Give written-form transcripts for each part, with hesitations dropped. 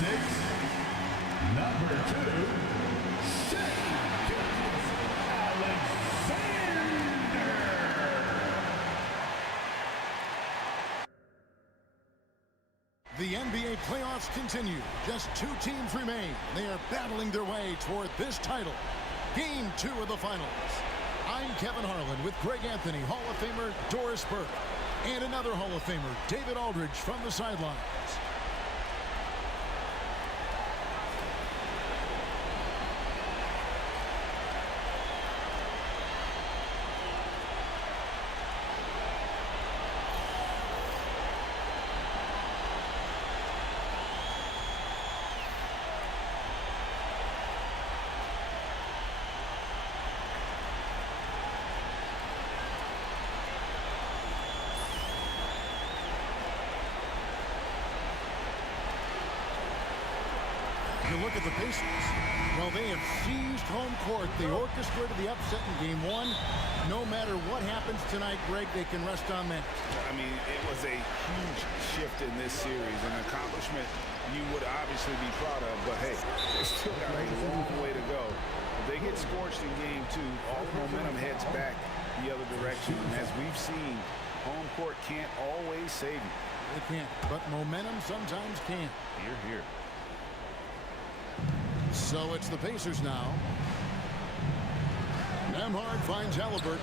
6, number 2, The NBA playoffs continue. Just 2 teams remain. They are battling their way toward this title. Game 2 of the finals. I'm Kevin Harlan with Greg Anthony, Hall of Famer Doris Perk, and another Hall of Famer, David Aldridge, from the sidelines. You look at the Pacers. Well, they have seized home court. They orchestrated the upset in Game 1. No matter what happens tonight, Greg, they can rest on that. I mean, it was a huge shift in this series, an accomplishment you would obviously be proud of, but hey, they still got a long way to go. If they get scorched in Game 2, all the momentum heads back the other direction. And as we've seen, home court can't always save you. They can't, but momentum sometimes can. Here. So it's the Pacers now. Nembhard finds Haliburton.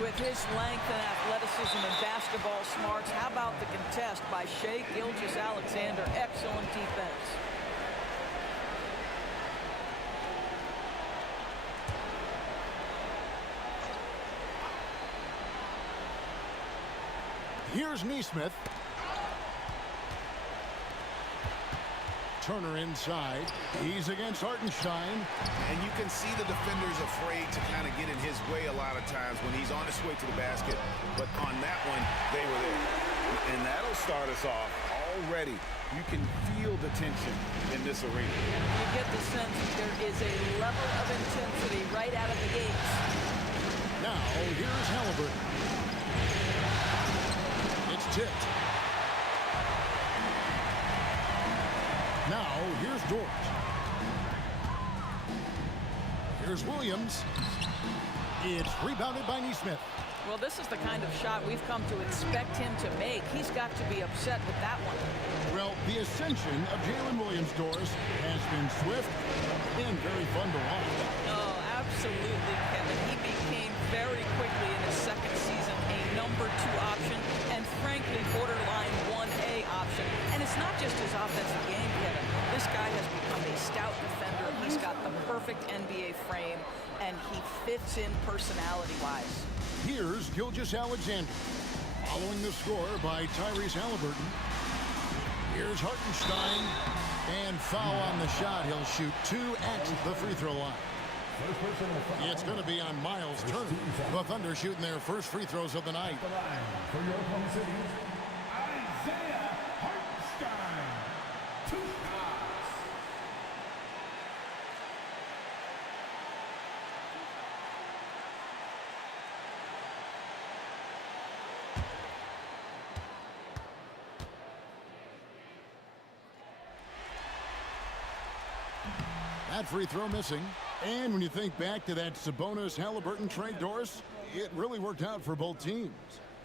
With his length and athleticism and basketball smarts, how about the contest by Shai Gilgeous-Alexander? Excellent defense. Here's Nesmith. Turner inside. He's against Hartenstein. And you can see the defender's afraid to kind of get in his way a lot of times when he's on his way to the basket. But on that one, they were there. And that'll start us off already. You can feel the tension in this arena. You get the sense that there is a level of intensity right out of the gates. Now, here's Haliburton. It's tipped. Now, here's Dort. Here's Williams. It's rebounded by Nesmith. Well, this is the kind of shot we've come to expect him to make. He's got to be upset with that one. Well, the ascension of Jalen Williams, Doris, has been swift and very fun to watch. Oh, absolutely, Kevin. He became very quickly in his second season a number 2 option and, frankly, borderline 1A option. And it's not just his offensive game, Kevin. This guy has become a stout defender. He's got the perfect NBA frame, and he fits in personality-wise. Here's Gilgeous-Alexander. Following the score by Tyrese Haliburton. Here's Hartenstein. And foul on the shot. He'll shoot 2 at the free throw line. It's going to be on Miles Turner. The Thunder shooting their first free throws of the night. for your home city, Isaiah Hartenstein. 2 shots. That free throw missing. And when you think back to that Sabonis-Haliburton trade, Doris, it really worked out for both teams.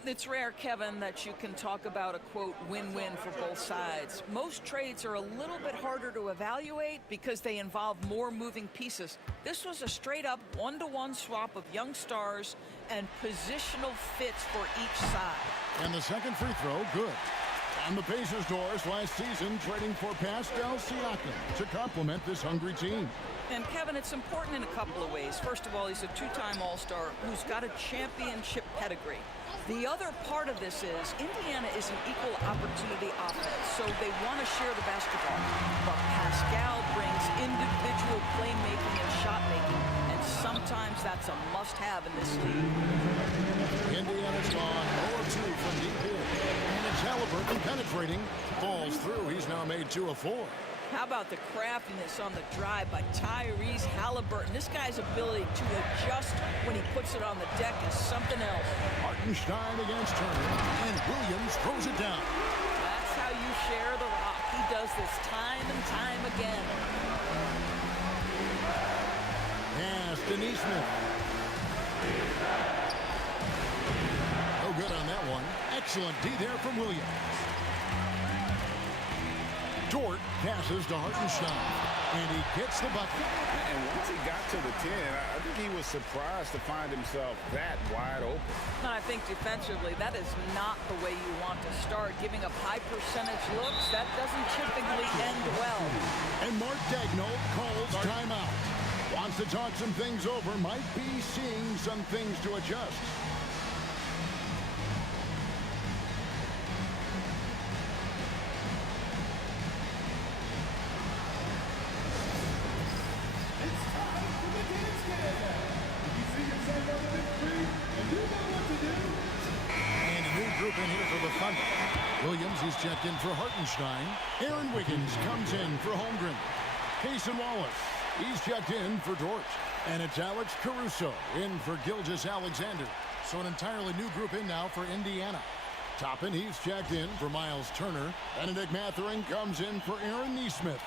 It's rare, Kevin, that you can talk about a, quote, win-win for both sides. Most trades are a little bit harder to evaluate because they involve more moving pieces. This was a straight-up one-to-one swap of young stars and positional fits for each side. And the second free throw, good. On the Pacers, Doris, last season trading for Pascal Siakam to complement this hungry team. And, Kevin, it's important in a couple of ways. First of all, he's a 2-time All-Star who's got a championship pedigree. The other part of this is Indiana is an equal opportunity offense, so they want to share the basketball. But Pascal brings individual playmaking and shot making, and sometimes that's a must-have in this league. Indiana's gone 0-2 from deep here. And it's Haliburton penetrating. Falls through. He's now made 2 of 4. How about the craftiness on the drive by Tyrese Haliburton? This guy's ability to adjust when he puts it on the deck is something else. Hartenstein against Turner, and Williams throws it down. That's how you share the rock. He does this time and time again. Pass to Neesmith. No good on that one. Excellent D there from Williams. Dort passes to Hartenstein, and he gets the bucket. And once he got to the 10, I think he was surprised to find himself that wide open. And I think defensively, that is not the way you want to start. Giving up high percentage looks, that doesn't typically end well. And Mark Daigneault calls timeout. Wants to talk some things over, might be seeing some things to adjust. In here for the Thunder. Williams, he's checked in for Hartenstein. Aaron Wiggins comes in for Holmgren. Payson Wallace, he's checked in for Dort. And it's Alex Caruso in for Gilgeous-Alexander. So an entirely new group in now for Indiana. Toppin, he's checked in for Miles Turner. Benedict Mathurin comes in for Aaron Neesmith.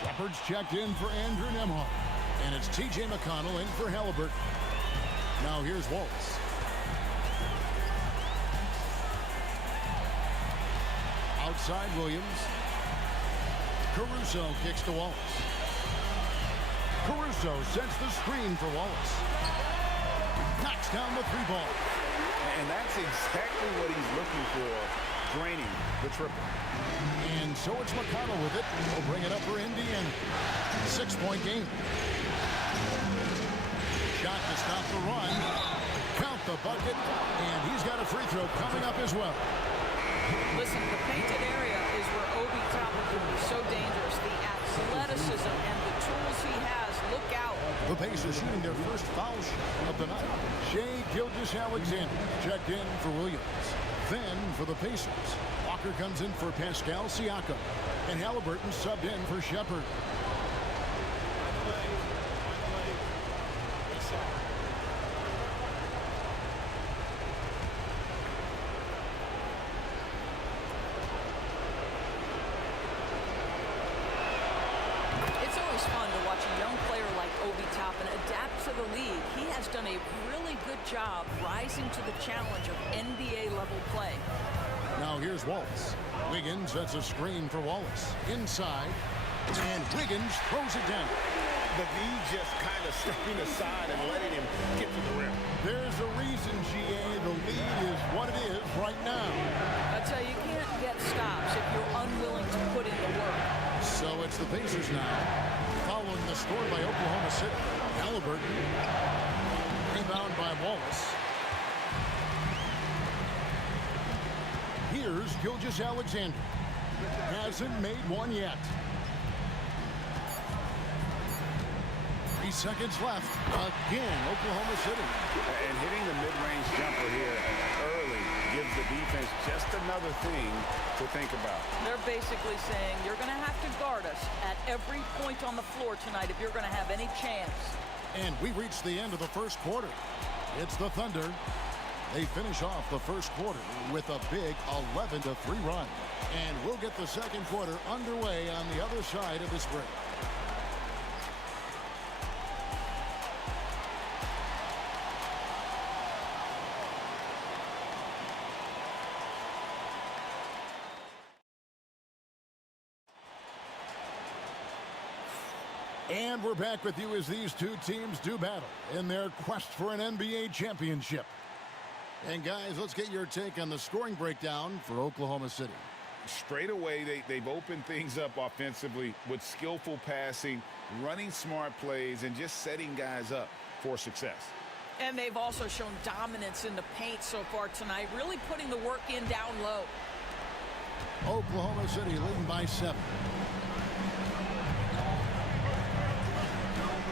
Shepard's checked in for Andrew Nembhard. And it's T.J. McConnell in for Haliburton. Now here's Waltz. Outside Williams. Caruso kicks to Wallace. Caruso sets the screen for Wallace. Knocks down the three ball. And that's exactly what he's looking for, draining the triple. And so it's McConnell with it. We'll bring it up for Indiana. 6-point game. Shot to stop the run. Count the bucket. And he's got a free throw coming up as well. Listen, the painted area is where Obi Toppin can be so dangerous. The athleticism and the tools he has. Look out. The Pacers shooting their first foul shot of the night. Shai Gilgeous-Alexander checked in for Williams. Then for the Pacers, Walker comes in for Pascal Siakam. And Haliburton subbed in for Shepard. Done a really good job rising to the challenge of NBA-level play. Now here's Wallace. Wiggins sets a screen for Wallace. Inside, and Wiggins throws it down. The D just kind of stepping aside and letting him get to the rim. There's a reason, GA. The lead is what it is right now. I tell you, you can't get stops if you're unwilling to put in the work. So it's the Pacers now, following the score by Oklahoma City. Haliburton. Rebound by Wallace. Here's Gilgeous-Alexander. Hasn't made one yet. 3 seconds left. Again, Oklahoma City. And hitting the mid-range jumper here early gives the defense just another thing to think about. They're basically saying you're going to have to guard us at every point on the floor tonight if you're going to have any chance. And we reach the end of the first quarter. It's the Thunder. They finish off the first quarter with a big 11-3 run. And we'll get the second quarter underway on the other side of this break. And we're back with you as these two teams do battle in their quest for an NBA championship. And guys, let's get your take on the scoring breakdown for Oklahoma City. Straight away, they've opened things up offensively with skillful passing, running smart plays, and just setting guys up for success. And they've also shown dominance in the paint so far tonight, really putting the work in down low. Oklahoma City leading by 7.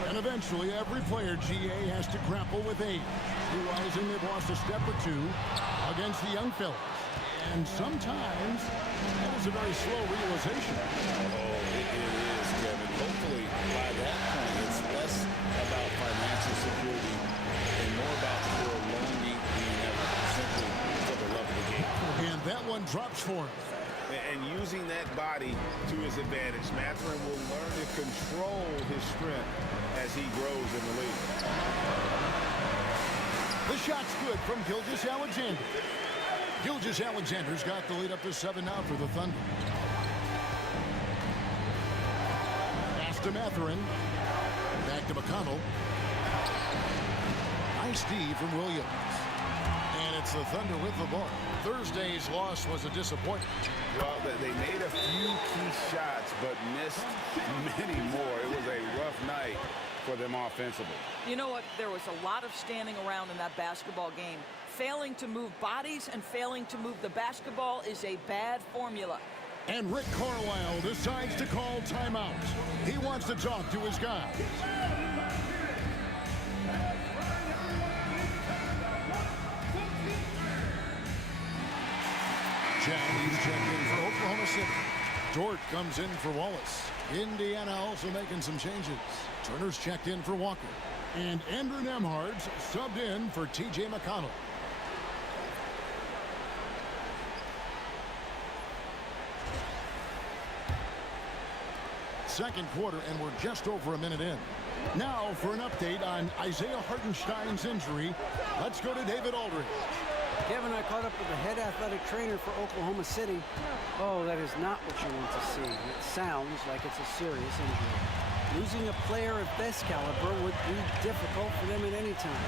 And eventually, every player, GA, has to grapple with age. Realizing they've lost a step or two against the young fellas. And sometimes, that is a very slow realization. Oh, it is, Kevin. Hopefully, by that point, it's less about financial security and more about more longing being ever simply for the love of the game. And that one drops for him. and using that body to his advantage. Mathurin will learn to control his strength as he grows in the league. The shot's good from Gilgeous-Alexander. Gilgeous-Alexander's got the lead up to 7 now for the Thunder. Pass to Mathurin. Back to McConnell. Nice D from Williams. And it's the Thunder with the ball. Thursday's loss was a disappointment. Well, they made a few key shots, but missed many more. It was a rough night for them offensively. You know what? There was a lot of standing around in that basketball game. Failing to move bodies and failing to move the basketball is a bad formula. And Rick Carlisle decides to call timeout. He wants to talk to his guys. He's checked in for Oklahoma City. Dort comes in for Wallace. Indiana also making some changes. Turner's checked in for Walker. And Andrew Nemhard's subbed in for T.J. McConnell. Second quarter, and we're just over a minute in. Now for an update on Isaiah Hartenstein's injury, let's go to David Aldridge. Kevin, I caught up with the head athletic trainer for Oklahoma City. Oh, that is not what you want to see. It sounds like it's a serious injury. Losing a player of this caliber would be difficult for them at any time,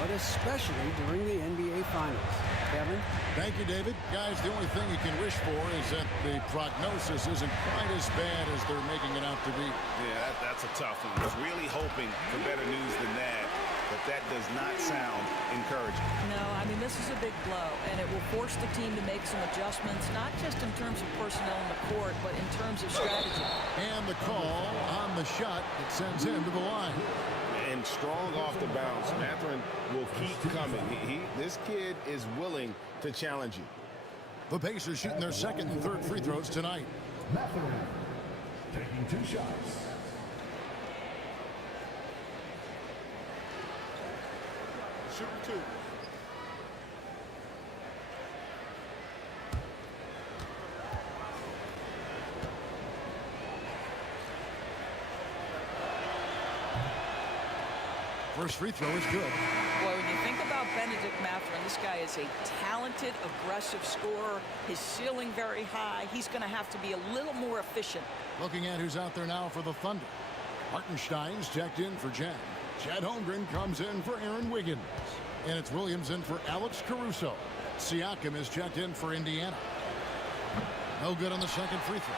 but especially during the NBA Finals. Kevin? Thank you, David. Guys, the only thing you can wish for is that the prognosis isn't quite as bad as they're making it out to be. Yeah, that's a tough one. I was really hoping for better news than that, but that does not sound encouraging. No, I mean, this is a big blow, and it will force the team to make some adjustments, not just in terms of personnel in the court, but in terms of strategy. And the call on the shot that sends him to the line. And strong off the bounce. Mathurin will keep coming. This kid is willing to challenge you. The Pacers shooting their second and third free throws tonight. Mathurin taking 2 shots. Shooting 2. First free throw is good. Boy, when you think about Benedict Mathurin, this guy is a talented, aggressive scorer. His ceiling very high. He's going to have to be a little more efficient. Looking at who's out there now for the Thunder. Hartenstein's checked in for Chad. Chad Holmgren comes in for Aaron Wiggins. And it's Williams in for Alex Caruso. Siakam is checked in for Indiana. No good on the second free throw.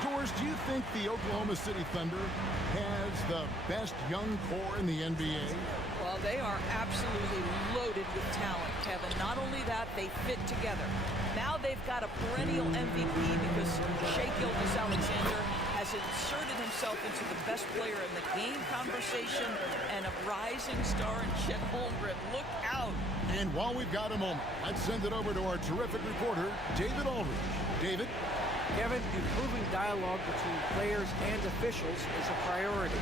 Doors, do you think the Oklahoma City Thunder has the best young core in the NBA? Well, they are absolutely loaded with talent, Kevin. Not only that, they fit together. Now they've got a perennial MVP because Shai Gilgeous-Alexander has inserted himself into the best player in the game conversation and a rising star in Chet Holmgren. Look out. And while we've got a moment, let's send it over to our terrific reporter, David Aldridge. David? Kevin, improving dialogue between players and officials is a priority.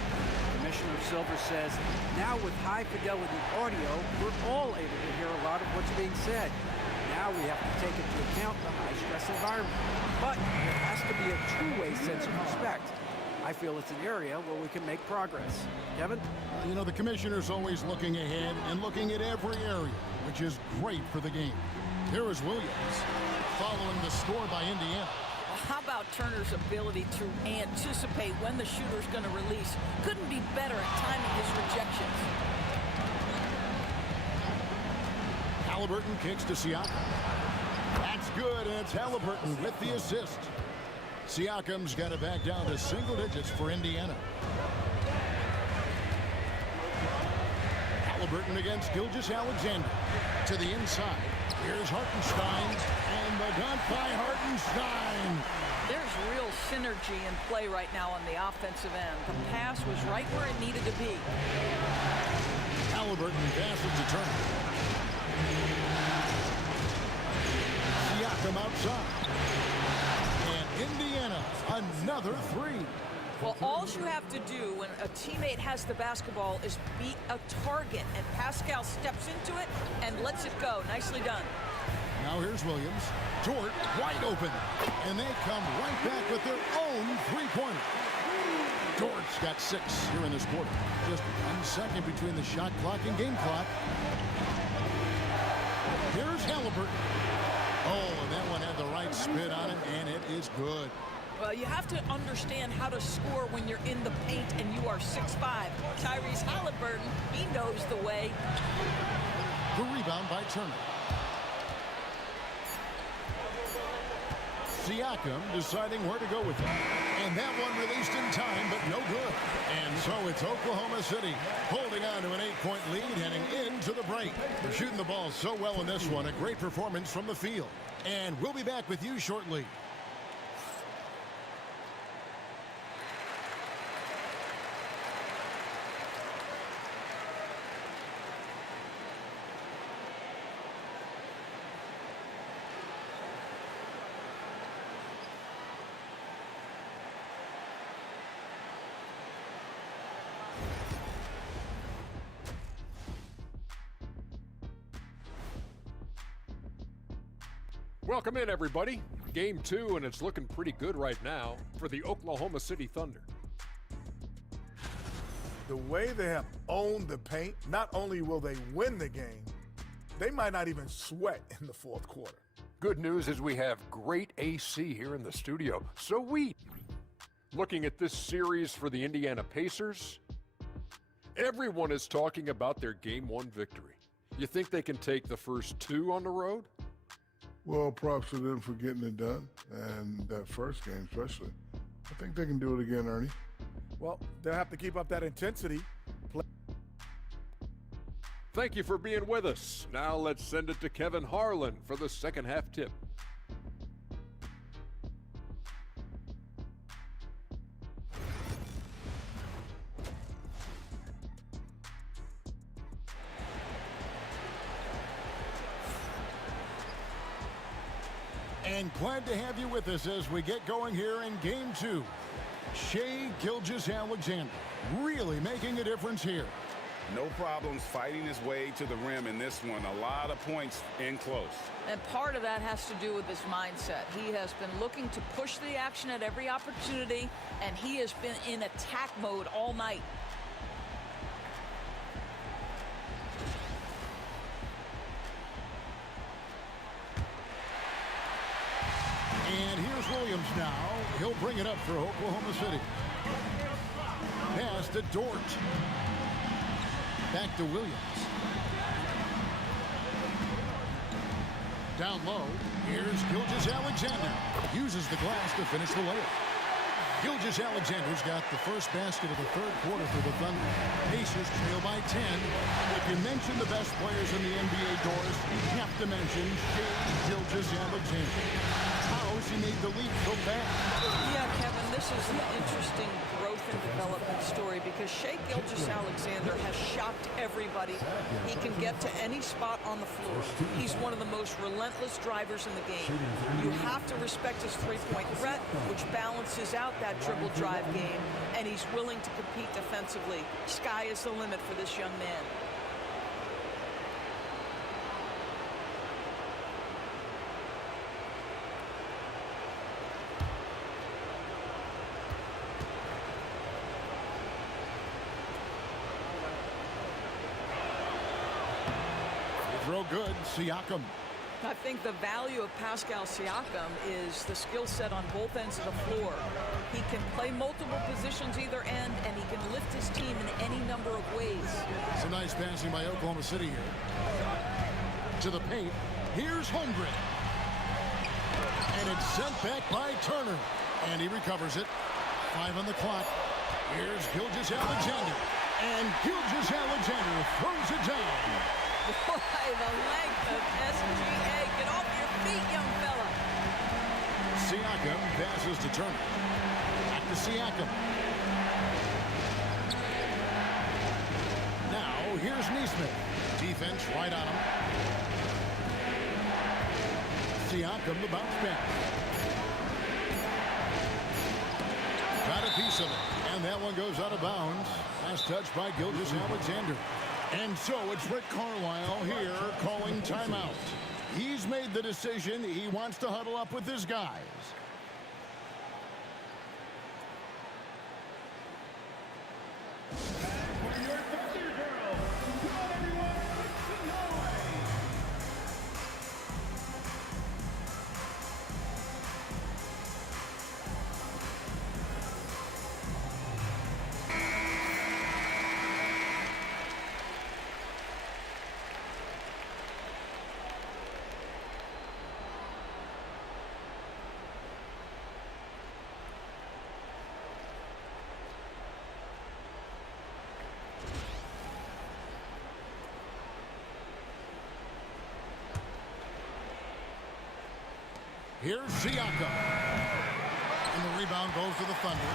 Commissioner Silver says, now with high-fidelity audio, we're all able to hear a lot of what's being said. Now we have to take into account the high-stress environment. But there has to be a two-way sense of respect. I feel it's an area where we can make progress. Kevin? You know, the commissioner's always looking ahead and looking at every area, which is great for the game. Here is Williams, following the score by Indiana. How about Turner's ability to anticipate when the shooter's going to release? Couldn't be better at timing his rejections. Haliburton kicks to Siakam. That's good, and it's Haliburton with the assist. Siakam's got it back down to single digits for Indiana. Haliburton against Gilgeous-Alexander. To the inside. Here's Hartenstein, and the dunk by Hartenstein. There's real synergy in play right now on the offensive end. The pass was right where it needed to be. Haliburton passes to Turner. Siakam outside. And Indiana, another 3. Well, all you have to do when a teammate has the basketball is beat a target, and Pascal steps into it and lets it go. Nicely done. Now here's Williams. Dort wide open. And they come right back with their own three-pointer. Dort's got 6 here in this quarter. Just 1 second between the shot clock and game clock. Here's Haliburton. Oh, and that one had the right spin on it, and it is good. Well, you have to understand how to score when you're in the paint and you are 6'5". Tyrese Haliburton, he knows the way. The rebound by Turner. Siakam deciding where to go with it. And that one released in time, but no good. And so it's Oklahoma City holding on to an 8-point lead heading into the break. They're shooting the ball so well in this one. A great performance from the field. And we'll be back with you shortly. Welcome in, everybody. Game 2, and it's looking pretty good right now for the Oklahoma City Thunder. The way they have owned the paint, not only will they win the game, they might not even sweat in the fourth quarter. Good news is we have great AC here in the studio. So looking at this series for the Indiana Pacers, everyone is talking about their Game 1 victory. You think they can take the first 2 on the road? Well, props to them for getting it done, and that first game especially. I think they can do it again, Ernie. Well, they'll have to keep up that intensity. Thank you for being with us. Now let's send it to Kevin Harlan for the second half tip. And glad to have you with us as we get going here in Game 2. Shai Gilgeous-Alexander really making a difference here. No problems fighting his way to the rim in this one. A lot of points in close. And part of that has to do with his mindset. He has been looking to push the action at every opportunity, and he has been in attack mode all night. And here's Williams now. He'll bring it up for Oklahoma City. Pass to Dort. Back to Williams. Down low. Here's Gilgeous-Alexander. Uses the glass to finish the layup. Gilgeous-Alexander's got the first basket of the third quarter for the Thunder. Pacers trail by 10. If you mention the best players in the NBA doors, you have to mention Shai Gilgeous-Alexander. How has he made the league so fast? Yeah, Kevin, this is an interesting growth and development story because Shai Gilgeous-Alexander has shocked everybody. He can get to any spot on the floor. He's one of the most relentless drivers in the game. You have to respect his three-point threat, which balances out that dribble drive game, and he's willing to compete defensively. Sky is the limit for this young man. Throw good, Siakam. I think the value of Pascal Siakam is the skill set on both ends of the floor. He can play multiple positions either end, and he can lift his team in any number of ways. Some nice passing by Oklahoma City here. To the paint. Here's Holmgren. And it's sent back by Turner. And he recovers it. 5 on the clock. Here's Gilgeous-Alexander. And Gilgeous-Alexander throws it down. Boy, the length of SGA. Get off your feet, young fella. Siakam passes to Turner. Back to Siakam. Now, here's Nesmith. Defense right on him. Siakam, the bounce back. Got a piece of it. And that one goes out of bounds. Last touch by Gilgeous-Alexander. And so it's Rick Carlisle here calling timeout. He's made the decision. He wants to huddle up with his guys. For your Thunder Girls, come on everyone, make some noise! Here's Siakam. And the rebound goes to the Thunder.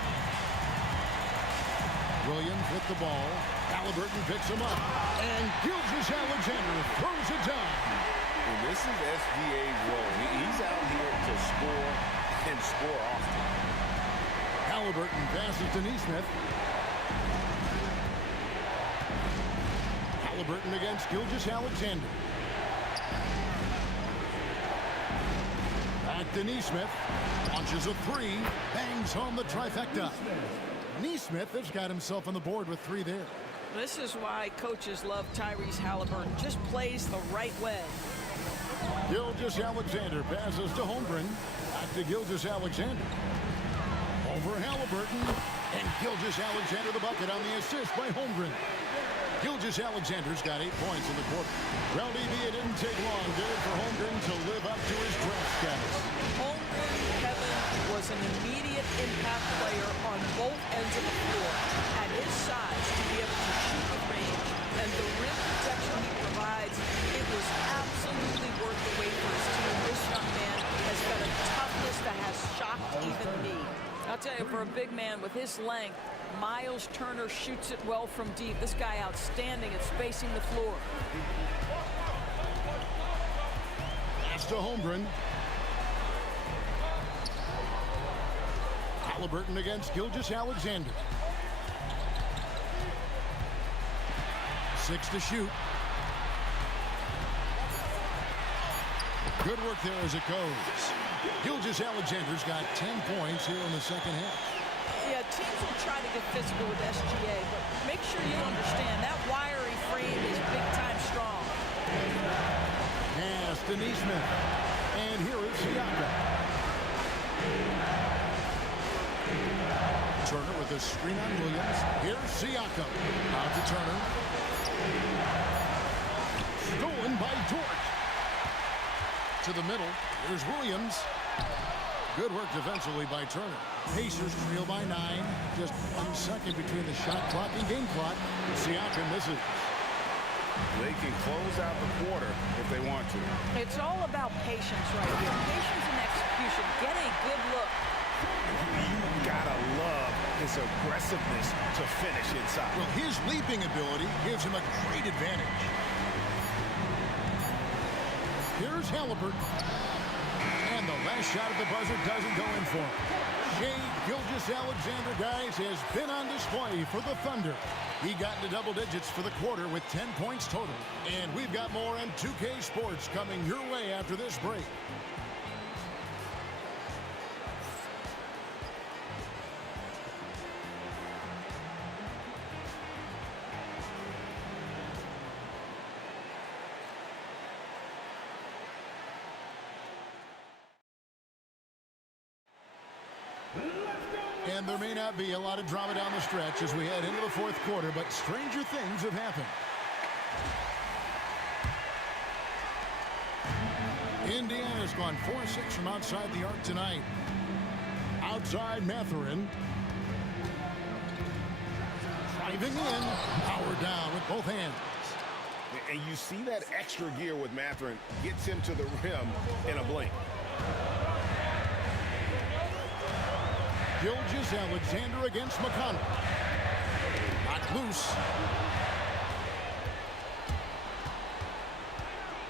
Williams with the ball. Haliburton picks him up. And Gilgeous-Alexander throws it down. And this is SGA's role. He's out here to score and score often. Haliburton passes to Neesmith. Haliburton against Gilgeous-Alexander. Back to Neesmith. Launches a three. Bangs home the trifecta. Neesmith has got himself on the board with three there. This is why coaches love Tyrese Haliburton. Just plays the right way. Gilgeous-Alexander passes to Holmgren. Back to Gilgeous-Alexander. Over Haliburton. And Gilgeous-Alexander the bucket on the assist by Holmgren. Gilgeous-Alexander's got 8 points in the quarter. Well, DB, it didn't take long, did it, for Holmgren to live up to his draft status. Holmgren, Kevin, was an immediate impact player on both ends of the floor. At his size, to be able to shoot with range and the rim protection he provides, it was absolutely worth the wait for his team. This young man has got a toughness that has shocked even me. I'll tell you, for a big man with his length, Miles Turner shoots it well from deep. This guy outstanding at spacing the floor. Pass to Holmgren. Haliburton against Gilgeous-Alexander. 6 to shoot. Good work there as it goes. Gilgeous-Alexander's got 10 points here in the second half. Yeah, teams will try to get physical with SGA, but make sure you understand that wiry frame is big-time strong. Pass to Neesmith. And here is Siakam. Turner with a screen on Williams. Here's Siakam. Out to Turner. Stolen by Dort. To the middle. Here's Williams. Good work defensively by Turner. Pacers trail by 9. Just 1 second between the shot clock and game clock. Siakam misses. They can close out the quarter if they want to. It's all about patience right here. Patience and execution. Get a good look. You gotta love his aggressiveness to finish inside. Well, his leaping ability gives him a great advantage. Here's Haliburton. And the last shot at the buzzer doesn't go in for him. Shai Gilgeous-Alexander, guys, has been on display for the Thunder. He got into double digits for the quarter with 10 points total. And we've got more on 2K Sports coming your way after this break. And there may not be a lot of drama down the stretch as we head into the fourth quarter, but stranger things have happened. Indiana's gone 4-6 from outside the arc tonight. Outside Mathurin. Driving in. Power down with both hands. And you see that extra gear with Mathurin. Gets him to the rim in a blink. Gilgeous-Alexander against McConnell. Not loose.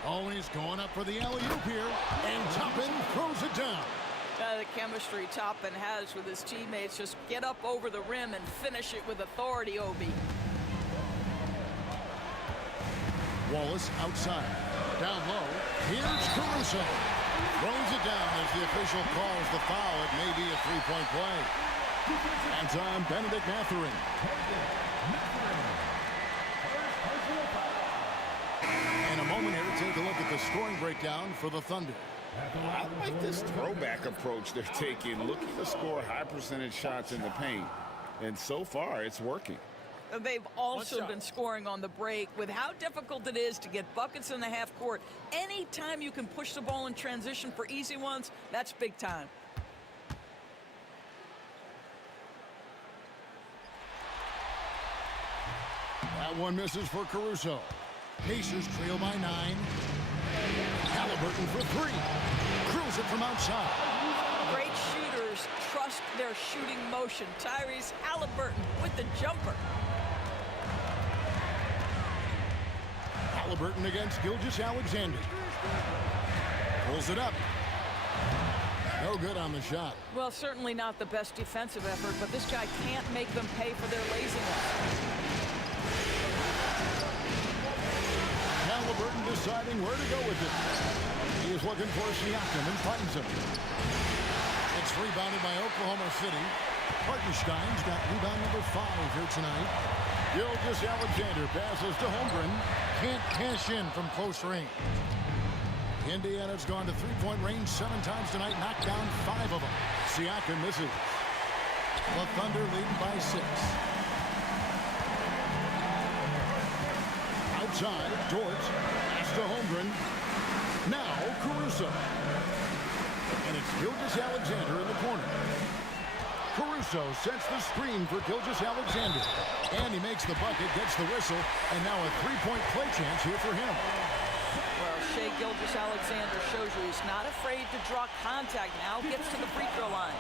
Oh, and he's going up for the alley-oop here. And Toppin throws it down. The chemistry Toppin has with his teammates. Just get up over the rim and finish it with authority, Obi. Wallace outside. Down low, here's Caruso. Throws it down as the official calls the foul. It may be a three-point play. Hands on Benedict Mathurin. In a moment here, take a look at the scoring breakdown for the Thunder. I like this throwback approach they're taking, looking to score high percentage shots in the paint. And so far, it's working. They've also been scoring on the break. With how difficult it is to get buckets in the half court, anytime you can push the ball in transition for easy ones, that's big time. That one misses for Caruso. Pacers trail by 9. Haliburton for 3. Drills it from outside. Great shooters trust their shooting motion. Tyrese Haliburton with the jumper. Haliburton against Gilgeous-Alexander. Pulls it up. No good on the shot. Well, certainly not the best defensive effort, but this guy can't make them pay for their laziness. Haliburton deciding where to go with it. He is looking for Siakam and finds him. It's rebounded by Oklahoma City. Hartenstein's got rebound number 5 here tonight. Gilgeous-Alexander passes to Holmgren. Can't cash in from close range. Indiana's gone to three-point range 7 times tonight, knocked down 5 of them. Siakam misses. The Thunder leading by 6. Outside, Dort, pass to Holmgren. Now Caruso. And it's Gilgeous-Alexander in the corner. Caruso sets the screen for Gilgeous-Alexander. And he makes the bucket, gets the whistle, and now a three-point play chance here for him. Well, Shai Gilgeous-Alexander shows you he's not afraid to draw contact now, gets to the free throw line.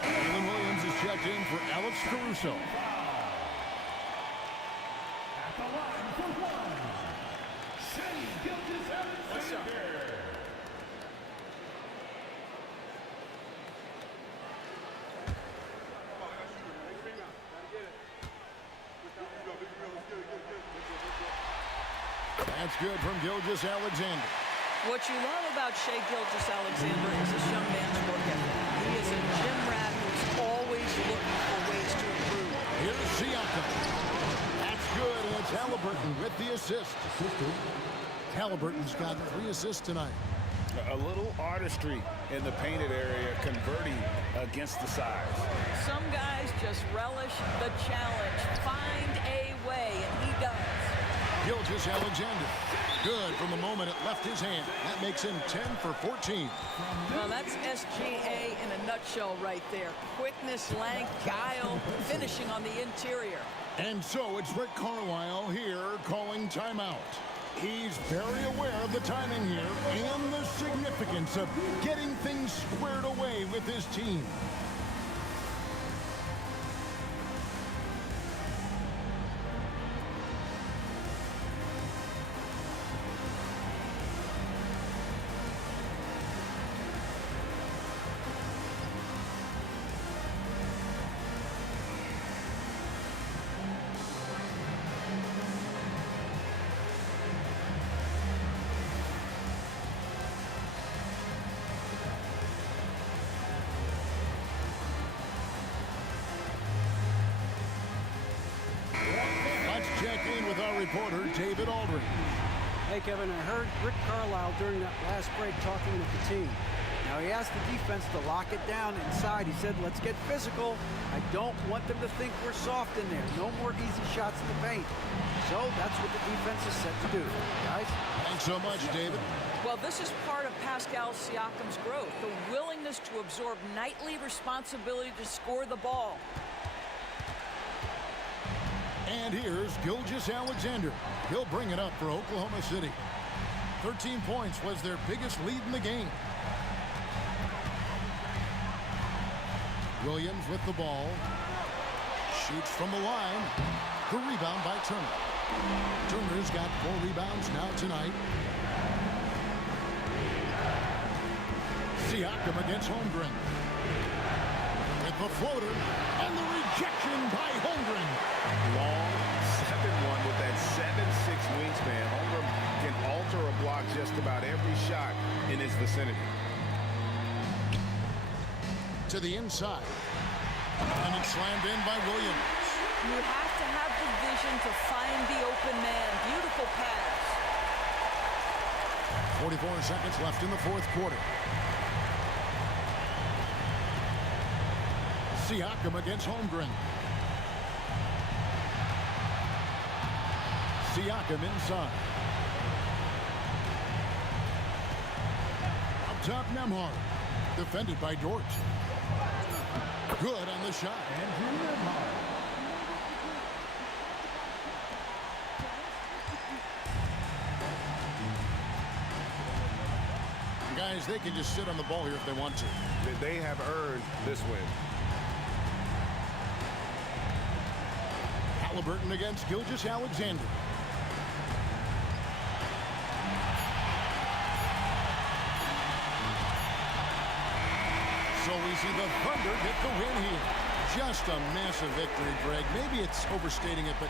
Jalen Williams is checked in for Alex Caruso. At the line for 1, Shai Gilgeous-Alexander. That's good from Gilgeous-Alexander. What you love about Shai Gilgeous-Alexander is his young man's work ethic. He is a gym rat who's always looking for ways to improve. Here's Siakam. That's good, and it's Haliburton with the assist. Haliburton's got 3 assists tonight. A little artistry in the painted area, converting against the size. Some guys just relish the challenge. Find a way, and he does. Gilgeous-Alexander. Good from the moment it left his hand. That makes him 10 for 14. Well, that's SGA in a nutshell right there. Quickness, length, guile, finishing on the interior. And so it's Rick Carlisle here calling timeout. He's very aware of the timing here and the significance of getting things squared away with his team. Check in with our reporter, David Aldridge. Hey, Kevin, I heard Rick Carlisle during that last break talking with the team. Now, he asked the defense to lock it down inside. He said, let's get physical. I don't want them to think we're soft in there. No more easy shots in the paint. So that's what the defense is set to do. Guys? Thanks so much, David. Well, this is part of Pascal Siakam's growth, the willingness to absorb nightly responsibility to score the ball. And here's Gilgeous-Alexander. He'll bring it up for Oklahoma City. 13 points was their biggest lead in the game. Williams with the ball. Shoots from the line. The rebound by Turner. Turner's got 4 rebounds now tonight. Siakam against Holmgren. With the floater. And the rejection by Holmgren. Long 7-1 with that 7'6" wingspan, Holmgren can alter or block just about every shot in his vicinity. To the inside. And it's slammed in by Williams. You have to have the vision to find the open man. Beautiful pass. 44 seconds left in the fourth quarter. Siakam against Holmgren. Siakam inside. Up top, Nembhard. Defended by Dort. Good on the shot. Andrew Nembhard. Guys, they can just sit on the ball here if they want to. They have earned this win. Haliburton against Gilgeous-Alexander. So we see the Thunder get the win here. Just a massive victory, Greg. Maybe it's overstating it, but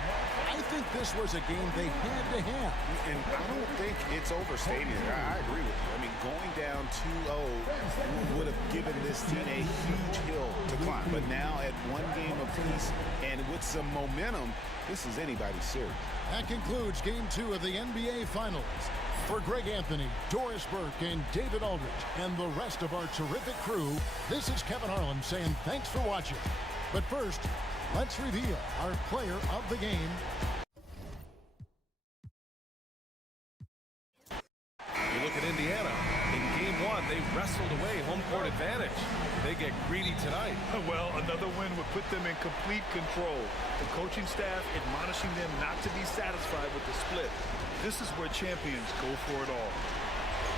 I think this was a game they had to have. And I don't think it's overstating it. I agree with you. I mean, going down 2-0 would have given this team a huge hill to climb. But now at one game apiece and with some momentum, this is anybody's series. That concludes Game 2 of the NBA Finals. For Greg Anthony, Doris Burke, and David Aldridge, and the rest of our terrific crew, this is Kevin Harlan saying thanks for watching. But first, let's reveal our player of the game. You look at Indiana. In Game 1, they wrestled away home court advantage. They get greedy tonight. Well, another win would put them in complete control. The coaching staff admonishing them not to be satisfied with the split. This is where champions go for it all.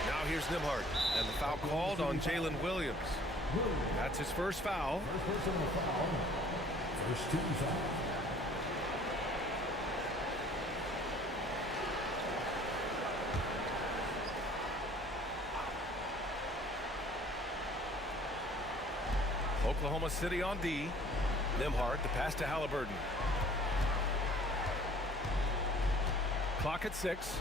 Now here's Nembhard, and the foul called on Jalen Williams. That's his first foul. First personal foul. First team foul. Oklahoma City on D. Nembhard, the pass to Haliburton. Clock at 6.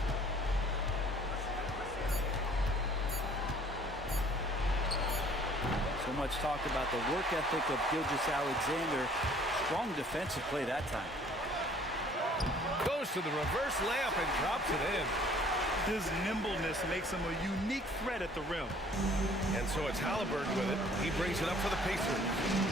So much talk about the work ethic of Gilgeous-Alexander. Strong defensive play that time. Goes to the reverse layup and drops it in. His nimbleness makes him a unique threat at the rim. And so it's Haliburton with it. He brings it up for the Pacers.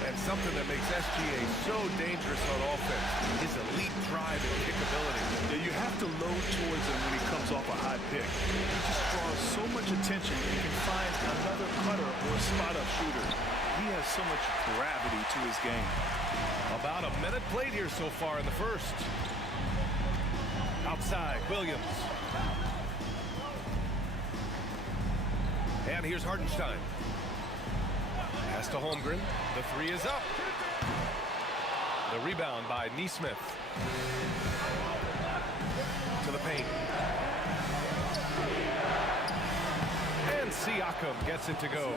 And something that makes SGA so dangerous on offense, his elite drive and kickability. Yeah, you have to load towards him when he comes off a high pick. He just draws so much attention and can find another cutter or a spot-up shooter. He has so much gravity to his game. About a minute played here so far in the first. Outside, Williams. And here's Hartenstein. Pass to Holmgren. The three is up. The rebound by Nesmith. To the paint. And Siakam gets it to go.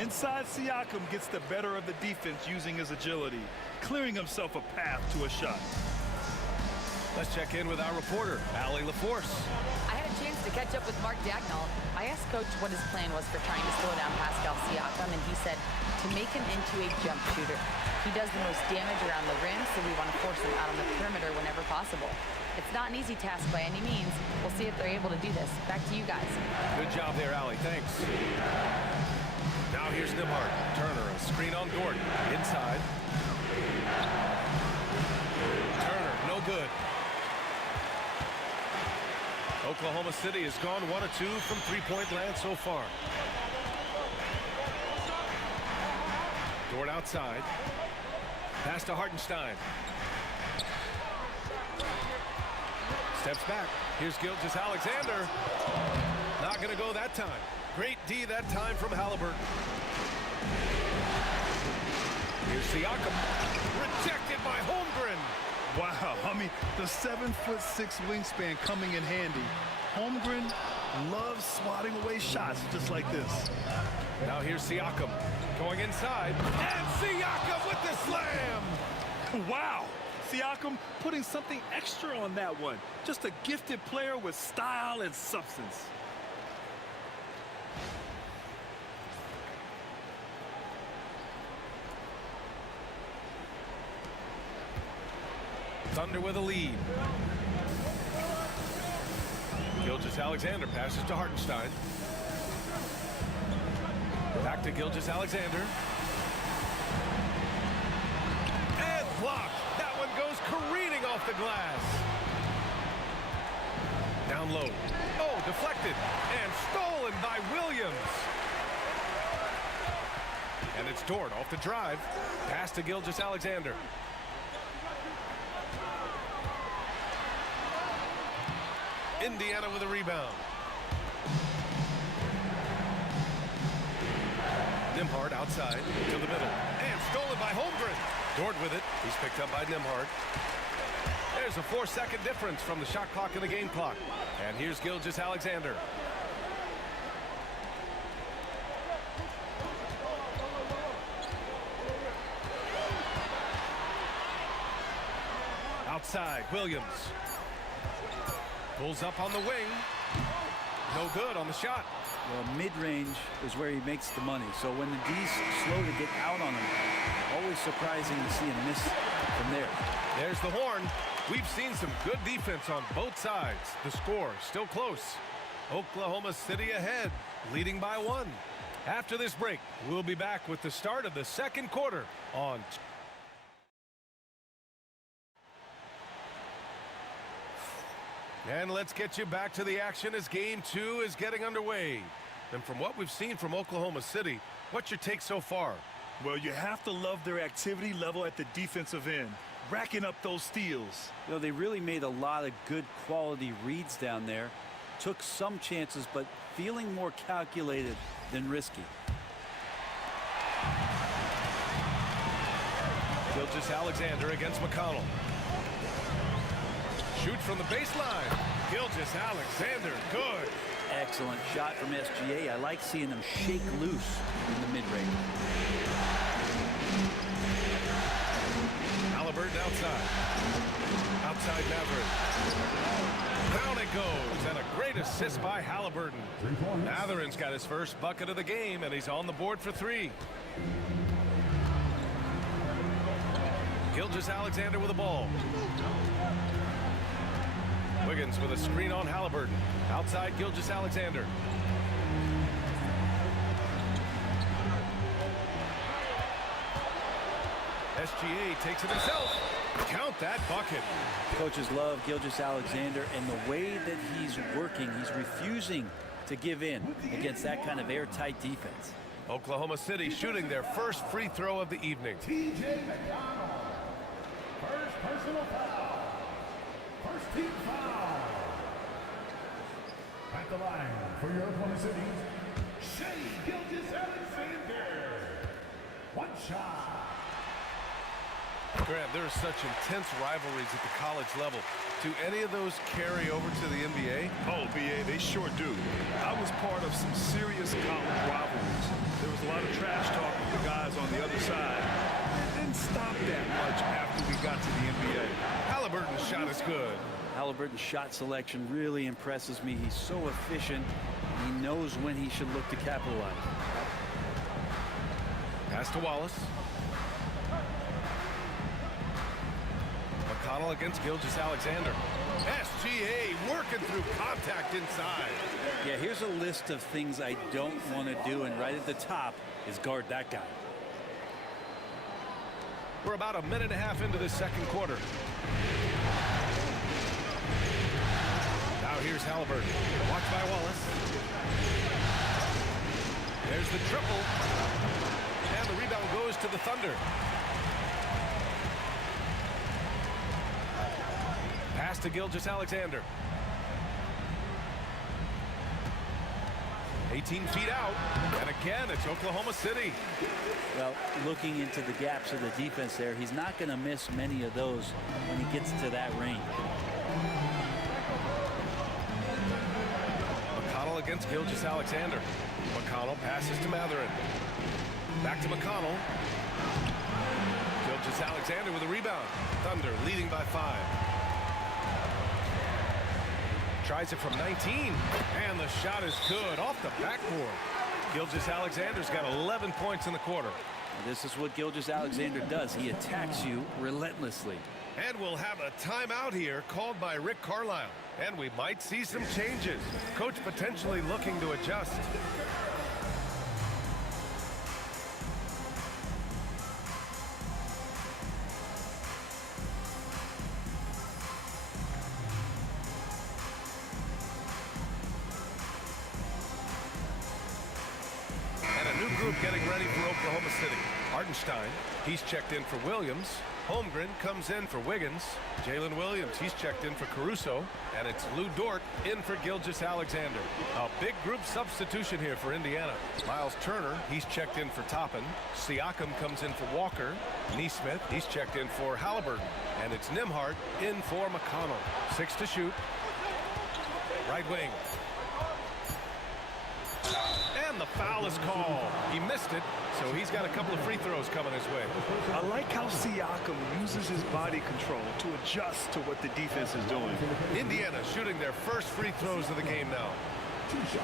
Inside, Siakam gets the better of the defense using his agility, clearing himself a path to a shot. Let's check in with our reporter, Allie LaForce. I had a chance to catch up with Mark Dagnall. I asked Coach what his plan was for trying to slow down Pascal Siakam, and he said to make him into a jump shooter. He does the most damage around the rim, so we want to force him out on the perimeter whenever possible. It's not an easy task by any means. We'll see if they're able to do this. Back to you guys. Good job there, Allie. Thanks. Now here's Nembhard. Turner, a screen on Dort. Inside. Turner, no good. Oklahoma City has gone 1 of 2 from three-point land so far. Dort outside. Pass to Hartenstein. Steps back. Here's Gilgeous-Alexander. Not going to go that time. Great D that time from Haliburton. Here's Siakam. Rejected by Holmgren. Wow, I mean, the 7'6" wingspan coming in handy. Holmgren loves swatting away shots just like this. Now here's Siakam going inside. And Siakam with the slam. Wow, Siakam putting something extra on that one. Just a gifted player with style and substance. Thunder with a lead. Gilgeous-Alexander passes to Hartenstein. Back to Gilgeous-Alexander. And blocked. That one goes careening off the glass. Down low. Oh, deflected. And stolen by Williams. And it's Dort off the drive. Pass to Gilgeous-Alexander. Indiana with a rebound. Nembhard outside to the middle. And stolen by Holmgren. Dort with it. He's picked up by Nembhard. There's a 4-second difference from the shot clock and the game clock. And here's Gilgeous-Alexander. Outside, Williams. Pulls up on the wing. No good on the shot. Well, mid-range is where he makes the money. So when the D's slow to get out on him, always surprising to see him miss from there. There's the horn. We've seen some good defense on both sides. The score still close. Oklahoma City ahead, leading by 1. After this break, we'll be back with the start of the second quarter on. And let's get you back to the action as game 2 is getting underway. And from what we've seen from Oklahoma City, what's your take so far? Well, you have to love their activity level at the defensive end, racking up those steals. You know, they really made a lot of good quality reads down there. Took some chances, but feeling more calculated than risky. Gilgeous-Alexander against McConnell. Shoots from the baseline. Gilgeous-Alexander, good. Excellent shot from SGA. I like seeing them shake loose in the mid-range. Haliburton outside. Outside Mathurin. Down it goes, and a great assist by Haliburton. Mathurin's got his first bucket of the game, and he's on the board for 3. Gilgeous-Alexander with the ball. Wiggins with a screen on Haliburton. Outside Gilgeous-Alexander. SGA takes it himself. Count that bucket. Coaches love Gilgeous-Alexander, and the way that he's working, he's refusing to give in against that kind of airtight defense. Oklahoma City shooting their first free throw of the evening. TJ McConnell. First personal foul. First team foul. At the line for your Oklahoma City, Shai Gilgeous-Alexander. One shot. Grant, there are such intense rivalries at the college level. Do any of those carry over to the NBA? Oh, BA, they sure do. I was part of some serious college rivalries. There was a lot of trash talk with the guys on the other side. It didn't stop that much after we got to the NBA. Haliburton's shot is good. Haliburton's shot selection really impresses me. He's so efficient. He knows when he should look to capitalize. Pass to Wallace. McConnell against Gilgeous-Alexander. SGA working through contact inside. Yeah, here's a list of things I don't want to do, and right at the top is guard that guy. We're about a minute and a half into this second quarter. Now here's Haliburton. Watched by Wallace. There's the triple. And the rebound goes to the Thunder. Pass to Gilgeous-Alexander. 18 feet out. And again, it's Oklahoma City. Well, looking into the gaps of the defense there, he's not going to miss many of those when he gets to that range. McConnell against Gilgeous-Alexander. McConnell passes to Mathurin. Back to McConnell. Gilgeous-Alexander with a rebound. Thunder leading by 5. Tries it from 19, and the shot is good off the backboard. Gilgeous-Alexander's got 11 points in the quarter. This is what Gilgeous-Alexander does. He attacks you relentlessly. And we'll have a timeout here called by Rick Carlisle. And we might see some changes. Coach potentially looking to adjust. And a new group getting ready for Oklahoma City. Hartenstein, he's checked in for Williams. Holmgren comes in for Wiggins. Jalen Williams, he's checked in for Caruso. And it's Lou Dort in for Gilgeous-Alexander. A big group substitution here for Indiana. Miles Turner, he's checked in for Toppin. Siakam comes in for Walker. Neesmith, he's checked in for Haliburton. And it's Nembhard in for McConnell. 6 to shoot. Right wing. And the foul is called. He missed it, so he's got a couple of free throws coming his way. I like how Siakam uses his body control to adjust to what the defense is doing. Indiana shooting their first free throws of the game now. 2 shots.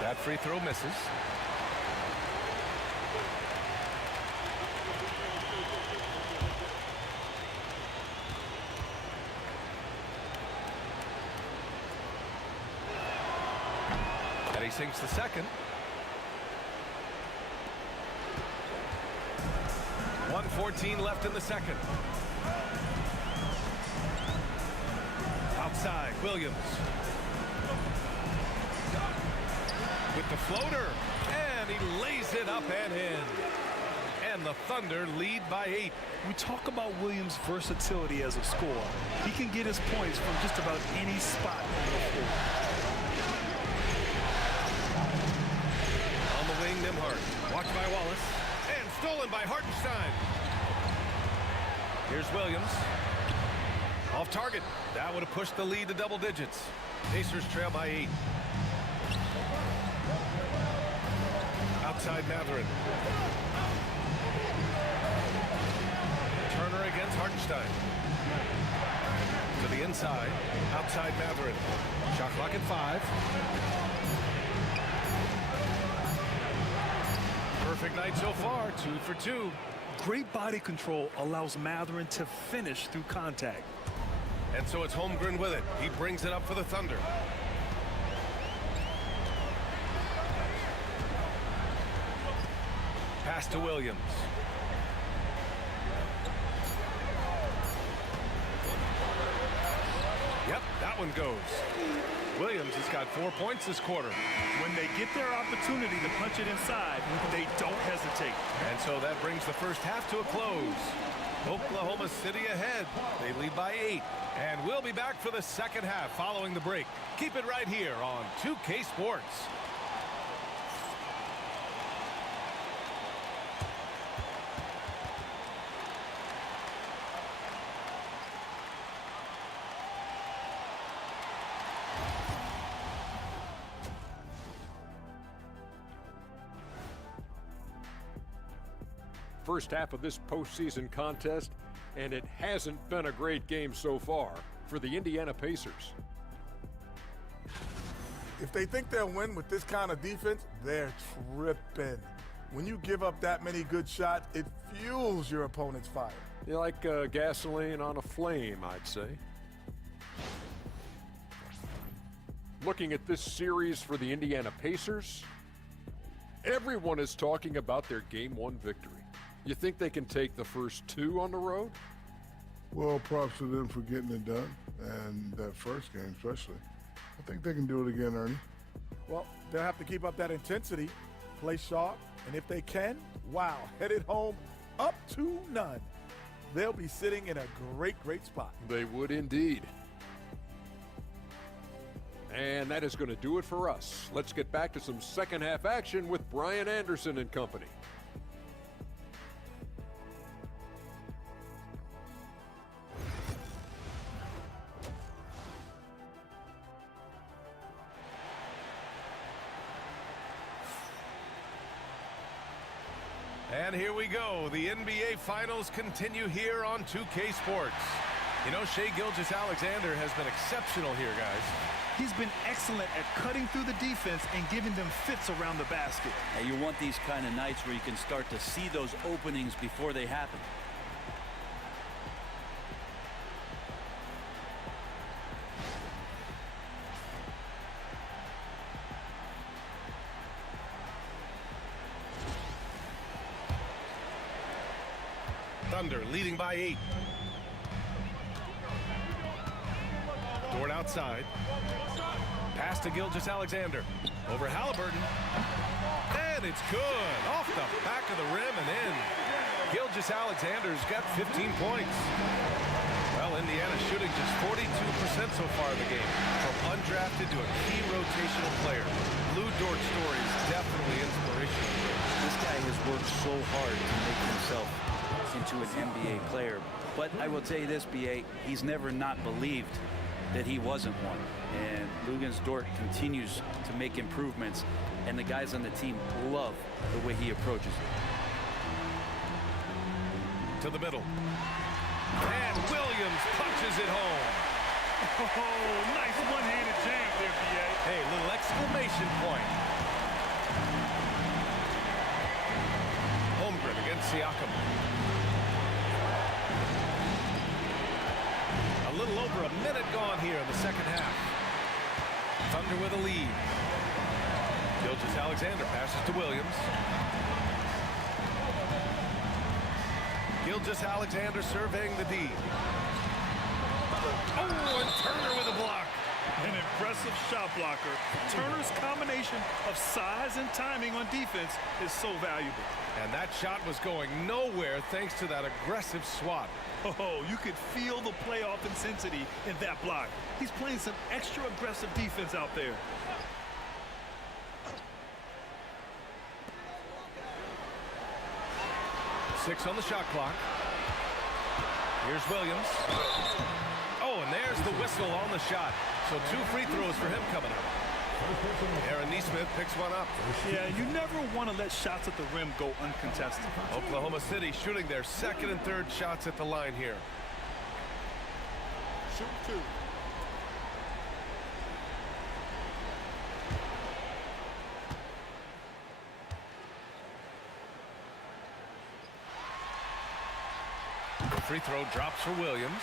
That free throw misses. And he sinks the second. 1:14 left in the second. Outside, Williams. With the floater, and he lays it up and in. And the Thunder lead by 8. We talk about Williams' versatility as a scorer. He can get his points from just about any spot on the floor. On the wing, Nembhard. Watched by Wallace. And stolen by Hartenstein. Here's Williams. Off target. That would have pushed the lead to double digits. Pacers trail by 8. Outside Matherin. Turner against Hartenstein. To the inside. Outside Matherin. Shot clock at 5. Perfect night so far. 2 for 2. Great body control allows Matherin to finish through contact. And so it's Holmgren with it. He brings it up for the Thunder. Pass to Williams. Yep, that one goes. Williams has got 4 points this quarter. When they get their opportunity to punch it inside, they don't hesitate. And so that brings the first half to a close. Oklahoma City ahead. They lead by 8. And we'll be back for the second half following the break. Keep it right here on 2K Sports. First half of this postseason contest, and it hasn't been a great game so far for the Indiana Pacers. If they think they'll win with this kind of defense, they're tripping. When you give up that many good shots, it fuels your opponent's fire. They're like gasoline on a flame, I'd say. Looking at this series for the Indiana Pacers, everyone is talking about their Game 1 victory. You think they can take the first 2 on the road? Well, props to them for getting it done, and that first game especially. I think they can do it again, Ernie. Well, they'll have to keep up that intensity, play sharp, and if they can, wow, headed home up 2-0. They'll be sitting in a great, great spot. They would indeed. And that is going to do it for us. Let's get back to some second half action with Brian Anderson and company. And here we go. The NBA Finals continue here on 2K Sports. You know, Shai Gilgeous-Alexander has been exceptional here, guys. He's been excellent at cutting through the defense and giving them fits around the basket. Hey, you want these kind of nights where you can start to see those openings before they happen. Thunder leading by 8. Dort outside. Pass to Gilgeous-Alexander. Over Haliburton. And it's good. Off the back of the rim and in. Gilgeous-Alexander's got 15 points. Well, Indiana's shooting just 42% so far in the game. From undrafted to a key rotational player. Lou Dort's story is definitely inspirational. This guy has worked so hard to make himself into an NBA player. But I will tell you this, B.A., he's never not believed that he wasn't one. And Luguentz Dort continues to make improvements, and the guys on the team love the way he approaches it. To the middle. And Williams punches it home. Oh, nice one-handed jam there, B.A. Hey, little exclamation point. Holmgren against Siakam. A little over a minute gone here in the second half. Thunder with a lead. Gilgeous-Alexander passes to Williams. Gilgeous-Alexander surveying the D. Oh, and Turner with a block. An impressive shot blocker. Turner's combination of size and timing on defense is so valuable. And that shot was going nowhere thanks to that aggressive swat. Oh, you could feel the playoff intensity in that block. He's playing some extra aggressive defense out there. Six on the shot clock. Here's Williams. Oh, and there's the whistle on the shot. So 2 free throws for him coming up. Aaron Nesmith picks one up. Yeah, you never want to let shots at the rim go uncontested. Oklahoma City shooting their second and third shots at the line here. Shoot 2. The free throw drops for Williams.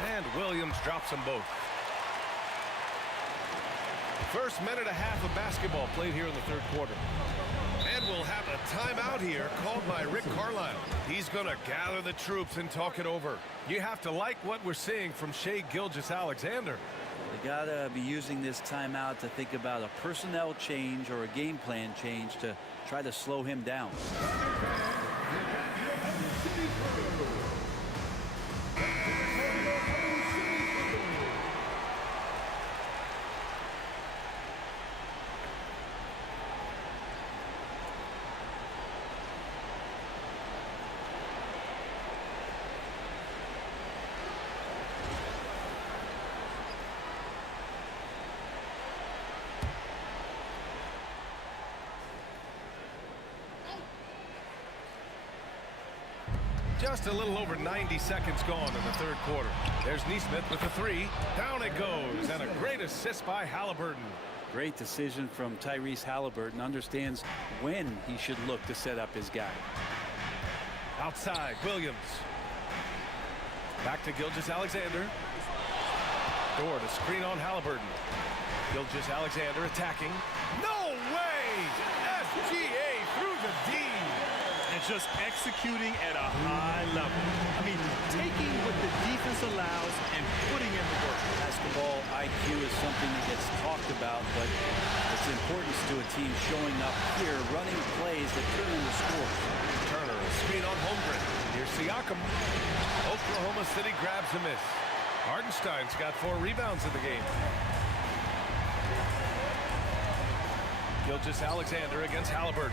And Williams drops them both. First minute and a half of basketball played here in the third quarter. And we'll have a timeout here called by Rick Carlisle. He's going to gather the troops and talk it over. You have to like what we're seeing from Shai Gilgeous-Alexander. They got to be using this timeout to think about a personnel change or a game plan change to try to slow him down. Just a little over 90 seconds gone in the third quarter. There's Nesmith with the three. Down it goes, and a great assist by Haliburton. Great decision from Tyrese Haliburton. Understands when he should look to set up his guy. Outside, Williams. Back to Gilgeous-Alexander. Dort a screen on Haliburton. Gilgeous-Alexander attacking. No way! SGA through the D. And just executing at a high level. I mean, taking what the defense allows and putting in the work. Basketball IQ is something that gets talked about, but its importance to a team showing up here, running plays that turn into scores. Turner, a screen on Holmgren. Here's Siakam. Oklahoma City grabs a miss. Hartenstein's got 4 rebounds in the game. Gilgeous-Alexander against Haliburton.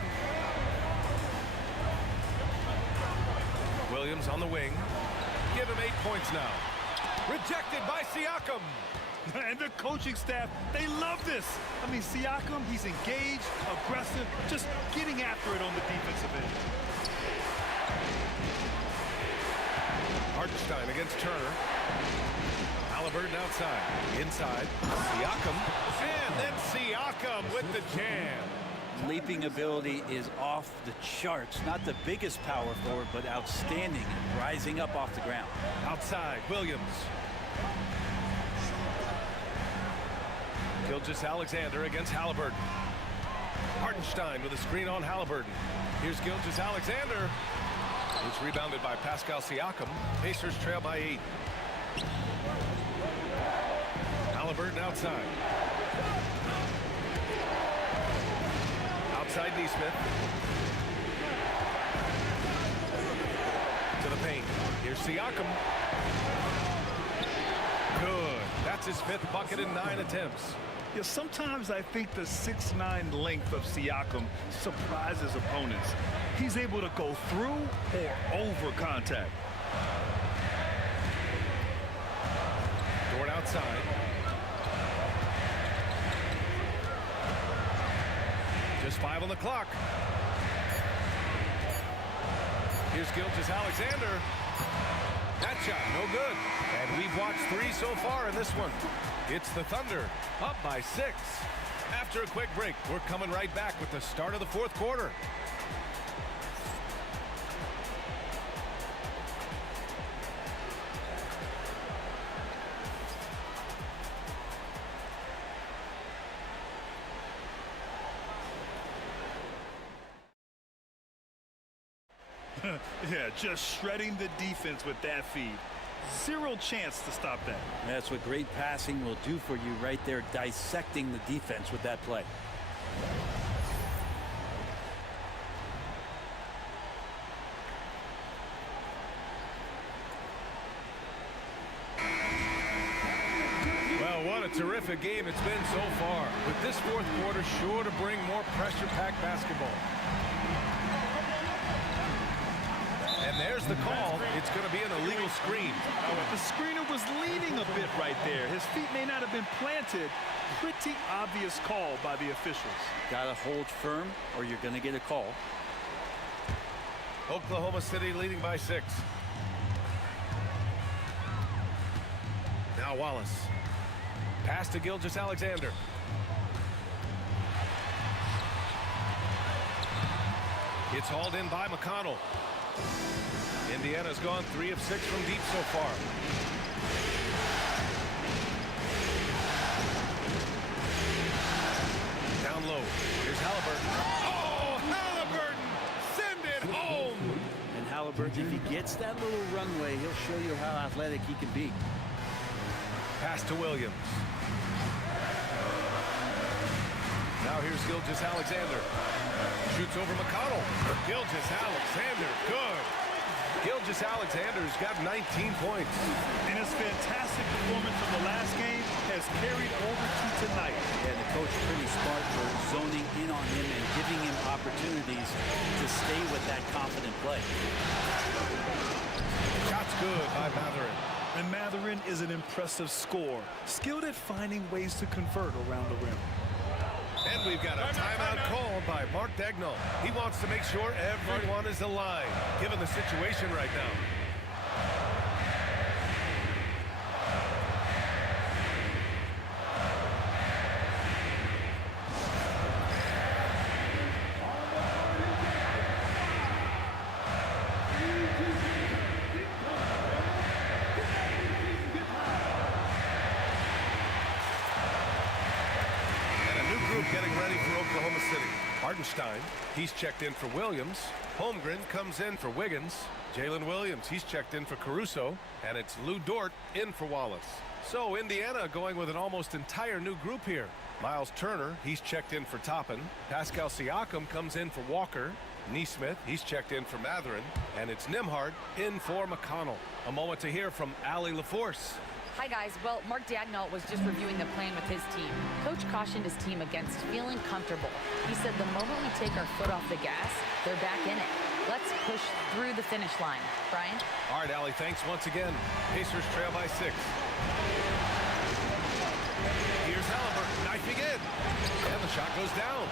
Williams on the wing. Give him 8 points now. Rejected by Siakam. And the coaching staff, they love this. I mean, Siakam, he's engaged, aggressive, just getting after it on the defensive end. Hartenstein against Turner. Haliburton outside. Inside. Siakam. And then Siakam with the jam. Leaping ability is off the charts. Not the biggest power forward, but outstanding. Rising up off the ground. Outside, Williams. Gilgeous-Alexander against Haliburton. Hartenstein with a screen on Haliburton. Here's Gilgeous-Alexander. It's rebounded by Pascal Siakam. Pacers trail by 8. Haliburton outside. Outside Neesmith. To the paint. Here's Siakam. Good. That's his 5th bucket in 9 attempts. Yeah, sometimes I think the 6'9" length of Siakam surprises opponents. He's able to go through or over contact. Dort outside. Just 5 on the clock. Here's Gilgeous-Alexander. That shot, no good. And we've watched 3 so far in this one. It's the Thunder, up by 6. After a quick break, we're coming right back with the start of the 4th quarter. Yeah, just shredding the defense with that feed. Zero chance to stop that. That's what great passing will do for you right there, dissecting the defense with that play. Well, what a terrific game it's been so far. With this 4th quarter sure to bring more pressure-packed basketball. And there's the call. It's going to be an illegal screen. The screener was leaning a bit right there. His feet may not have been planted. Pretty obvious call by the officials. Got to hold firm or you're going to get a call. Oklahoma City leading by 6. Now Wallace. Pass to Gilgeous-Alexander. It's hauled in by McConnell. Indiana's gone 3 of 6 from deep so far. Down low. Here's Haliburton. Oh, Haliburton! Send it home! And Haliburton, if he gets that little runway, he'll show you how athletic he can be. Pass to Williams. Now here's Gilgeous-Alexander. Shoots over McConnell. Gilgeous-Alexander, good. Gilgeous-Alexander's got 19 points. And his fantastic performance from the last game has carried over to tonight. And the coach pretty smart for zoning in on him and giving him opportunities to stay with that confident play. Shot's good by Mathurin. And Mathurin is an impressive scorer, skilled at finding ways to convert around the rim. And we've got a timeout called by Mark Dagnall. He wants to make sure everyone is aligned, given the situation right now. Getting ready for Oklahoma City. Hartenstein, he's checked in for Williams. Holmgren comes in for Wiggins. Jalen Williams, he's checked in for Caruso. And it's Lou Dort in for Wallace. So Indiana going with an almost entire new group here. Miles Turner, he's checked in for Toppin. Pascal Siakam comes in for Walker. Neesmith, he's checked in for Mathurin. And it's Nembhard in for McConnell. A moment to hear from Allie LaForce. Hi, guys. Well, Mark Daigneault was just reviewing the plan with his team. Coach cautioned his team against feeling comfortable. He said the moment we take our foot off the gas, they're back in it. Let's push through the finish line. Brian? All right, Allie, thanks once again. Pacers trail by 6. Here's Haliburton knifing in. And the shot goes down.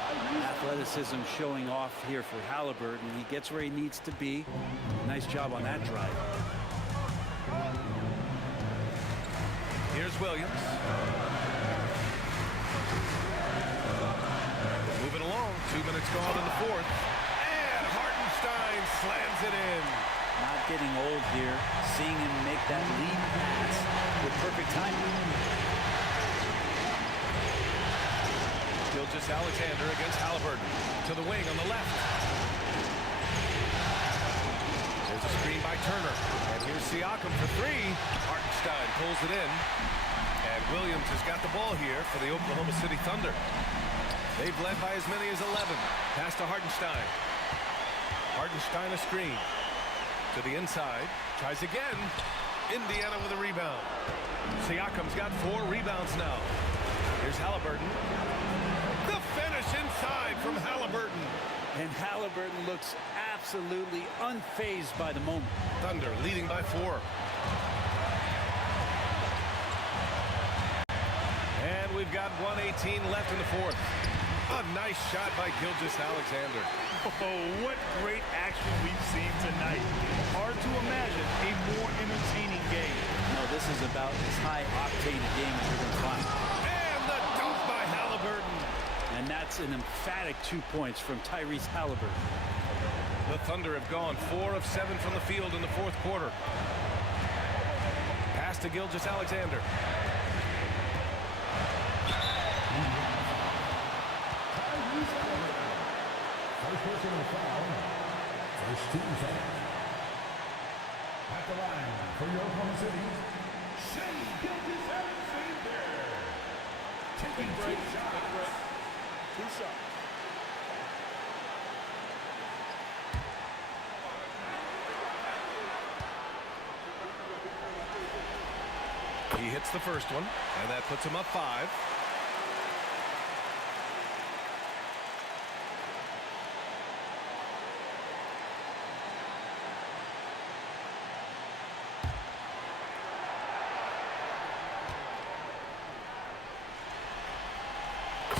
Athleticism showing off here for Haliburton. He gets where he needs to be. Nice job on that drive. Here's Williams. Moving along. 2 minutes gone in the fourth. And Hartenstein slams it in. Not getting old here. Seeing him make that lead pass with perfect timing. Gilgeous-Alexander against Haliburton. To the wing on the left. There's a screen by Turner. And here's Siakam for 3. Hartenstein pulls it in. And Williams has got the ball here for the Oklahoma City Thunder. They've led by as many as 11. Pass to Hartenstein. Hartenstein a screen. To the inside. Tries again. Indiana with a rebound. Siakam's got 4 rebounds now. Here's Haliburton. The finish inside from Haliburton. And Haliburton looks absolutely unfazed by the moment. Thunder leading by 4. And we've got 1:18 left in the fourth. A nice shot by Gilgeous-Alexander. Oh, what great action we've seen tonight. Hard to imagine a more entertaining game. No, this is about as high-octane a game as you're going to find. And the dunk by Haliburton. And that's an emphatic 2 points from Tyrese Haliburton. The Thunder have gone 4 of 7 from the field in the fourth quarter. Pass to Gilgeous-Alexander. First personal foul. First team foul. At the line for your Oklahoma City, Shai Gilgeous-Alexander. Taking 2 shots. 2 shots. He hits the first one, and that puts him up 5.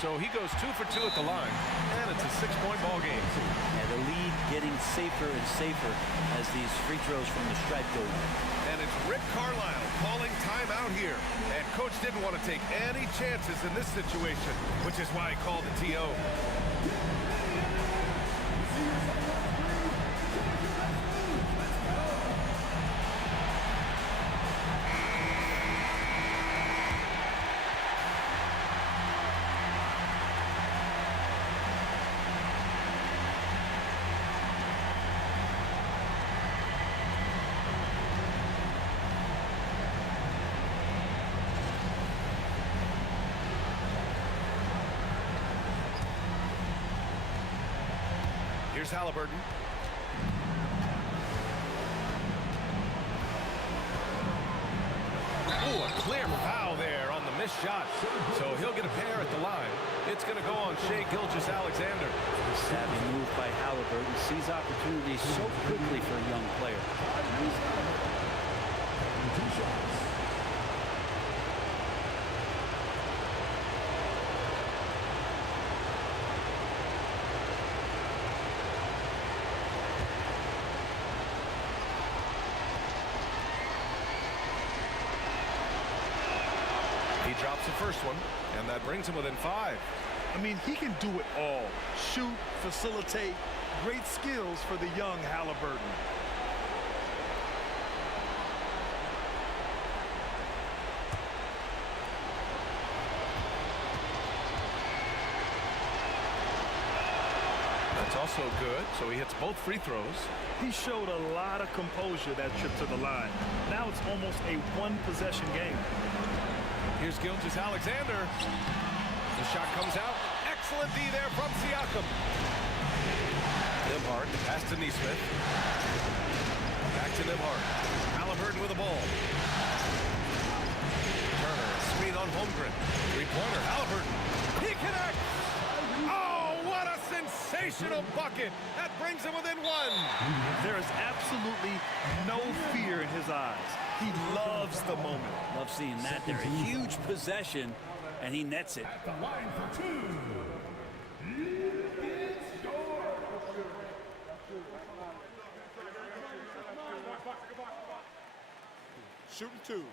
So he goes 2 for 2 at the line, and it's a 6-point ball game. And the lead getting safer and safer as these free throws from the stripe go in. And it's Rick Carlisle calling timeout here. And coach didn't want to take any chances in this situation, which is why he called the TO. Here's Haliburton. Oh, a clear foul there on the missed shot. So he'll get a pair at the line. It's going to go on Shai Gilgeous-Alexander. A savvy move by Haliburton. Sees opportunities so quickly for a young player. 2 shots. He drops the first one, and that brings him within 5. I mean, he can do it all. Shoot, facilitate, great skills for the young Haliburton. That's also good, so he hits both free throws. He showed a lot of composure that trip to the line. Now it's almost a one-possession game. Here's Gilgeous-Alexander. The shot comes out. Excellent D there from Siakam. Nembhard, pass to Nesmith. Back to Nembhard. Haliburton with the ball. screen on Holmgren. Three-pointer, Haliburton. He connects! Oh, what a sensational bucket! That brings him within one. There is absolutely no fear in his eyes. He loves the moment. Love seeing that there. A huge possession, and he nets it. At the line for two. Shooting two.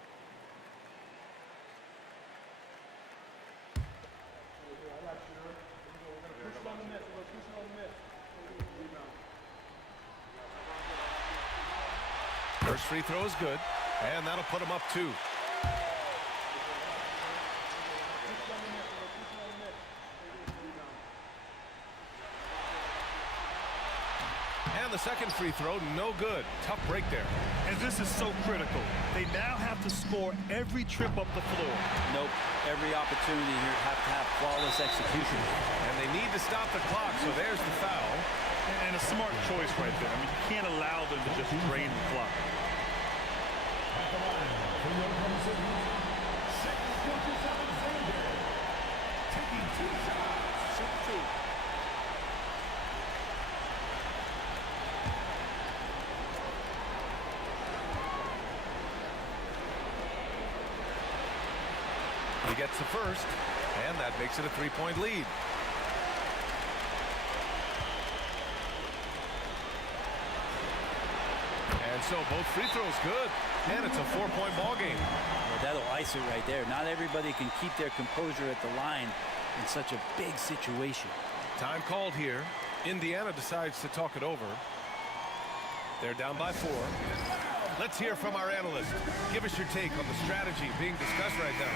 First free throw is good, and that'll put him up 2. And the second free throw, no good. Tough break there. And this is so critical. They now have to score every trip up the floor. Nope. Every opportunity here have to have flawless execution. And they need to stop the clock, so there's the foul. And a smart choice right there. I mean, you can't allow them to just drain the clock. At the line for your home city, Alexander, taking 2 shots. Shoot two. He gets the first, and that makes it a 3-point lead. And so both free throws good, and it's a 4-point ball game. Well, that'll ice it right there. Not everybody can keep their composure at the line in such a big situation. Time called here. Indiana decides to talk it over. They're down by 4. Let's hear from our analyst. Give us your take on the strategy being discussed right now.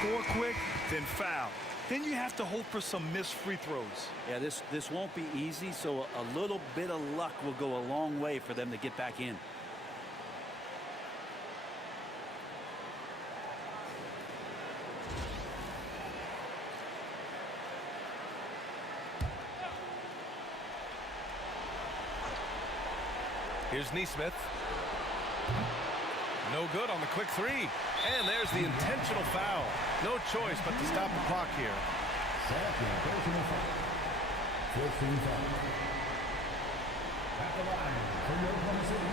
Score quick, then foul. Then you have to hope for some missed free throws. Yeah, this won't be easy, so a little bit of luck will go a long way for them to get back in. Here's Neesmith. No good on the quick 3. And there's the intentional foul. No choice but to stop the clock here. Second personal foul. 15 fouls. At the line for your home city.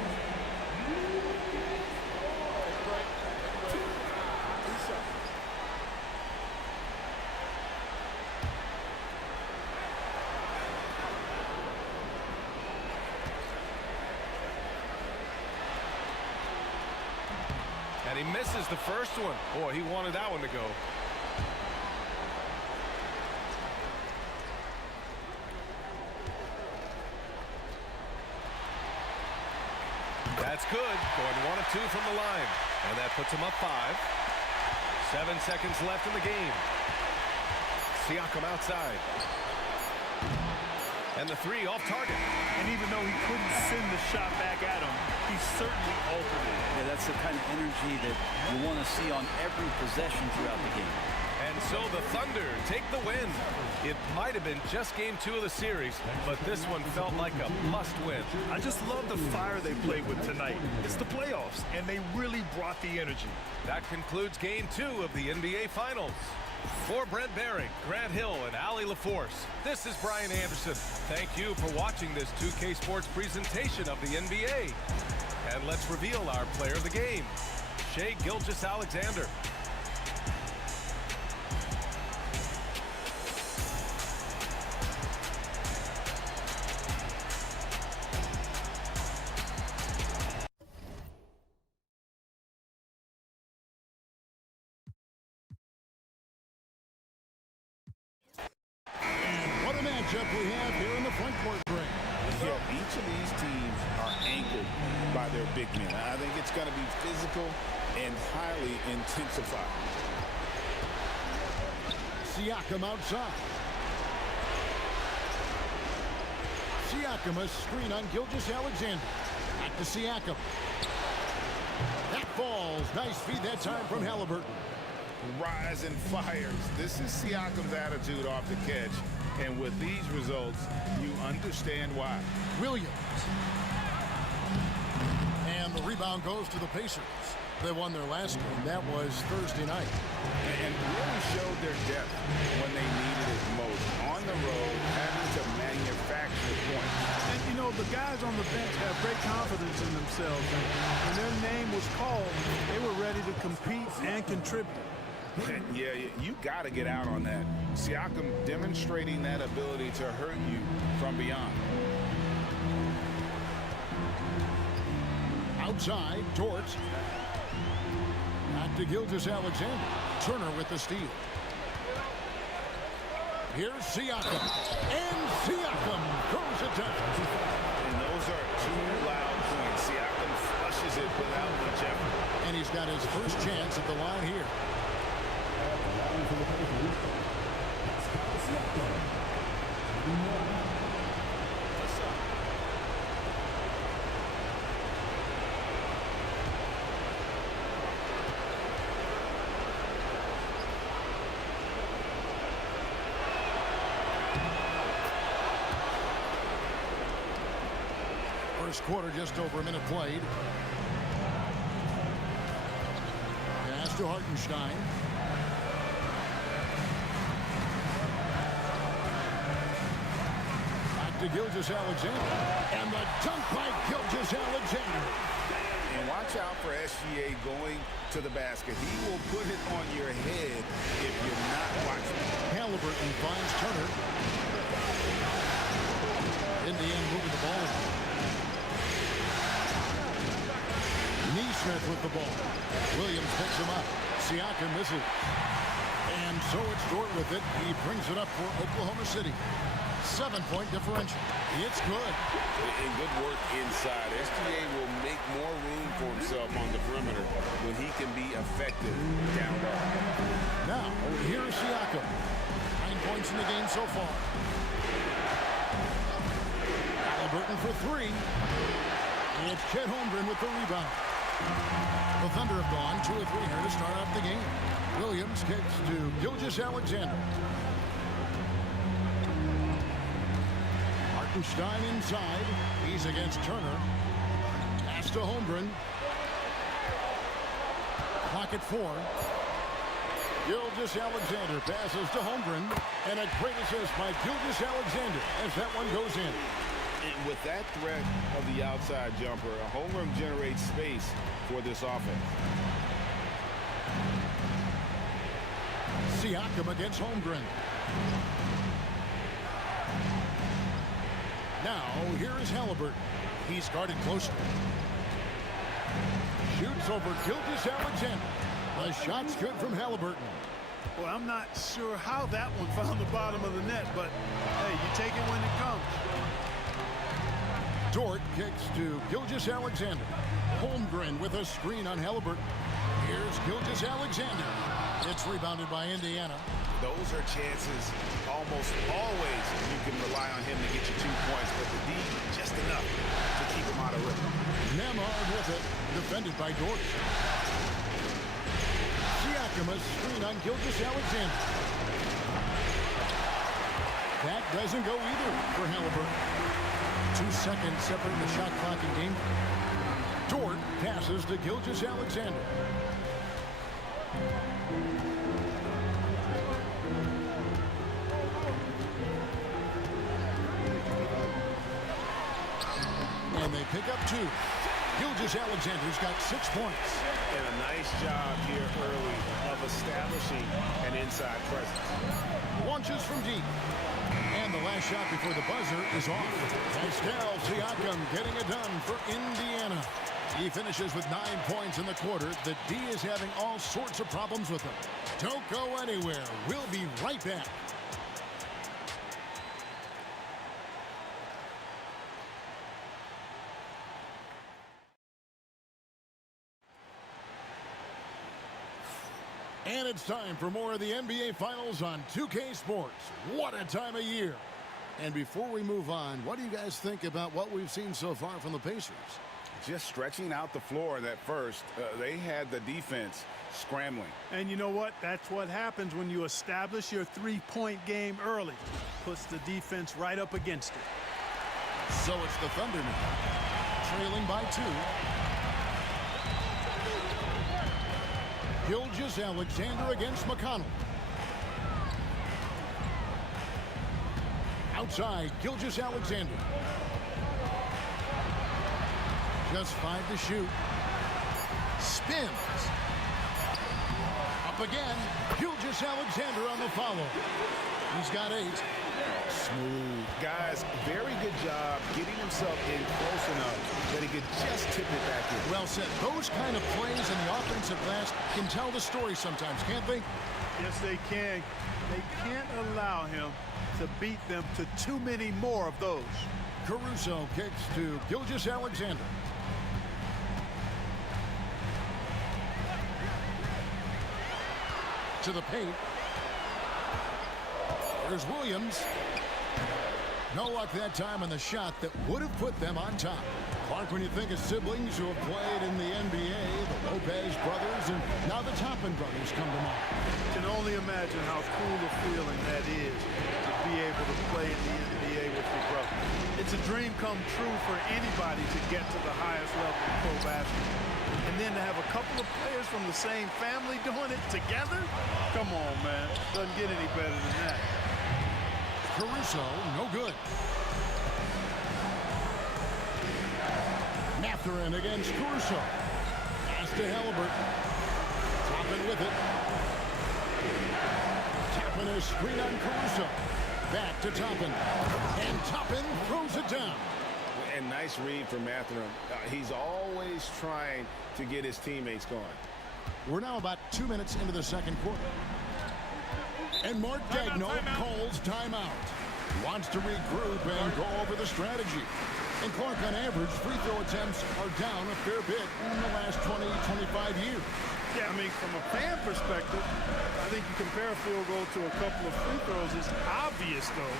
And he misses the first one. Boy, he wanted that one to go. That's good. Going 1 of 2 from the line. And that puts him up 5. 7 seconds left in the game. Siakam outside. And the 3 off target. And even though he couldn't send the shot back at him, he certainly altered it. Yeah, that's the kind of energy that you want to see on every possession throughout the game. And so the Thunder take the win. It might have been just game 2 of the series, but this one felt like a must-win. I just love the fire they played with tonight. It's the playoffs, and they really brought the energy. That concludes game 2 of the NBA Finals. For Brent Behring, Grant Hill, and Allie LaForce, this is Brian Anderson. Thank you for watching this 2K Sports presentation of the NBA. And let's reveal our player of the game, Shai Gilgeous-Alexander. What a matchup we have here in the front court break. Yeah, each of these teams are anchored by their big men. I think it's going to be physical and highly intensified. Siakam outside. Siakam a screen on Gilgeous-Alexander. Back to Siakam. That falls. Nice feed that time from Haliburton. Rise and fires. This is Siakam's attitude off the catch. And with these results, you understand why. Williams. And the rebound goes to the Pacers. They won their last game. That was Thursday night. And really showed their depth when they needed it most. On the road, having to manufacture points. And, you know, the guys on the bench have great confidence in themselves. And when their name was called, they were ready to compete and contribute. Yeah, you got to get out on that. Siakam demonstrating that ability to hurt you from beyond. Outside, Dort. Back to Gilgeous-Alexander. Turner with the steal. Here's Siakam. And Siakam throws it down. And those are two loud points. Siakam flushes it without much effort. And he's got his first chance at the line here. First quarter, just over a minute played. Pass to Hartenstein. Back to Gilgeous-Alexander. And the dunk by Gilgeous-Alexander. And watch out for SGA going to the basket. He will put it on your head if you're not watching. Haliburton finds Turner. In the end, moving the ball. Neesmith with the ball. Williams picks him up. Siakam misses. And so it's Dort with it. He brings it up for Oklahoma City. 7-point differential. It's good. And good work inside. SGA will make more room for himself on the perimeter when he can be effective down low. Now, here's Siakam. 9 points in the game so far. Haliburton for three. It's Chet Holmgren with the rebound. The Thunder have gone 2 of 3 here to start off the game. Williams kicks to Gilgeous-Alexander. Hartenstein inside. He's against Turner. Pass to Holmgren. Clock at 4. Gilgeous-Alexander passes to Holmgren. And a great assist by Gilgeous-Alexander as that one goes in. And with that threat of the outside jumper, Holmgren generates space for this offense. Siakam against Holmgren. Now, here is Haliburton. He's guarded closely. Shoots over Gilgeous-Alexander. The shot's good from Haliburton. Well, I'm not sure how that one found the bottom of the net, but, hey, you take it when it comes. Dort kicks to Gilgeous-Alexander. Holmgren with a screen on Haliburton. Here's Gilgeous-Alexander. It's rebounded by Indiana. Those are chances almost always you can rely on him to get you 2 points, but the D just enough to keep him out of rhythm. Nemhard with it, defended by Dort. Siakam a screen on Gilgeous-Alexander. That doesn't go either for Haliburton. 2 seconds separating the shot clock in game. Dort passes to Gilgeous-Alexander. And they pick up 2. Gilgeous-Alexander's got 6 points. And a nice job here early of establishing an inside presence. Launches from deep. And the last shot before the buzzer is off. Pascal Siakam getting it done for Indiana. He finishes with 9 points in the quarter. The D is having all sorts of problems with him. Don't go anywhere. We'll be right back. And it's time for more of the NBA Finals on 2K Sports. What a time of year. And before we move on, what do you guys think about what we've seen so far from the Pacers? Just stretching out the floor at first. They had the defense scrambling. And you know what? That's what happens when you establish your three-point game early. Puts the defense right up against it. So it's the Thunder now, trailing by 2. Gilgeous-Alexander against McConnell. Outside, Gilgeous-Alexander. Just 5 to shoot. Spins. Up again. Gilgeous-Alexander on the follow. He's got 8. Smooth. Guys, very good job getting himself in close enough that he could just tip it back in. Well said. Those kind of plays in the offensive glass can tell the story sometimes, can't they? Yes, they can. They can't allow him to beat them to too many more of those. Caruso kicks to Gilgeous-Alexander. To the paint. Here's Williams. No luck that time on the shot that would have put them on top. Clark, when you think of siblings who have played in the NBA, the Lopez brothers, and now the Toppin brothers come to mind. Can only imagine how cool a feeling that is to be able to play in the NBA with your brother. It's a dream come true for anybody to get to the highest level of pro basketball. And then to have a couple of players from the same family doing it together? Come on, man. Doesn't get any better than that. Caruso, no good. Mathurin against Caruso. Pass to Haliburton. Toppin with it. Toppin a screen on Caruso. Back to Toppin. And Toppin throws it down. And nice read from Mathurin. He's always trying to get his teammates going. We're now about 2 minutes into the second quarter. And Mark Daigneault calls timeout. Wants to regroup and go over the strategy. And Clark, on average, free throw attempts are down a fair bit in the last 20, 25 years. Yeah, I mean, from a fan perspective, I think you compare a field goal to a couple of free throws. It's obvious, though,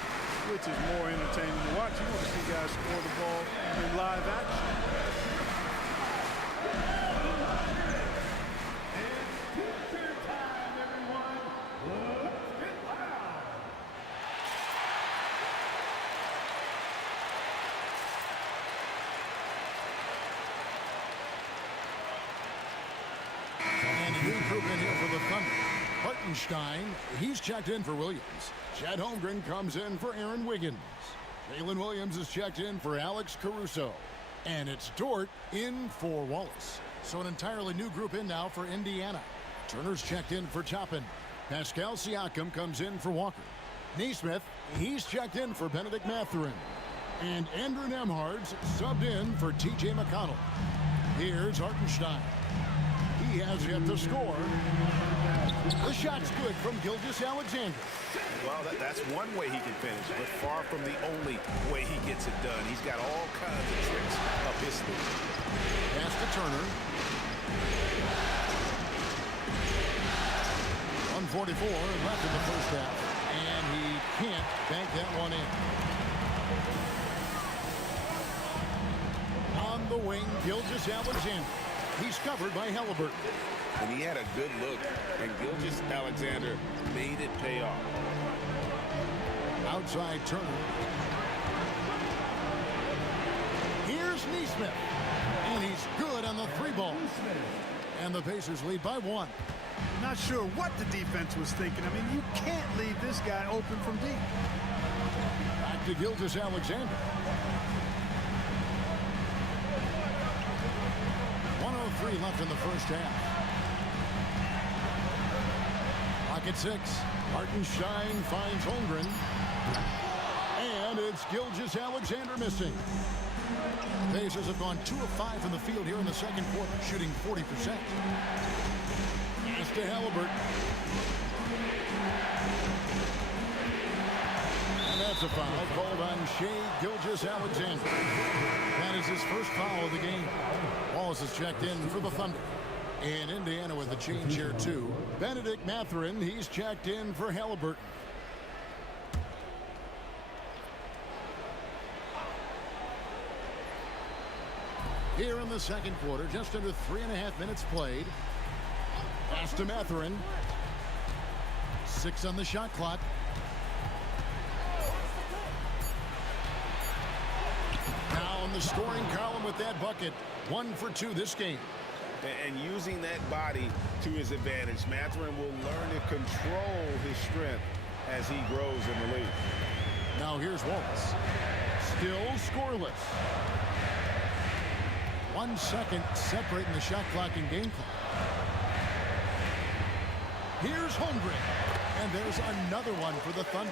which is more entertaining to watch. You want to see guys score the ball in live action. Hartenstein, he's checked in for Williams. Chad Holmgren comes in for Aaron Wiggins. Jalen Williams is checked in for Alex Caruso. And it's Dort in for Wallace. So an entirely new group in now for Indiana. Turner's checked in for Toppin. Pascal Siakam comes in for Walker. Neesmith, he's checked in for Benedict Mathurin. And Andrew Nembhard's subbed in for T.J. McConnell. Here's Hartenstein. He has yet to score. The shot's good from Gilgeous-Alexander. Well, that's one way he can finish, but far from the only way he gets it done. He's got all kinds of tricks up his sleeve. Pass to Turner. 1:44 left in the first half, and he can't bank that one in. On the wing, Gilgeous-Alexander. He's covered by Haliburton. And he had a good look, and Gilgeous-Alexander made it pay off. Outside Turner. Here's Neesmith. And he's good on the 3-ball. And the Pacers lead by 1. Not sure what the defense was thinking. I mean, you can't leave this guy open from deep. Back to Gilgeous-Alexander. 1:03 left in the first half. Pocket 6. Hartenstein finds Holmgren. And it's Gilgeous-Alexander missing. Pacers have gone 2 of 5 from the field here in the second quarter, shooting 40%. Pass to Haliburton. And that's a foul called on Shai Gilgeous-Alexander. That is his first foul of the game. Wallace is checked in for the Thunder. And Indiana with the change here, too. Benedict Mathurin, he's checked in for Haliburton. Here in the second quarter, just under 3.5 minutes played. Pass to Mathurin. 6 on the shot clock. Now in the scoring column with that bucket. 1 for 2 this game. and using that body to his advantage. Mathurin will learn to control his strength as he grows in the league. Now here's Waltz. Still scoreless. 1 second separating the shot clock and game clock. Here's Holmgren. And there's another one for the Thunder.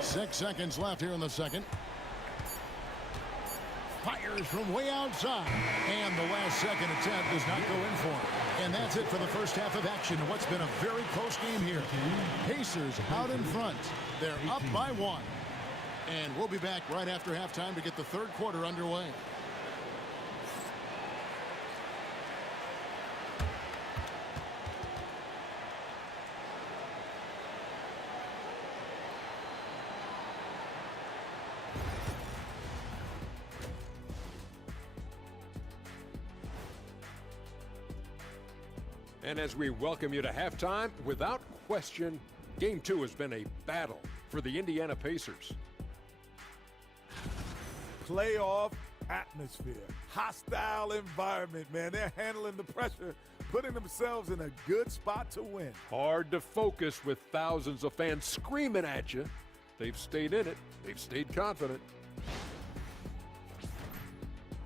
6 seconds left here in the second. Fires from way outside. And the last second attempt does not go in for him. And that's it for the first half of action. What's been a very close game here. Pacers out in front. They're up by 1. And we'll be back right after halftime to get the third quarter underway. And as we welcome you to halftime, without question, Game 2 has been a battle for the Indiana Pacers. Playoff atmosphere, hostile environment, man. They're handling the pressure, putting themselves in a good spot to win. Hard to focus with thousands of fans screaming at you. They've stayed in it. They've stayed confident.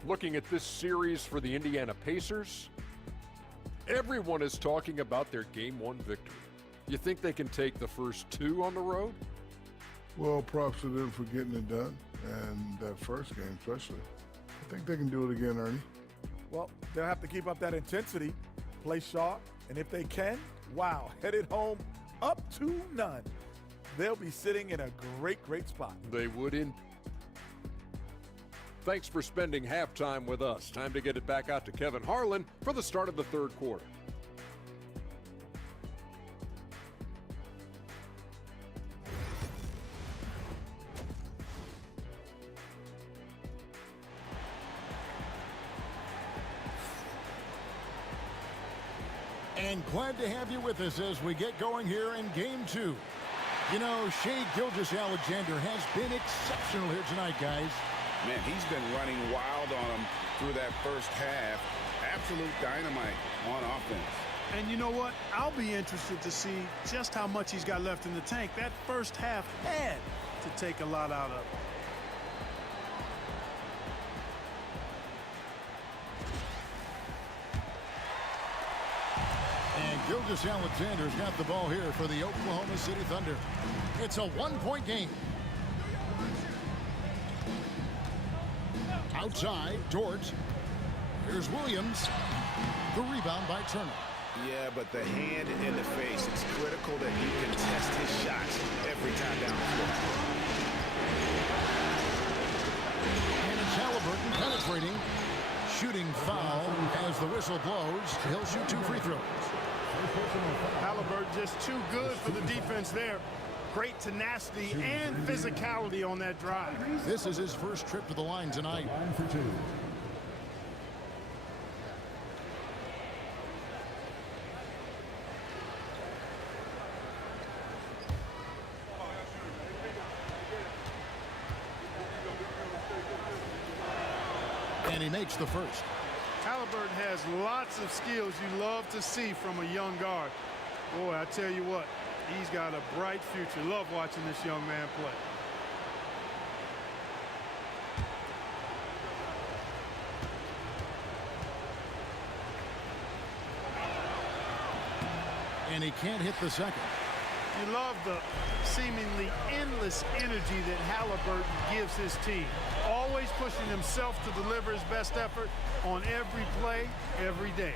Looking at this series for the Indiana Pacers, everyone is talking about their Game 1 victory. You think they can take the first 2 on the road? Well, props to them for getting it done, and that first game especially. I think they can do it again, Ernie. Well, they'll have to keep up that intensity, play sharp, and if they can, wow, headed home up 2-0. They'll be sitting in a great, great spot. They would in. Thanks for spending halftime with us. Time to get it back out to Kevin Harlan for the start of the third quarter. And glad to have you with us as we get going here in Game 2. You know, Shai Gilgeous-Alexander has been exceptional here tonight, guys. Man, he's been running wild on them through that first half. Absolute dynamite on offense. And you know what? I'll be interested to see just how much he's got left in the tank. That first half had to take a lot out of it. And Gilgeous-Alexander's got the ball here for the Oklahoma City Thunder. It's a one-point game. Outside, Dort. Here's Williams. The rebound by Turner. Yeah, but the hand in the face, it's critical that he can test his shots every time down the floor. And it's Haliburton penetrating. Shooting foul as the whistle blows. He'll shoot 2 free throws. Haliburton just too good for the defense there. Great tenacity and physicality on that drive. This is his first trip to the line tonight. Line for 2. And he makes the first. Haliburton has lots of skills you love to see from a young guard. Boy, I tell you what, he's got a bright future. Love watching this young man play. And he can't hit the second. You love the seemingly endless energy that Haliburton gives his team. Always pushing himself to deliver his best effort on every play, every day.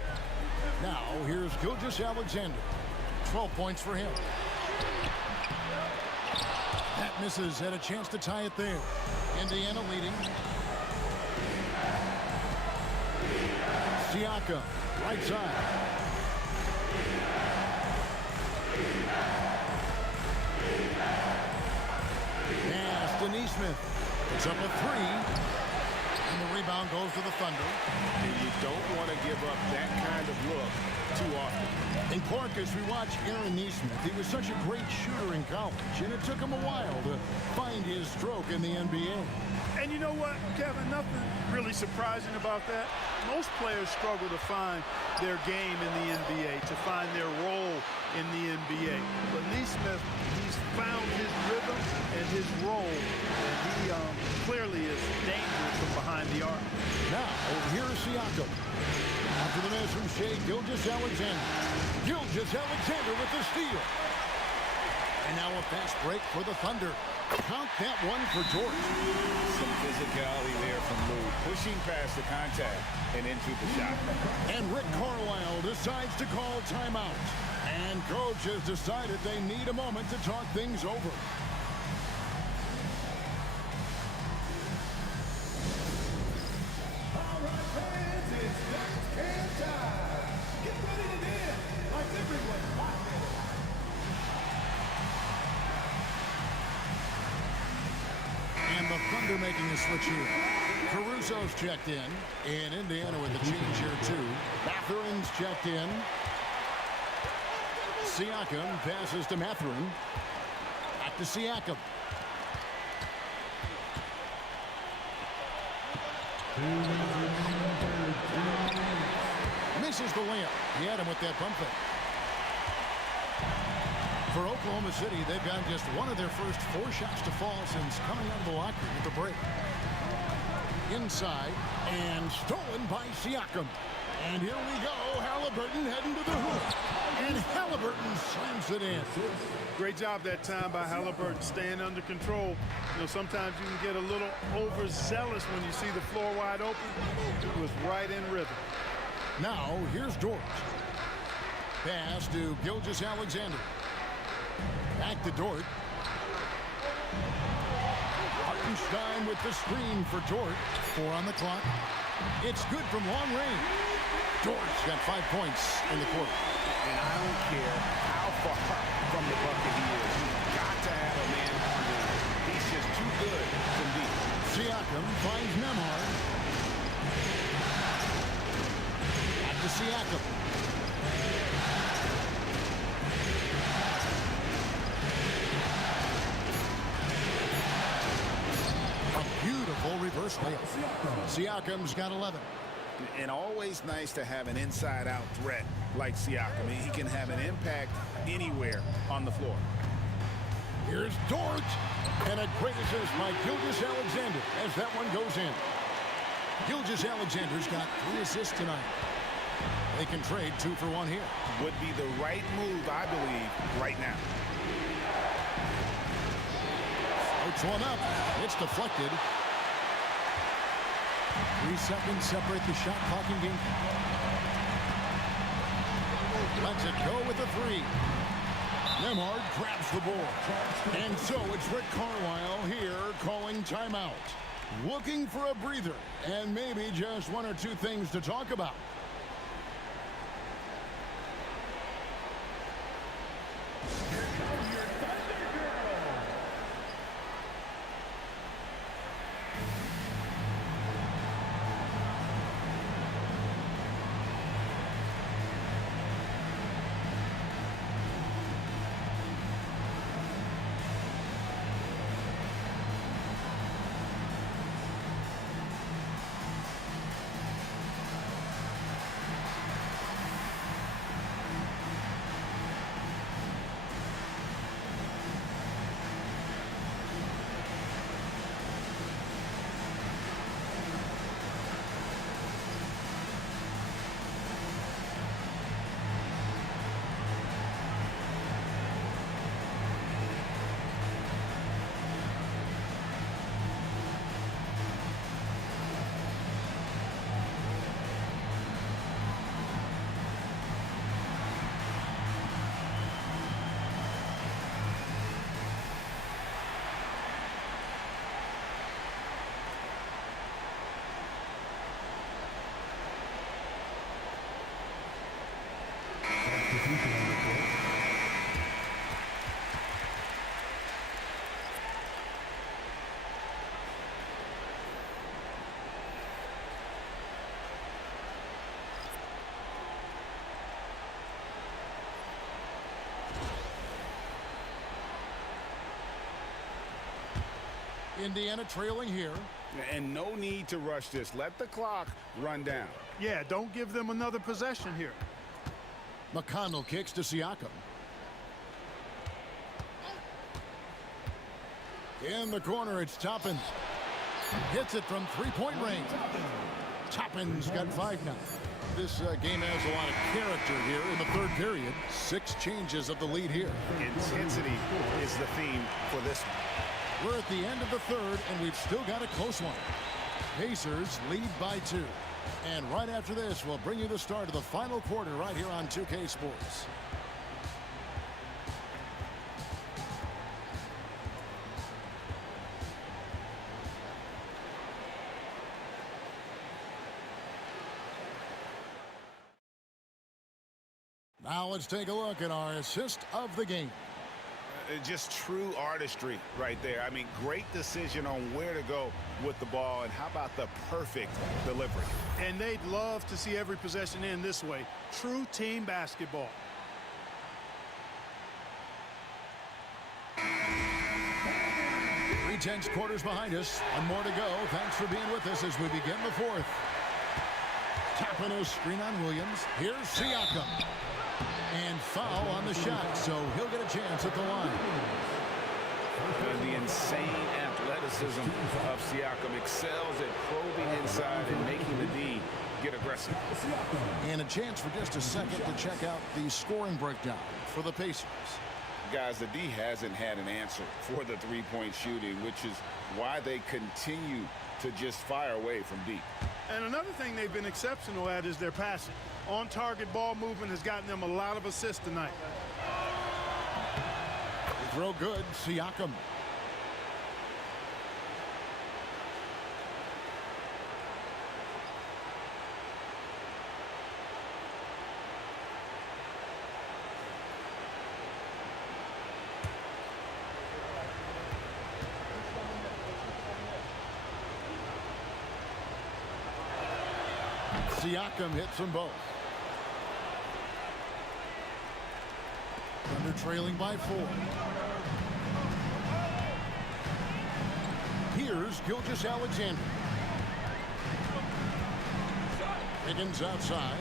Now, here's Gilgeous-Alexander. 12 points for him. That misses. Had a chance to tie it there. Indiana leading. Siakam, right side. Pass to Neesmith. It's up a 3. And the rebound goes to the Thunder. And you don't want to give up that kind of look too often. And Clark, as we watch Aaron Neesmith, he was such a great shooter in college, and it took him a while to find his stroke in the NBA. And you know what, Kevin, nothing really surprising about that. Most players struggle to find their game in the NBA, to find their role in the NBA. But Neesmith, he's found his rhythm and his role, and he clearly is dangerous from behind the arc. Now, here's Siakam. After the miss from Shea Gilgeous-Alexander. Gilgeous-Alexander with the steal. And now a fast break for the Thunder. Count that one for George. Some physicality there from Lou, pushing past the contact and into the shot. And Rick Carlisle decides to call timeout. And coach has decided they need a moment to talk things over. All right, fans, it's dance can time. Get ready to dance like everyone's watching. And the Thunder making a switch here. Caruso's checked in. And Indiana with the change here, too. Mathurin's checked in. Siakam passes to Mathurin. Back to Siakam. Misses the layup. He had him with that pump fake. For Oklahoma City, they've got just one of their first 4 shots to fall since coming out of the locker room at the break. Inside, and stolen by Siakam. And here we go, Haliburton heading to the hoop. And Haliburton slams it in. Great job that time by Haliburton, staying under control. You know, sometimes you can get a little overzealous when you see the floor wide open. It was right in rhythm. Now, here's George. Pass to Gilgeous-Alexander. Back to Dort. Hartenstein with the screen for Dort. 4 on the clock. It's good from long range. Dort's got 5 points in the quarter. And I don't care how far from the bucket he is. You've got to have a man under him. He's just too good from deep. Siakam finds Nembhard. Back to Siakam. Beautiful reverse layup. Siakam's got 11. And always nice to have an inside-out threat like Siakam. I mean, he can have an impact anywhere on the floor. Here's Dort. And a great assist by Gilgeous-Alexander as that one goes in. Gilgeous-Alexander's got 3 assists tonight. They can trade 2 for 1 here. Would be the right move, I believe, right now. Floats one up. It's deflected. 3 seconds separate the shot clock and game. Lets it go with a 3. Nembhard grabs the ball. And so it's Rick Carlisle here calling timeout. Looking for a breather and maybe just 1 or 2 things to talk about. Indiana trailing here. And no need to rush this. Let the clock run down. Yeah, don't give them another possession here. McConnell kicks to Siakam. In the corner, it's Toppin. Hits it from three-point range. Toppin's got 5 now. This game has a lot of character here in the third period. 6 changes of the lead here. Intensity is the theme for this one. We're at the end of the third, and we've still got a close one. Pacers lead by 2. And right after this, we'll bring you the start of the final quarter right here on 2K Sports. Now let's take a look at our assist of the game. Just true artistry right there. I mean, great decision on where to go with the ball, and how about the perfect delivery? And they'd love to see every possession end this way. True team basketball. Three-tenths quarters behind us. One more to go. Thanks for being with us as we begin the fourth. Tapping a screen on Williams. Here's Siakam. And foul on the shot, so he'll get a chance at the line. The insane athleticism of Siakam excels at probing inside and making the D get aggressive. And a chance for just a second to check out the scoring breakdown for the Pacers. Guys, the D hasn't had an answer for the three-point shooting, which is why they continue to just fire away from deep. And another thing they've been exceptional at is their passing. On-target ball movement has gotten them a lot of assists tonight. Throw good, Siakam. Siakam hits them both. Thunder trailing by 4. Here's Gilgeous-Alexander. Higgins outside.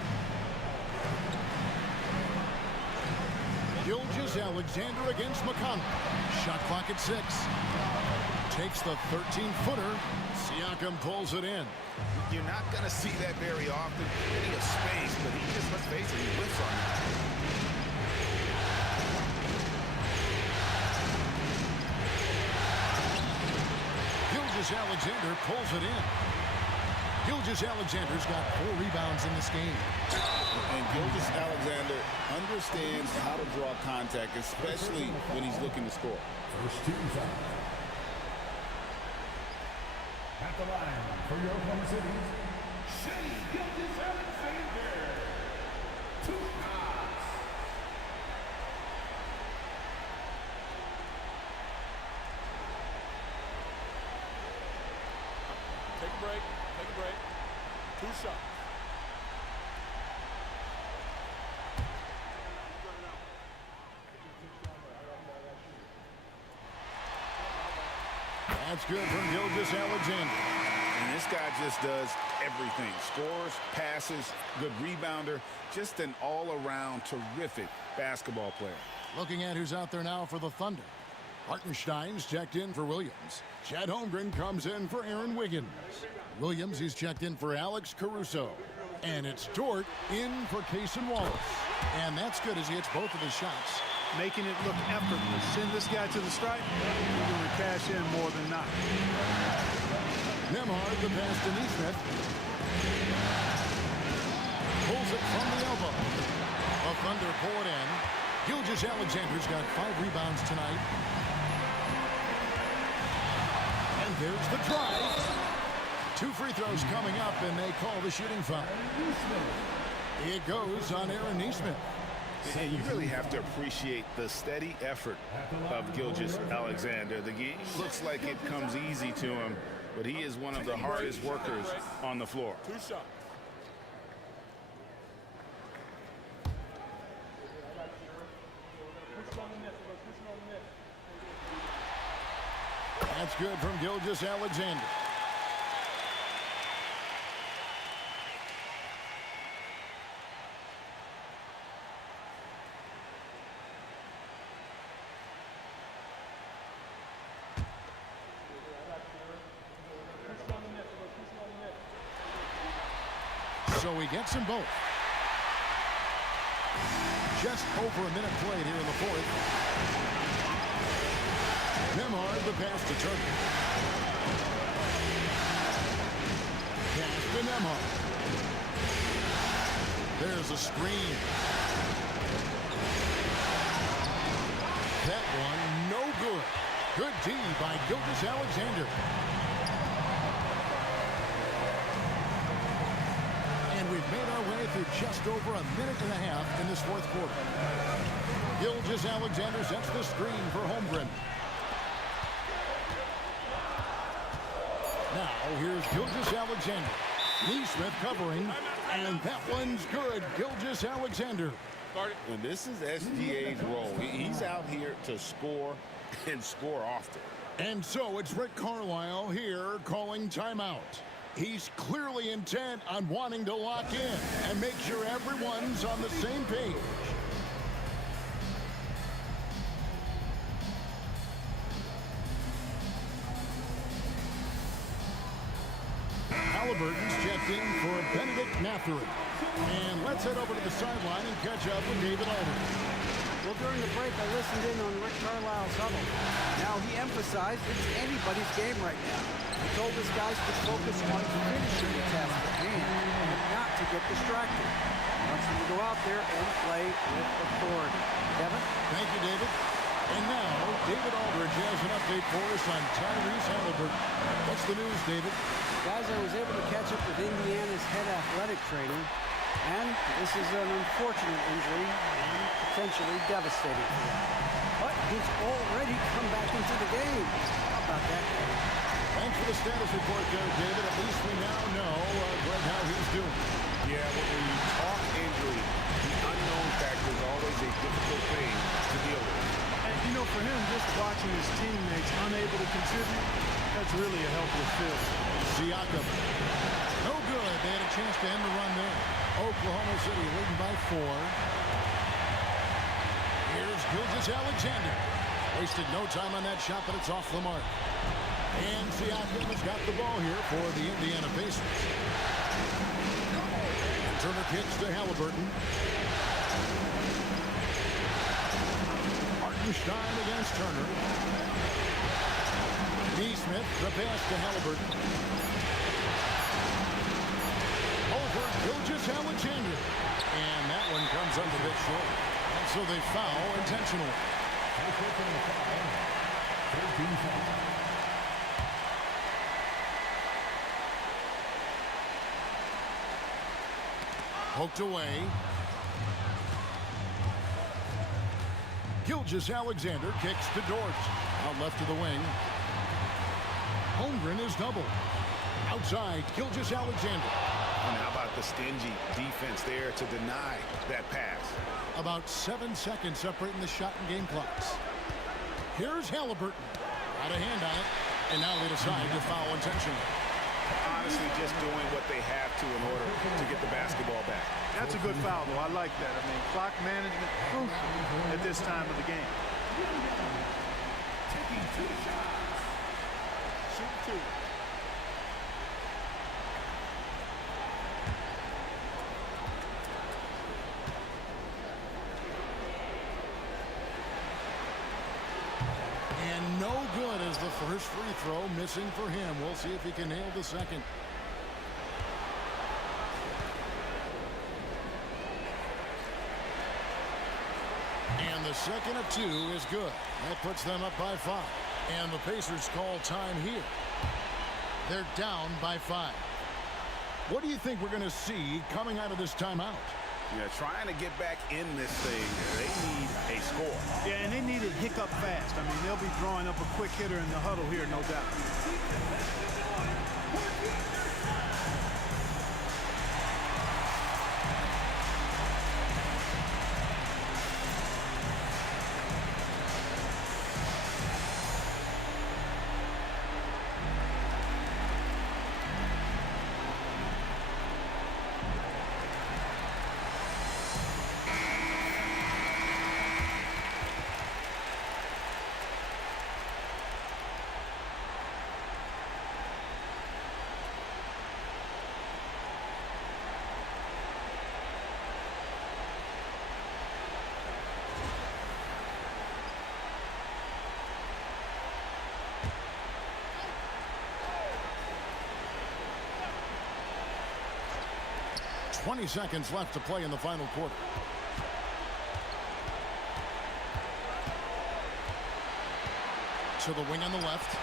Gilgeous-Alexander against McConnell. Shot clock at 6. Takes the 13-footer. Siakam pulls it in. You're not going to see that very often. Getting a space, but he just, let's face it, he whiffs on it. Gilgeous-Alexander pulls it in. Gilgeous-Alexander's got 4 rebounds in this game. And Gilgeous-Alexander understands how to draw contact, especially when he's looking to score. First team foul. At the line for your Oklahoma City, Shea Gilgeous-Alexander. 2 shots. Take a break. Take a break. 2 shots. That's good from Gilgeous-Alexander. And this guy just does everything. Scores, passes, good rebounder. Just an all-around terrific basketball player. Looking at who's out there now for the Thunder. Hartenstein's checked in for Williams. Chad Holmgren comes in for Aaron Wiggins. Williams, he's checked in for Alex Caruso. And it's Dort in for Cason Wallace. And that's good as he hits both of his shots. Making it look effortless. Send this guy to the stripe. You're going to cash in more than not. Nembhard, the pass to Neesmith. Pulls it from the elbow. The Thunder pull it in. Gilgeous-Alexander's got 5 rebounds tonight. And there's the drive. 2 free throws coming up, and they call the shooting foul. It goes on Aaron Neesmith. And you really have to appreciate the steady effort of Gilgeous-Alexander. The game looks like it comes easy to him, but he is one of the hardest workers on the floor. 2 shots. That's good from Gilgeous-Alexander. So he gets them both. Just over a minute played here in the fourth. Nemhard, the pass to Turner. Pass to Nemhard. There's a screen. That one, no good. Good D by Gilgeous-Alexander. And we've made our way through just over a minute and a half in this fourth quarter. Gilgeous-Alexander sets the screen for Holmgren. Now, here's Gilgeous-Alexander. Neesmith covering, and that one's good. Gilgeous-Alexander. And this is SGA's role. He's out here to score and score often. And so it's Rick Carlisle here calling timeout. He's clearly intent on wanting to lock in and make sure everyone's on the same page. Haliburton's checked in for Benedict Mathurin. And let's head over to the sideline and catch up with David Aldridge. Well, during the break, I listened in on Rick Carlisle's huddle. Now, he emphasized it's anybody's game right now. He told his guys to focus on finishing the task at hand and not to get distracted. He wants them to go out there and play with authority. Kevin? Thank you, David. And now, David Aldridge has an update for us on Tyrese Haliburton. What's the news, David? Guys, I was able to catch up with Indiana's head athletic trainer, and this is an unfortunate injury and potentially devastating for him. But he's already come back into the game. How about that, Kevin? Thanks for the status report there, David. At least we now know, Greg, how he's doing. Yeah, when you talk injury, the unknown factor is always a difficult thing to deal with. And, you know, for him, just watching his teammates unable to contribute, that's really a helpless feeling. Siakam. No good. They had a chance to end the run there. Oklahoma City leading by 4. Here's Gilgeous-Alexander. Wasted no time on that shot, but it's off the mark. And Siakam has got the ball here for the Indiana Pacers. And Turner kicks to Haliburton. Hartenstein against Turner. Neesmith, the pass to Haliburton. Over Gilgeous-Alexander. And that one comes up a bit short. And so they foul intentionally. Poked away. Gilgeous-Alexander kicks to Dort. Out left to the wing. Holmgren is doubled. Outside, Gilgeous-Alexander. And how about the stingy defense there to deny that pass? About 7 seconds separating the shot and game clocks. Here's Haliburton. Got a hand on it. And now they decide to foul intentionally. Honestly, just doing what they have to in order to get the basketball back. That's a good foul, though. I like that. I mean, clock management crucial at this time of the game. Taking 2 shots. Shoot 2. And no good as the first free throw missing for him. We'll see if he can nail the second. And the second of 2 is good. That puts them up by 5. And the Pacers call time here. They're down by 5. What do you think we're going to see coming out of this timeout? Yeah, trying to get back in this thing, they need a score. Yeah, and they need it hiccup fast. I mean, they'll be drawing up a quick hitter in the huddle here, no doubt. 20 seconds left to play in the final quarter. To the wing on the left.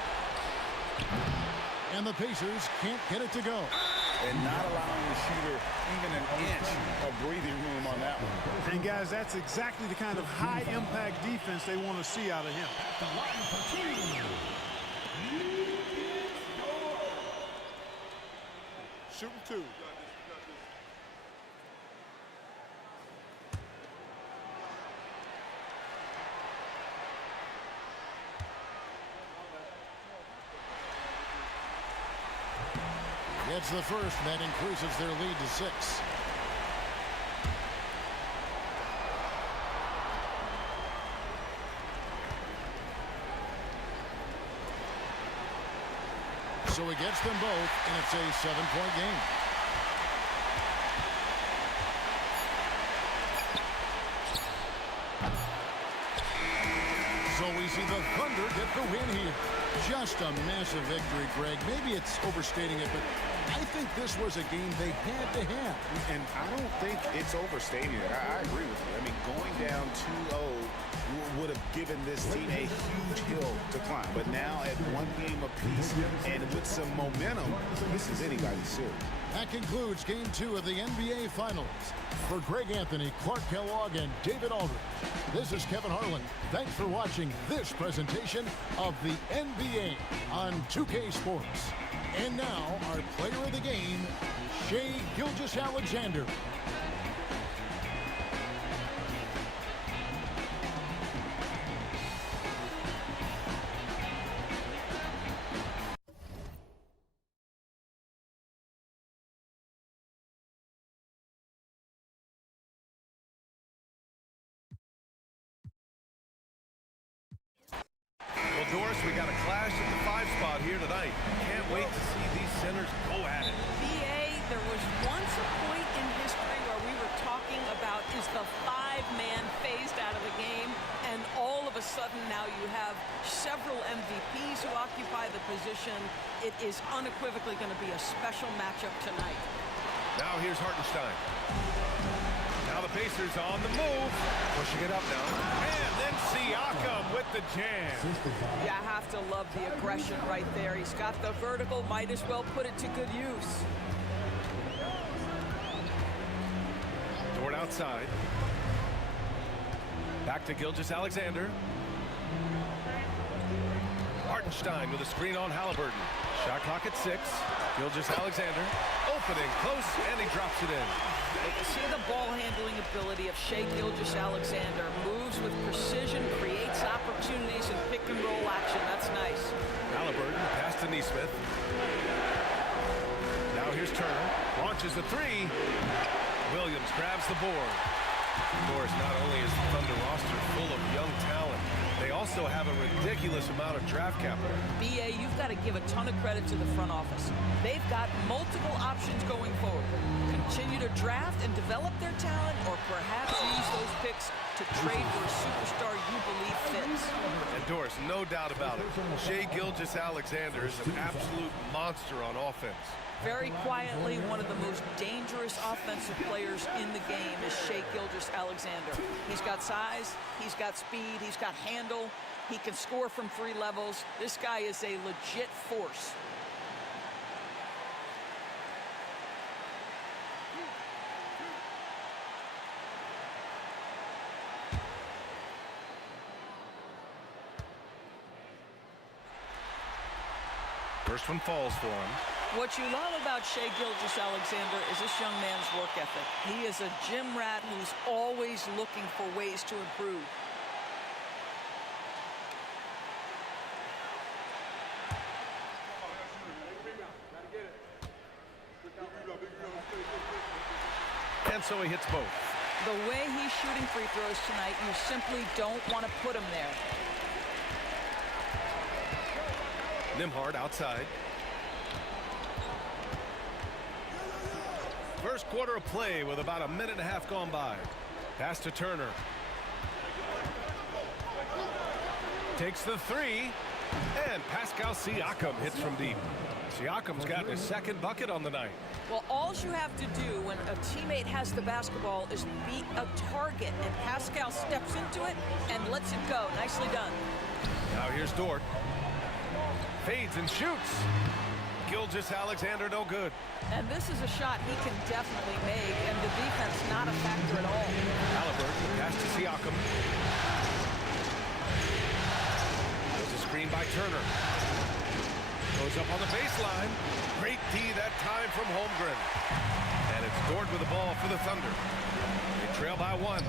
And the Pacers can't get it to go. And not allowing the shooter even an inch of breathing room on that one. And guys, that's exactly the kind of high-impact defense they want to see out of him. Shooting two. Gets the first, and that increases their lead to 6. So he gets them both, and it's a 7-point game. So we see the Thunder get the win here. Just a massive victory, Greg. Maybe it's overstating it, but I think this was a game they had to have. And I don't think it's overstating it. I agree with you. I mean, going down 2-0 would have given this team a huge hill to climb. But now at one game apiece and with some momentum, this is anybody's series. That concludes Game 2 of the NBA Finals. For Greg Anthony, Clark Kellogg, and David Aldridge, this is Kevin Harlan. Thanks for watching this presentation of the NBA on 2K Sports. And now, our player of the game, Shai Gilgeous-Alexander. Well, Doris, we got a clash at the 5 spot here tonight. Can't wait to see these centers go at it. BA, there was once a point in history where we were talking about is the 5-man phased out of the game, and all of a sudden now you have several MVPs who occupy the position. It is unequivocally going to be a special matchup tonight. Now here's Hartenstein. Now the Pacers on the move. Pushing it up now. And then Siakam with the jam. Yeah, I have to love the aggression right there. He's got the vertical, might as well put it to good use. Dort outside. Back to Gilgeous-Alexander. Hartenstein with a screen on Haliburton. Shot clock at 6. Gilgeous-Alexander opening close, and he drops it in. You see the ball handling ability of Shai Gilgeous-Alexander. Moves with precision, creates opportunities in pick and roll action. That's nice. Haliburton pass to Neesmith. Now here's Turner. Launches the 3. Williams grabs the board. Of course, not only is the Thunder roster full of young talent, they also have a ridiculous amount of draft capital. BA, you've got to give a ton of credit to the front office. They've got multiple options going forward. Continue to draft and develop their talent, or perhaps use those picks to trade for a superstar you believe fits. And Doris, no doubt about it, Shai Gilgeous-Alexander is an absolute monster on offense. Very quietly, one of the most dangerous offensive players in the game is Shai Gilgeous-Alexander. He's got size, he's got speed, he's got handle, he can score from 3 levels. This guy is a legit force. First one falls for him. What you love about Shai Gilgeous-Alexander is this young man's work ethic. He is a gym rat who's always looking for ways to improve. And so he hits both. The way he's shooting free throws tonight, you simply don't want to put him there. Nembhard outside. First quarter of play with about a minute and a half gone by. Pass to Turner. Takes the 3. And Pascal Siakam hits from deep. Siakam's gotten his second bucket on the night. Well, all you have to do when a teammate has the basketball is be a target, and Pascal steps into it and lets it go. Nicely done. Now here's Dort. Fades and shoots. Gilgeous-Alexander no good. And this is a shot he can definitely make, and the defense not a factor at all. Haliburton pass to Siakam. There's a screen by Turner. Goes up on the baseline. Great D that time from Holmgren. And it's Dort with the ball for the Thunder. They trail by 1.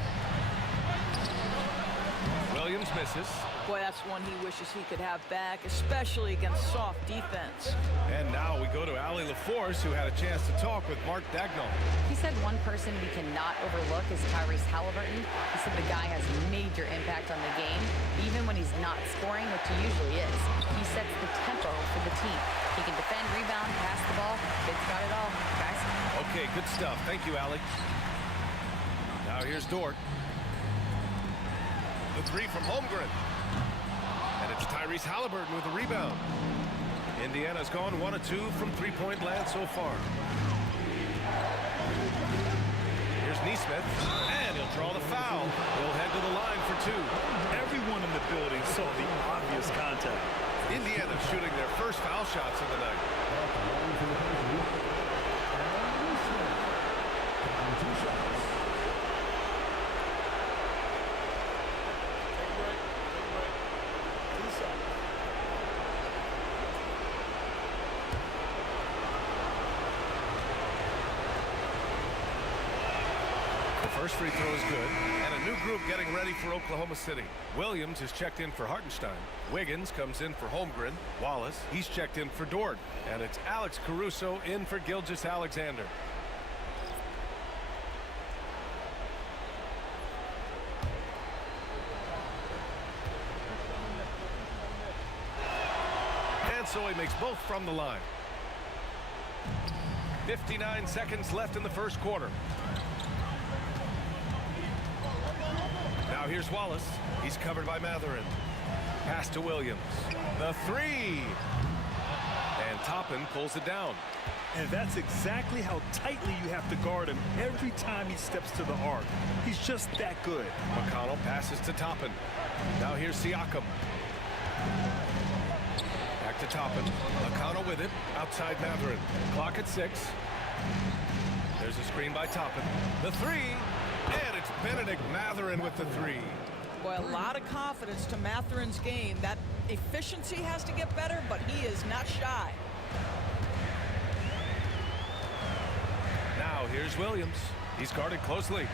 Williams misses. Boy, that's one he wishes he could have back, especially against soft defense. And now we go to Allie LaForce, who had a chance to talk with Mark Dagnall. He said one person we cannot overlook is Tyrese Haliburton. He said the guy has major impact on the game, even when he's not scoring, which he usually is. He sets the tempo for the team. He can defend, rebound, pass the ball. Kid's got it all, guys. Okay, good stuff. Thank you, Allie. Now here's Dort. The 3 from Holmgren. And it's Tyrese Haliburton with the rebound. Indiana's gone 1 of 2 from three-point land so far. Here's Nesmith, and he'll draw the foul. He'll head to the line for 2. Everyone in the building saw the obvious contact. Indiana shooting their first foul shots of the night. First free throw is good, and a new group getting ready for Oklahoma City. Williams is checked in for Hartenstein. Wiggins comes in for Holmgren. Wallace, he's checked in for Dort. And it's Alex Caruso in for Gilgeous-Alexander. And so he makes both from the line. 59 seconds left in the first quarter. Now here's Wallace. He's covered by Matherin. Pass to Williams. The 3. And Toppin pulls it down. And that's exactly how tightly you have to guard him every time he steps to the arc. He's just that good. McConnell passes to Toppin. Now here's Siakam. Back to Toppin. McConnell with it. Outside Matherin. Clock at 6. There's a screen by Toppin. The 3. And it's Benedict Matherin with the 3. Boy, a lot of confidence to Matherin's game. That efficiency has to get better, but he is not shy. Now here's Williams. He's guarded closely.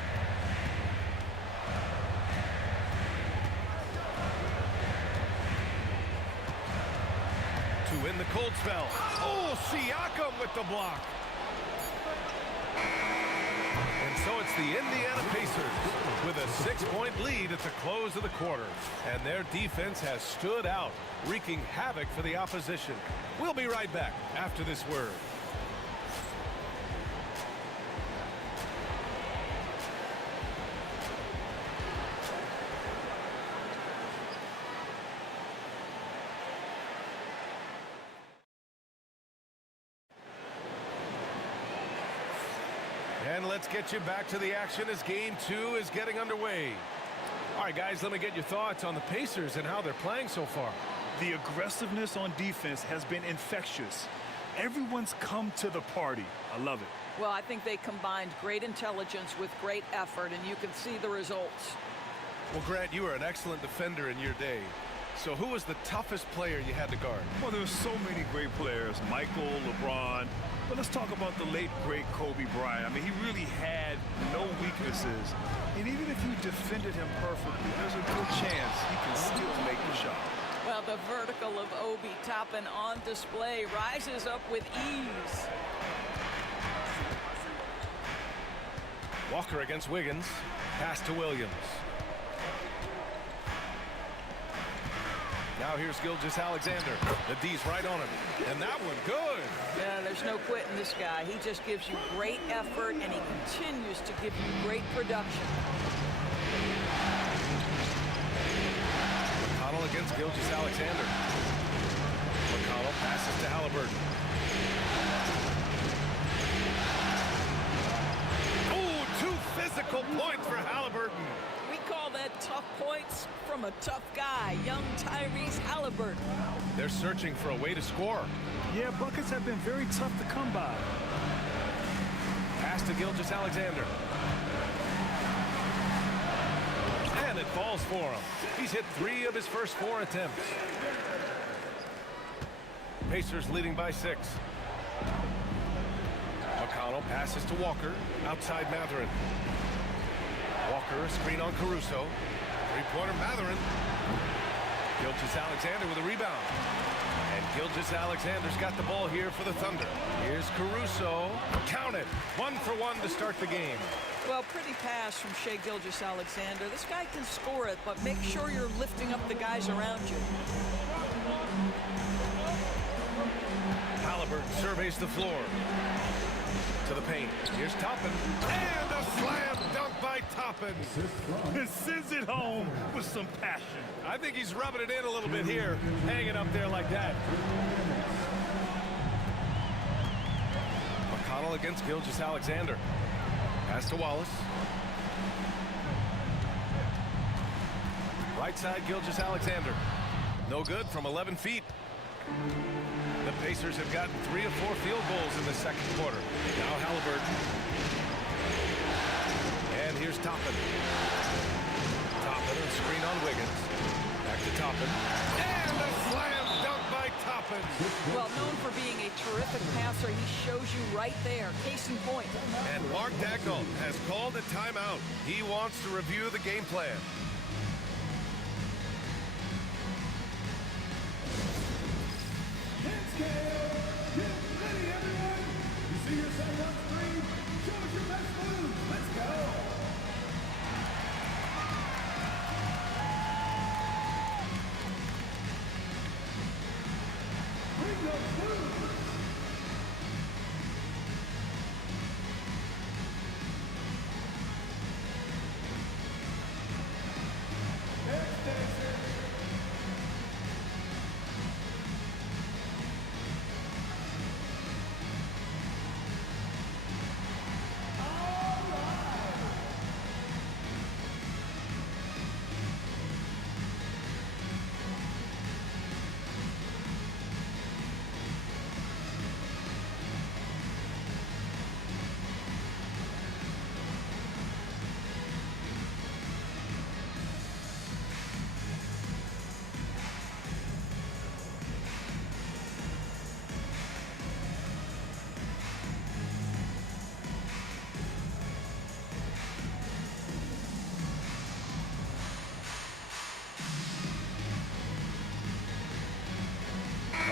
To win the cold spell. Oh, Siakam with the block. So it's the Indiana Pacers with a 6-point lead at the close of the quarter. And their defense has stood out, wreaking havoc for the opposition. We'll be right back after this word. And let's get you back to the action as game 2 is getting underway. All right, guys, let me get your thoughts on the Pacers and how they're playing so far. The aggressiveness on defense has been infectious. Everyone's come to the party. I love it. Well, I think they combined great intelligence with great effort, and you can see the results. Well, Grant, you were an excellent defender in your day. So who was the toughest player you had to guard? Well, there were so many great players. Michael, LeBron. But let's talk about the late, great Kobe Bryant. I mean, he really had no weaknesses. And even if you defended him perfectly, there's a good chance he can still make the shot. Well, the vertical of Obi Toppin on display rises up with ease. Walker against Wiggins. Pass to Williams. Now here's Gilgeous-Alexander. The D's right on him. And that one good. Yeah, there's no quitting this guy. He just gives you great effort, and he continues to give you great production. McConnell against Gilgeous-Alexander. Haliburton. Oh, 2 physical points for Haliburton. We call that tough points from a tough guy, young Tyrese Haliburton. They're searching for a way to score. Yeah, buckets have been very tough to come by. Pass to Gilgeous-Alexander. And it falls for him. He's hit 3 of his first 4 attempts. Pacers leading by 6. McConnell passes to Walker. Outside Mathurin. Walker, a screen on Caruso. Three-pointer Mathurin. Gilgeous-Alexander with a rebound. And Gilgeous-Alexander's got the ball here for the Thunder. Here's Caruso. Count it. 1 for 1 to start the game. Well, pretty pass from Shai Gilgeous-Alexander. This guy can score it, but make sure you're lifting up the guys around you. Haliburton surveys the floor. To the paint. Here's Toppin. And a slam dunk by Toppin. Sends it home with some passion. I think he's rubbing it in a little bit here, hanging up there like that. McConnell against Gilgeous-Alexander. Pass to Wallace. Right side, Gilgeous-Alexander. No good from 11 feet. The Pacers have gotten 3 of 4 field goals in the second quarter. Now Haliburton. And here's Toppin. Toppin, a screen on Wiggins. Back to Toppin. And a slam dunk by Toppin. Well, known for being a terrific passer, he shows you right there. Case in point. And Mark Daigneault has called a timeout. He wants to review the game plan. Get ready, everyone. You see yourself on screen? Show us your best move. Let's go. Bring those moves. Next dancer.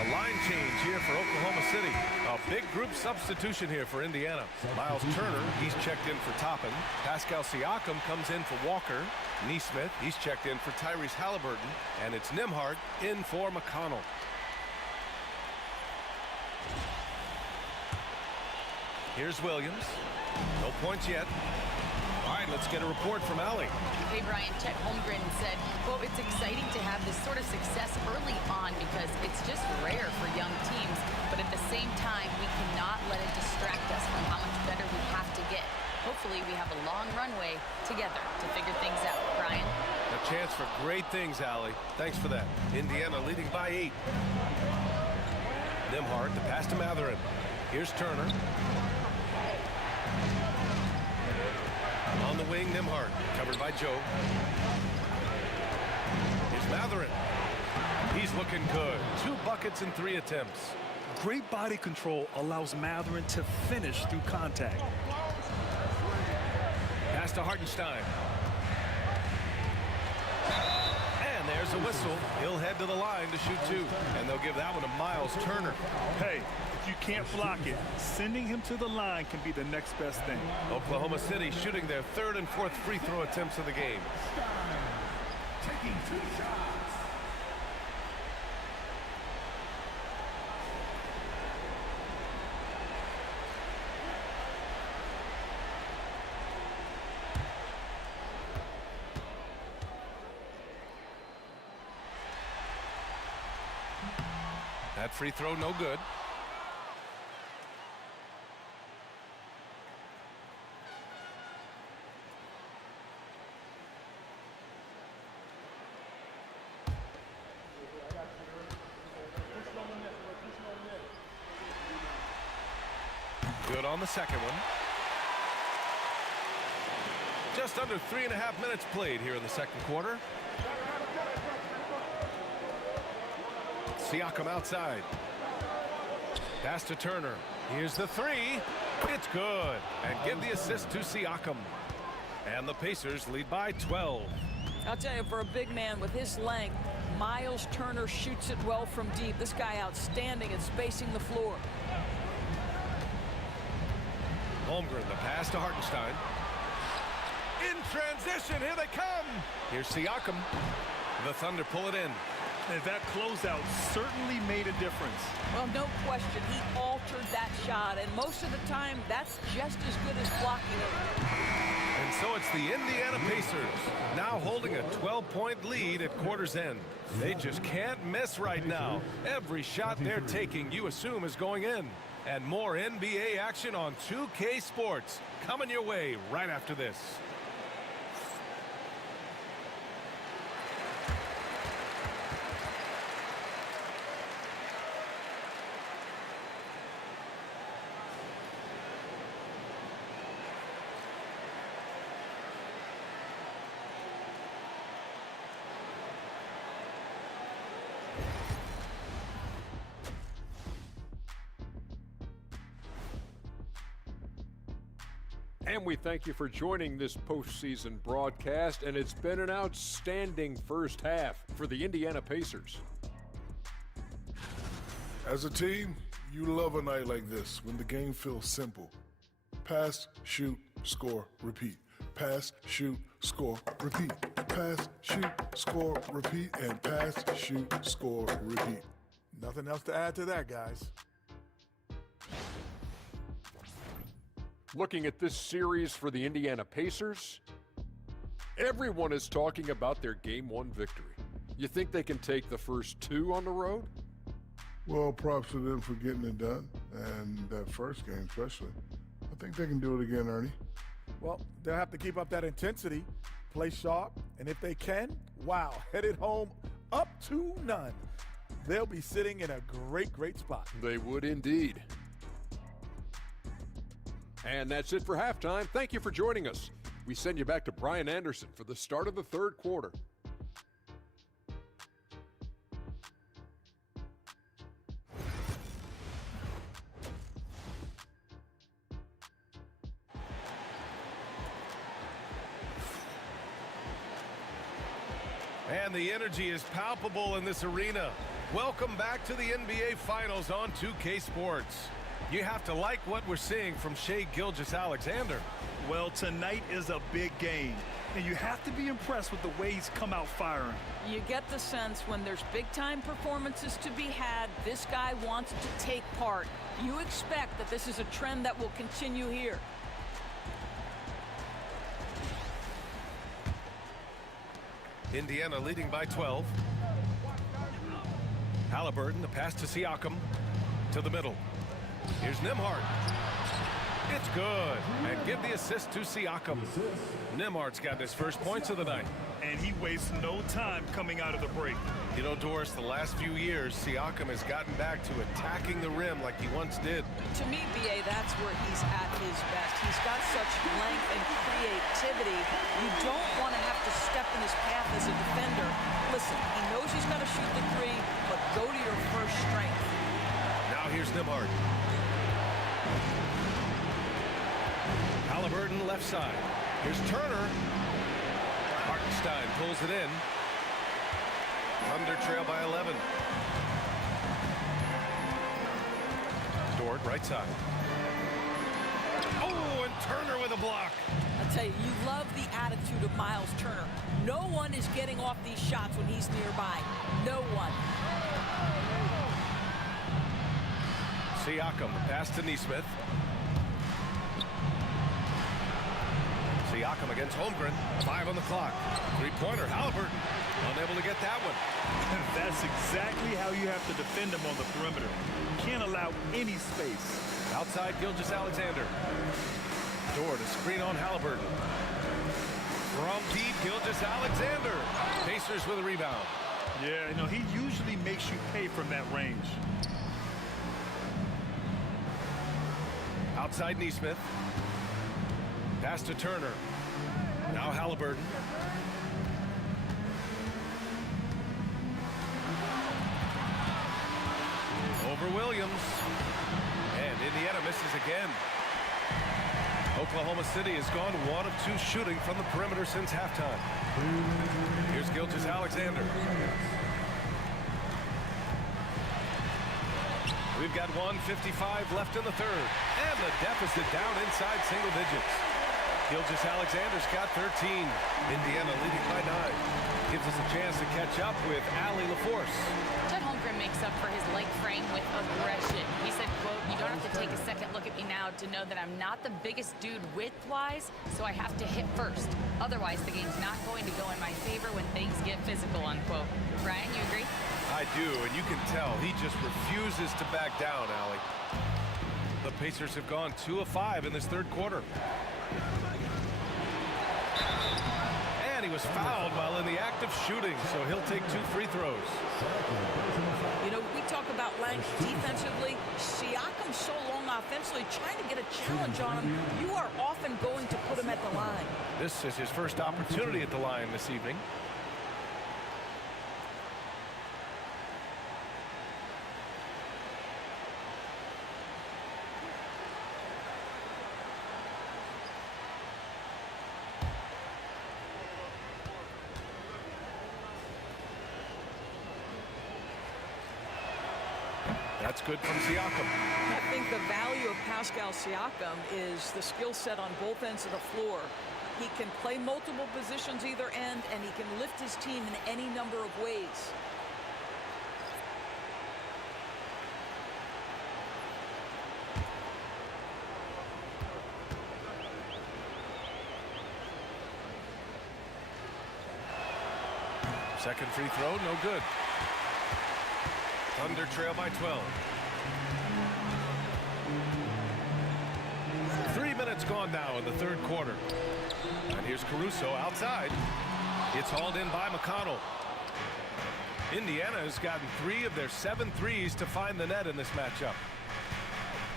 A line change here for Oklahoma City. A big group substitution here for Indiana. Miles Turner, he's checked in for Toppin. Pascal Siakam comes in for Walker. Neesmith, he's checked in for Tyrese Haliburton. And it's Nembhard in for McConnell. Here's Williams. No points yet. All right, let's get a report from Allie. Hey, Brian, Chet Holmgren said, quote, it's exciting to have this sort of success early on because it's just rare for young teams. But at the same time, we cannot let it distract us from how much better we have to get. Hopefully, we have a long runway together to figure things out. Brian? A chance for great things, Allie. Thanks for that. Indiana leading by 8. Nembhard, the pass to Mathurin. Here's Turner. On the wing, Nembhard, covered by Joe. Here's Mathurin. He's looking good. 2 buckets in 3 attempts. Great body control allows Mathurin to finish through contact. Pass to Hartenstein. And there's a whistle. He'll head to the line to shoot 2. And they'll give that one to Miles Turner. Hey, if you can't block it, sending him to the line can be the next best thing. Oklahoma City shooting their 3rd and 4th free throw attempts of the game. Taking 2 shots. That free throw no good. Good on the second one. Just under 3.5 minutes played here in the second quarter. Siakam outside. Pass to Turner. Here's the three. It's good. And give the assist to Siakam. And the Pacers lead by 12. I'll tell you, for a big man with his length, Miles Turner shoots it well from deep. This guy outstanding at spacing the floor. Holmgren, the pass to Hartenstein. In transition, here they come. Here's Siakam. The Thunder pull it in. And that closeout certainly made a difference. Well, no question, he altered that shot, and most of the time, that's just as good as blocking it. And so it's the Indiana Pacers, now holding a 12-point lead at quarter's end. They just can't miss right now. Every shot they're taking, you assume, is going in. And more NBA action on 2K Sports coming your way right after this. And we thank you for joining this postseason broadcast, and it's been an outstanding first half for the Indiana Pacers. As a team, you love a night like this when the game feels simple. Pass, shoot, score, repeat. Pass, shoot, score, repeat. Pass, shoot, score, repeat, and pass, shoot, score, repeat. Nothing else to add to that, guys. Looking at this series for the Indiana Pacers, everyone is talking about their Game 1 victory. You think they can take the first two on the road? Well, props to them for getting it done, and that first game especially. I think they can do it again, Ernie. Well, they'll have to keep up that intensity, play sharp, and if they can, wow, headed home up 2-0. They'll be sitting in a great, great spot. They would indeed. And that's it for halftime. Thank you for joining us. We send you back to Brian Anderson for the start of the third quarter. And the energy is palpable in this arena. Welcome back to the NBA Finals on 2K Sports. You have to like what we're seeing from Shai Gilgeous-Alexander. Well, tonight is a big game, and you have to be impressed with the way he's come out firing. You get the sense when there's big-time performances to be had, this guy wants to take part. You expect that this is a trend that will continue here. Indiana leading by 12. Haliburton, the pass to Siakam, to the middle. Here's Nembhard. It's good. And give the assist to Siakam. Nembhard's got his first points of the night. And he wastes no time coming out of the break. You know, Doris, the last few years, Siakam has gotten back to attacking the rim like he once did. To me, B.A., that's where he's at his best. He's got such length and creativity. You don't want to have to step in his path as a defender. Listen, he knows he's got to shoot the three, but go to your first strength. Now here's Nembhard. Haliburton left side. Here's Turner. Hartenstein pulls it in. Thunder trail by 11. Dort right side. Oh, and Turner with a block. I tell you, you love the attitude of Miles Turner. No one is getting off these shots when he's nearby. No one. Siakam, the pass to Nesmith. Siakam against Holmgren. 5 on the clock. Three-pointer, Haliburton. Unable to get that one. That's exactly how you have to defend him on the perimeter. You can't allow any space. Outside Gilgeous-Alexander. Dort, a screen on Haliburton. From deep, Gilgeous-Alexander. Pacers with a rebound. Yeah, you know, he usually makes you pay from that range. Outside Neesmith. Pass to Turner. Now Haliburton. Over Williams. And Indiana misses again. Oklahoma City has gone 1 of 2 shooting from the perimeter since halftime. Here's Gilgeous-Alexander. We've got 1:55 left in the third. And the deficit down inside single digits. Gilgeous-Alexander's got 13. Indiana leading by 9. Gives us a chance to catch up with Allie LaForce. Chet Holmgren makes up for his light frame with aggression. He said, quote, "You don't have to take a second look at me now to know that I'm not the biggest dude width-wise, so I have to hit first. Otherwise, the game's not going to go in my favor when things get physical," unquote. Brian, you agree? I do, and you can tell he just refuses to back down, Allie. The Pacers have gone 2 of 5 in this third quarter. And he was fouled while in the act of shooting, so he'll take 2 free throws. You know, we talk about length defensively. Siakam's so long offensively, trying to get a challenge on him. You are often going to put him at the line. This is his first opportunity at the line this evening. That's good from Siakam. I think the value of Pascal Siakam is the skill set on both ends of the floor. He can play multiple positions either end, and he can lift his team in any number of ways. Second free throw, no good. Thunder trail by 12. 3 minutes gone now in the third quarter. And here's Caruso outside. It's hauled in by McConnell. Indiana has gotten 3 of their 7 threes to find the net in this matchup.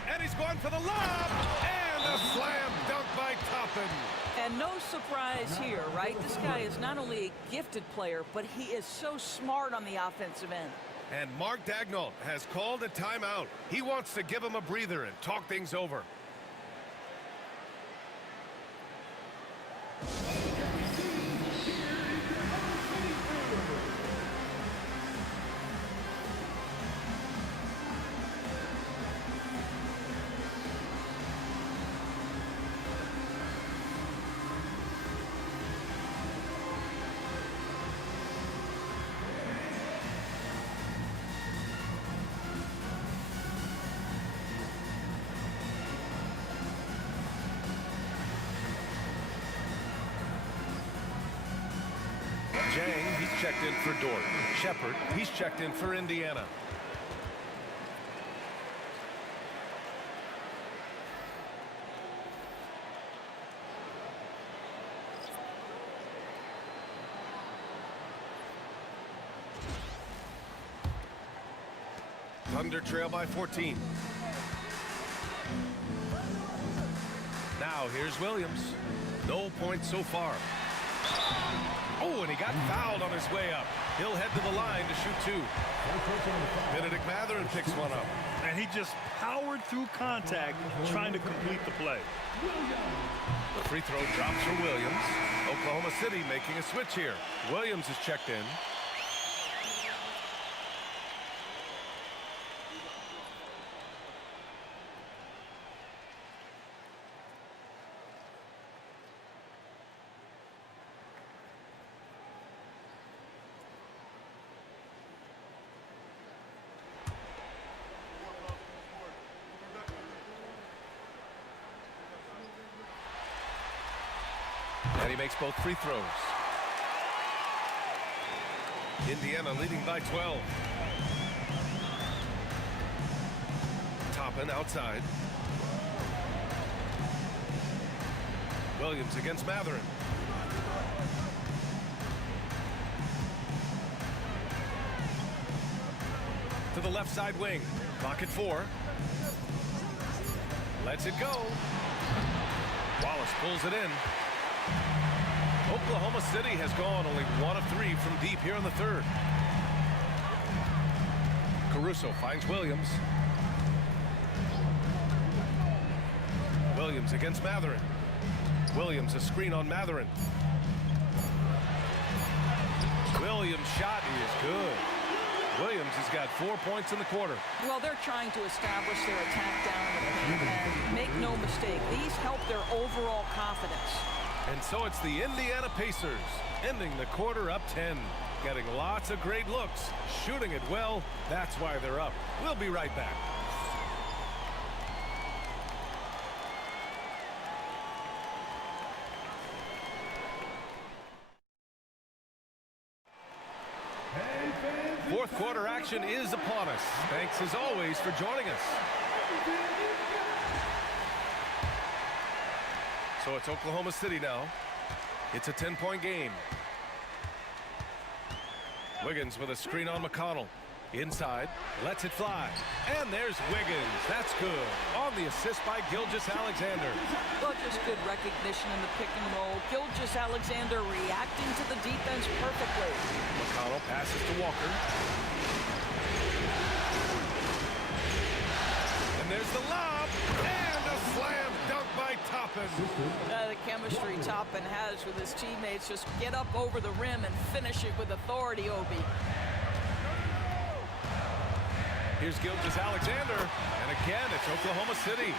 And he's going for the lob! And a slam dunk by Toppin. And no surprise here, right? This guy is not only a gifted player, but he is so smart on the offensive end. And Mark Daigneault has called a timeout. He wants to give him a breather and talk things over. Jang, he's checked in for Dort. Shepard, he's checked in for Indiana. Thunder trail by 14. Now here's Williams. No points so far. Oh, and he got fouled on his way up. He'll head to the line to shoot 2. Benedict Mathurin picks one up. And he just powered through contact trying to complete the play. The free throw drops for Williams. Oklahoma City making a switch here. Williams is checked in. And he makes both free throws. Indiana leading by 12. Toppin outside. Williams against Mathurin. To the left side wing. Clock at 4. Lets it go. Wallace pulls it in. Oklahoma City has gone only 1 of 3 from deep here in the third. Caruso finds Williams. Williams against Matherin. Williams a screen on Matherin. Williams' shot is good. Williams has got 4 points in the quarter. Well, they're trying to establish their attack down in the paint, and make no mistake, these help their overall confidence. And so it's the Indiana Pacers ending the quarter up 10. Getting lots of great looks, shooting it well. That's why they're up. We'll be right back. Fourth quarter action is upon us. Thanks as always for joining us. So it's Oklahoma City now. It's a 10-point game. Wiggins with a screen on McConnell. Inside, lets it fly. And there's Wiggins. That's good. On the assist by Gilgeous-Alexander. Well, just good recognition in the pick and roll. Gilgeous-Alexander reacting to the defense perfectly. McConnell passes to Walker. And there's the lob. And a slam dunk by Toppin. The chemistry Toppin has with his teammates. Just get up over the rim and finish it with authority, Obi. Here's Gilgeous-Alexander, and again, it's Oklahoma City.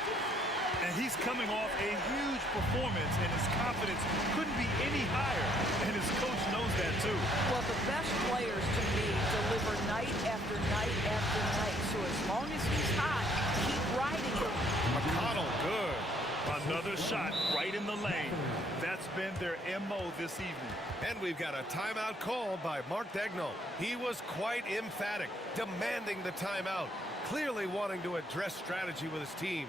And he's coming off a huge performance, and his confidence couldn't be any higher. And his coach knows that, too. Well, the best players, to me, deliver night after night after night. So as long as he's hot, keep riding it. McConnell, good. Another shot right in the lane. That's been their MO this evening. And we've got a timeout called by Mark Daigneault. He was quite emphatic, demanding the timeout, clearly wanting to address strategy with his team.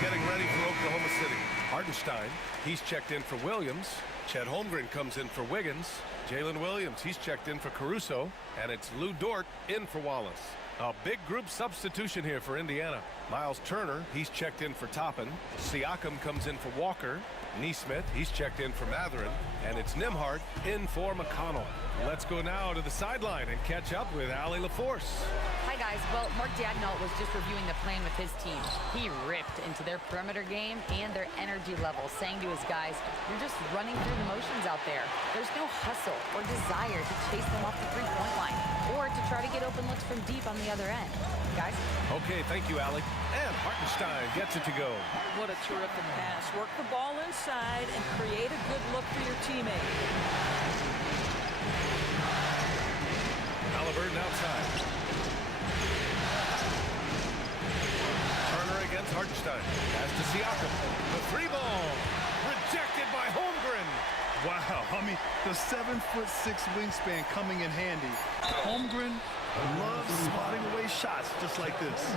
Getting ready for Oklahoma City. Hartenstein, he's checked in for Williams. Chet Holmgren comes in for Wiggins. Jalen Williams, he's checked in for Caruso. And it's Lou Dort in for Wallace. A big group substitution here for Indiana. Miles Turner, he's checked in for Toppin. Siakam comes in for Walker. Neesmith, he's checked in for Matherin. And it's Nembhard in for McConnell. Let's go now to the sideline and catch up with Allie LaForce. Hi, guys. Well, Mark Daigneault was just reviewing the plan with his team. He ripped into their perimeter game and their energy level, saying to his guys, you're just running through the motions out there. There's no hustle or desire to chase them off the three-point line or to try to get open looks from deep on the other end. Guys? Okay, thank you, Allie. And Hartenstein gets it to go. What a terrific pass. Work the ball inside and create a good look for your teammate. Haliburton outside. Turner against Hartenstein. Pass to Siakam. The three ball. Rejected by Holmgren. Wow, I mean, the 7'6" wingspan coming in handy. Holmgren loves swatting away shots just like this.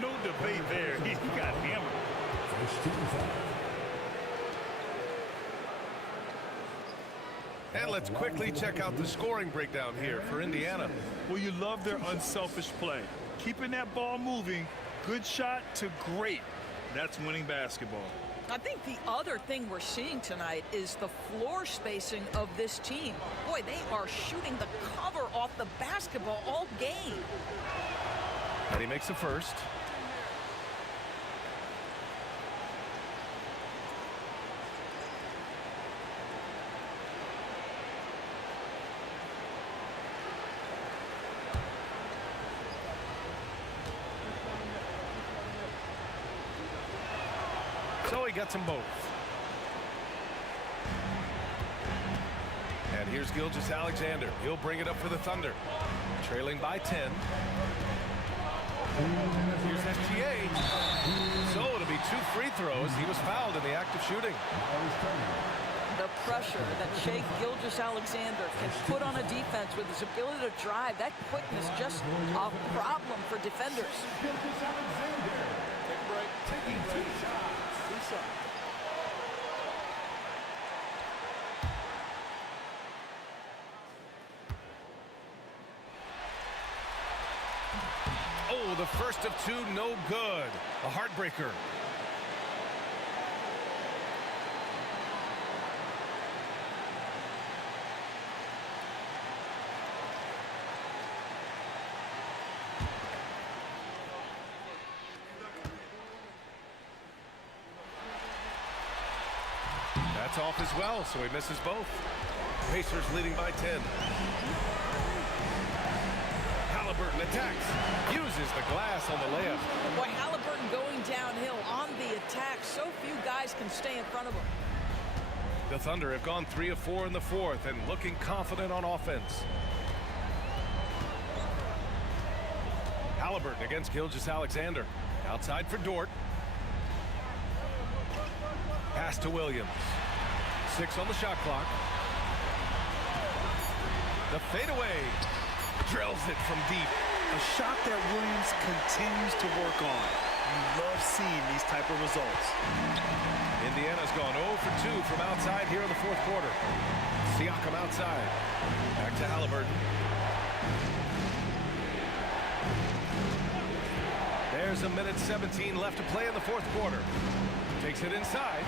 No debate there. He got hammered. And let's quickly check out the scoring breakdown here for Indiana. Well, you love their unselfish play. Keeping that ball moving, good shot to great. That's winning basketball. I think the other thing we're seeing tonight is the floor spacing of this team. Boy, they are shooting the cover off the basketball all game. And he makes the first. So he gets them both. And here's Gilgeous-Alexander. He'll bring it up for the Thunder. Trailing by 10. Here's SGA. So it'll be 2 free throws. He was fouled in the act of shooting. The pressure that Shai Gilgeous-Alexander can put on a defense with his ability to drive, that quickness, just a problem for defenders. Gilgeous-Alexander. Taking 2 shots. Oh, the first of 2, no good. A heartbreaker. That's off as well, so he misses both. Pacers leading by 10. Haliburton attacks, uses the glass on the layup. Boy, Haliburton going downhill on the attack. So few guys can stay in front of him. The Thunder have gone 3 of 4 in the fourth and looking confident on offense. Haliburton against Gilgeous-Alexander. Outside for Dort. Pass to Williams. 6 on the shot clock. The fadeaway. Drills it from deep. A shot that Williams continues to work on. You love seeing these type of results. Indiana's gone 0 for 2 from outside here in the fourth quarter. Siakam outside. Back to Haliburton. There's a minute 17 left to play in the fourth quarter. Takes it inside.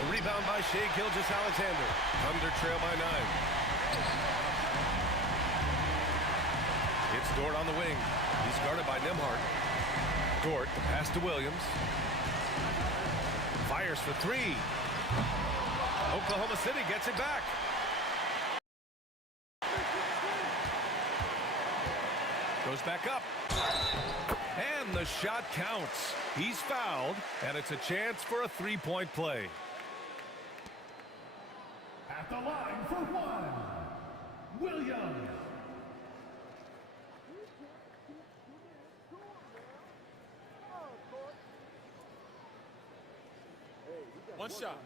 The rebound by Shai Gilgeous-Alexander. Thunder trail by 9. It's Dort on the wing. He's guarded by Nembhard. Dort, the pass to Williams. Fires for 3. Oklahoma City gets it back. Goes back up. And the shot counts. He's fouled, and it's a chance for a 3-point play. At the line for 1, Williams. One shot.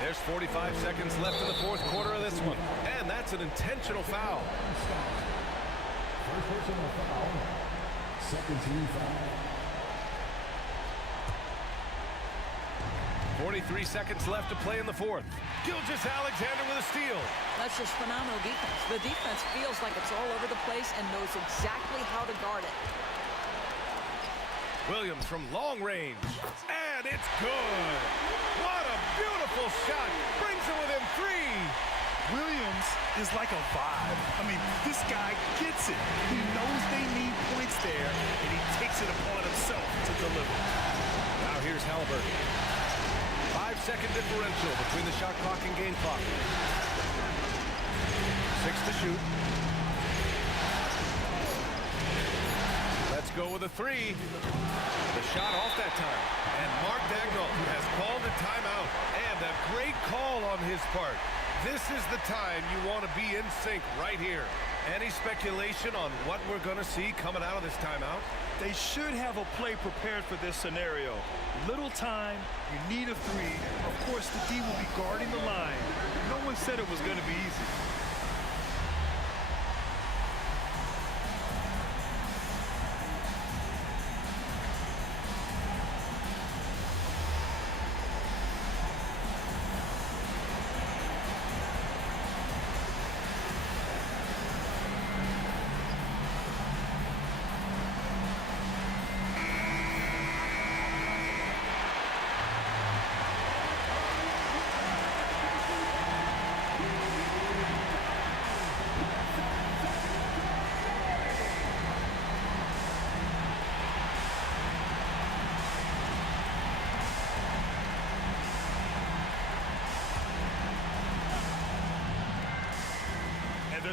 There's 45 seconds left in the fourth quarter of this one. And that's an intentional foul. First personal foul. Second team foul. 43 seconds left to play in the fourth. Gilgeous-Alexander with a steal. That's just phenomenal defense. The defense feels like it's all over the place and knows exactly how to guard it. Williams from long range. And it's good. What a beautiful shot. Brings it within 3. Williams is like a vibe. I mean, this guy gets it. He knows they need points there, and he takes it upon himself to deliver. Now here's Haliburton. 5-second differential between the shot clock and game clock. 6 to shoot. Let's go with a 3. The shot off that time. And Mark Daigneault has called a timeout. And a great call on his part. This is the time you want to be in sync right here. Any speculation on what we're going to see coming out of this timeout? They should have a play prepared for this scenario. Little time, you need a 3. Of course, the D will be guarding the line. No one said it was going to be easy.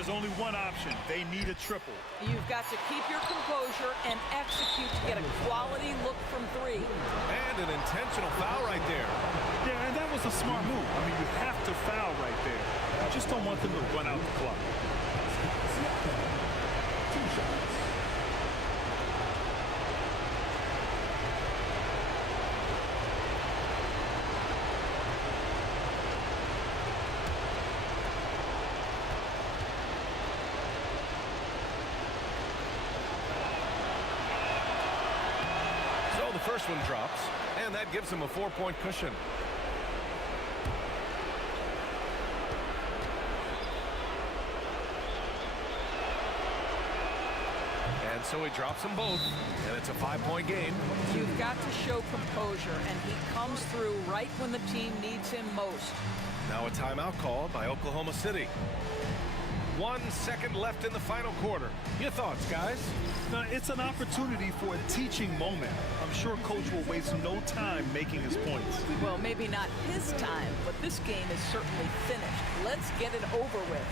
There's only one option. They need a triple. You've got to keep your composure and execute to get a quality look from three. And an intentional foul right there. Yeah, and that was a smart move. I mean, you have to foul right there. You just don't want them to run out the clock. First one drops, and that gives him a 4-point cushion. And so he drops them both, and it's a 5-point game. You've got to show composure, and he comes through right when the team needs him most. Now a timeout called by Oklahoma City. 1 second left in the final quarter. Your thoughts, guys? Now, it's an opportunity for a teaching moment. I'm sure Coach will waste no time making his points. Well, maybe not his time, but this game is certainly finished. Let's get it over with.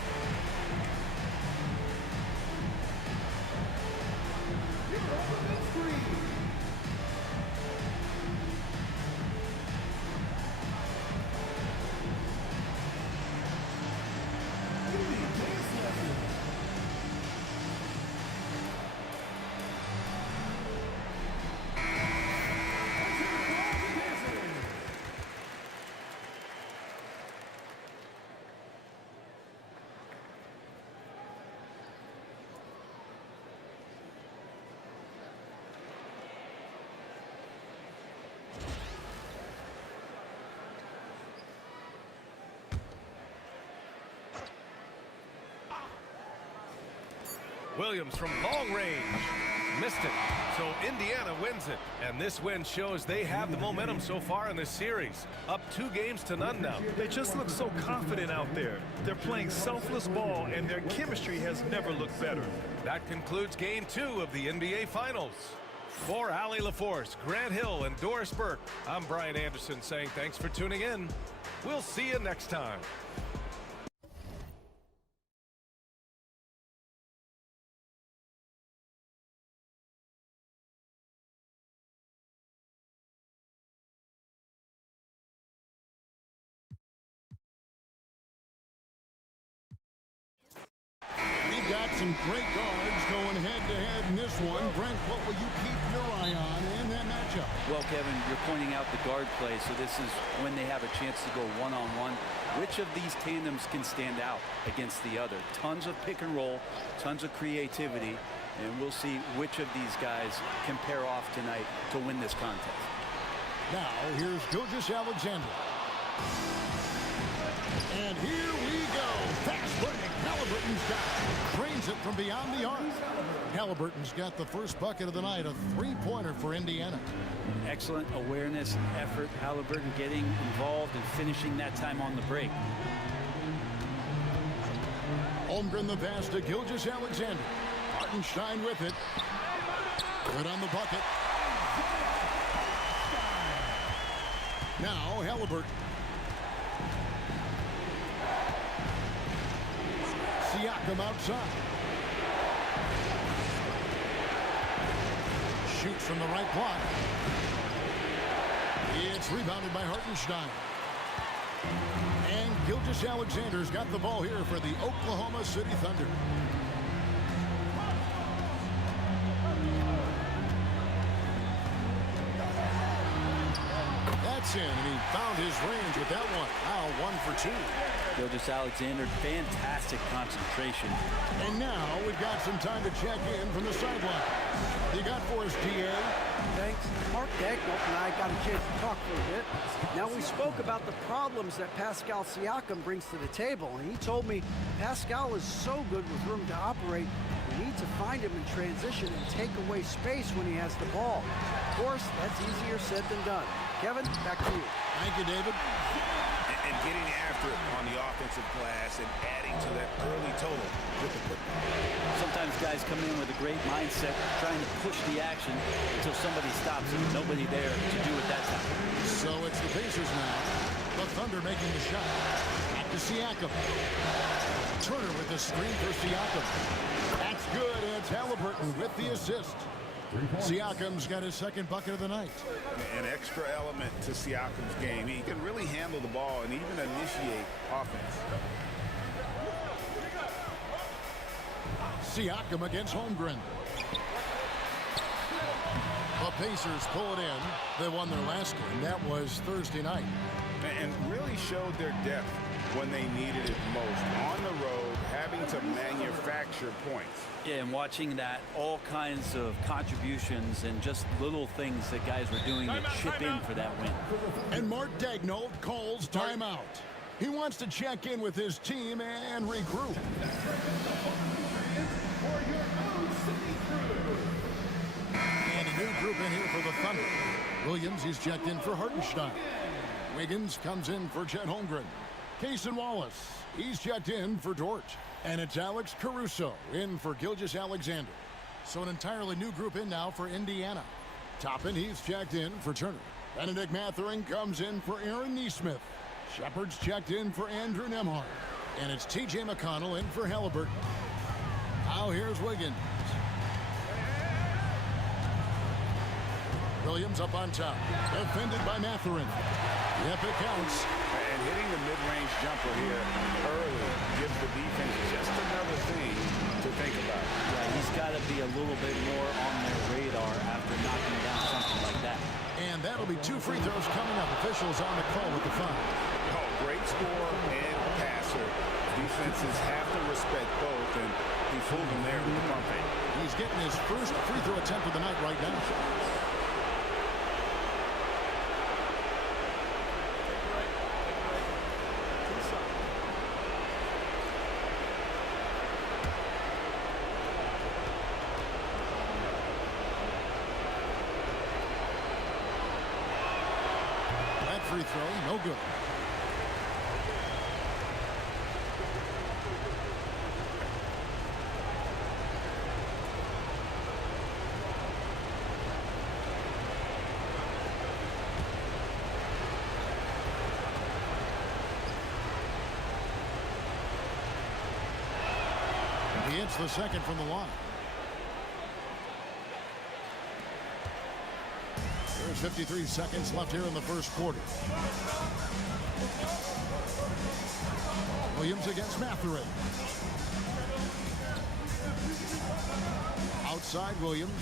Williams from long range. Missed it. So Indiana wins it. And this win shows they have the momentum so far in this series. Up 2-0 now. They just look so confident out there. They're playing selfless ball, and their chemistry has never looked better. That concludes Game 2 of the NBA Finals. For Allie LaForce, Grant Hill, and Doris Burke, I'm Brian Anderson saying thanks for tuning in. We'll see you next time. We've got some great guards going head-to-head in this one. Brent, what will you keep your eye on in that matchup? Well, Kevin, you're pointing out the guard play, so this is when they have a chance to go one-on-one. Which of these tandems can stand out against the other? Tons of pick and roll, tons of creativity, and we'll see which of these guys can pair off tonight to win this contest. Now, here's Gilgeous-Alexander. And here we go. Fast break. Haliburton's got it. Drains it from beyond the arc. Haliburton's got the first bucket of the night, a three-pointer for Indiana. Excellent awareness and effort. Haliburton getting involved and finishing that time on the break. Holmgren the pass to Gilgeous-Alexander. Hartenstein with it. Good on the bucket. Now Haliburton. Siakam outside. Shoots from the right block. It's rebounded by Hartenstein. And Gilgeous-Alexander's got the ball here for the Oklahoma City Thunder. That's in, and he found his range with that one. Now 1 for 2. Gilgeous-Alexander, fantastic concentration. And now we've got some time to check in from the sideline. You got for us, DA? Thanks. Mark Dagnall and I got a chance to talk for a bit. Now, we spoke about the problems that Pascal Siakam brings to the table, and he told me Pascal is so good with room to operate, we need to find him in transition and take away space when he has the ball. Of course, that's easier said than done. Kevin, back to you. Thank you, David. And getting after it on the offensive glass and adding to that early total with the football. Sometimes guys come in with a great mindset, trying to push the action until somebody stops them. Nobody there to do it that time. So it's the Pacers now. The Thunder making the shot. At to Siakam. Turner with the screen for Siakam. That's good, and it's Haliburton with the assist. Siakam's got his second bucket of the night. An extra element to Siakam's game. He can really handle the ball and even initiate offense. Siakam against Holmgren. The Pacers pull it in. They won their last game. That was Thursday night. And really showed their depth when they needed it most. On the road, having to manufacture points. Yeah, and watching that, all kinds of contributions and just little things that guys were doing to chip in for that win. And Mark Daigneault calls timeout. He wants to check in with his team and regroup. And a new group in here for the Thunder. Williams, he's checked in for Hartenstein. Wiggins comes in for Chet Holmgren. Cason Wallace, he's checked in for Dort. And it's Alex Caruso in for Gilgeous-Alexander. So an entirely new group in now for Indiana. Toppin, he's checked in for Turner. Benedict Mathurin comes in for Aaron Nesmith. Shepard's checked in for Andrew Nembhard. And it's T.J. McConnell in for Haliburton. Now here's Wiggins. Williams up on top. Defended by Mathurin. Yep, it counts. And hitting the mid-range jumper here early gives the defense just another thing to think about. Yeah, he's got to be a little bit more on their radar after knocking down something like that. And that'll be 2 free throws coming up. Officials on the call with the foul. Oh, great score and passer. Defenses have to respect both, and he fooled them there with the pump fake. He's getting his first free throw attempt of the night right now. Free throw, no good. He hits the second from the line. There's 53 seconds left here in the first quarter. Williams against Mathurin. Outside Williams.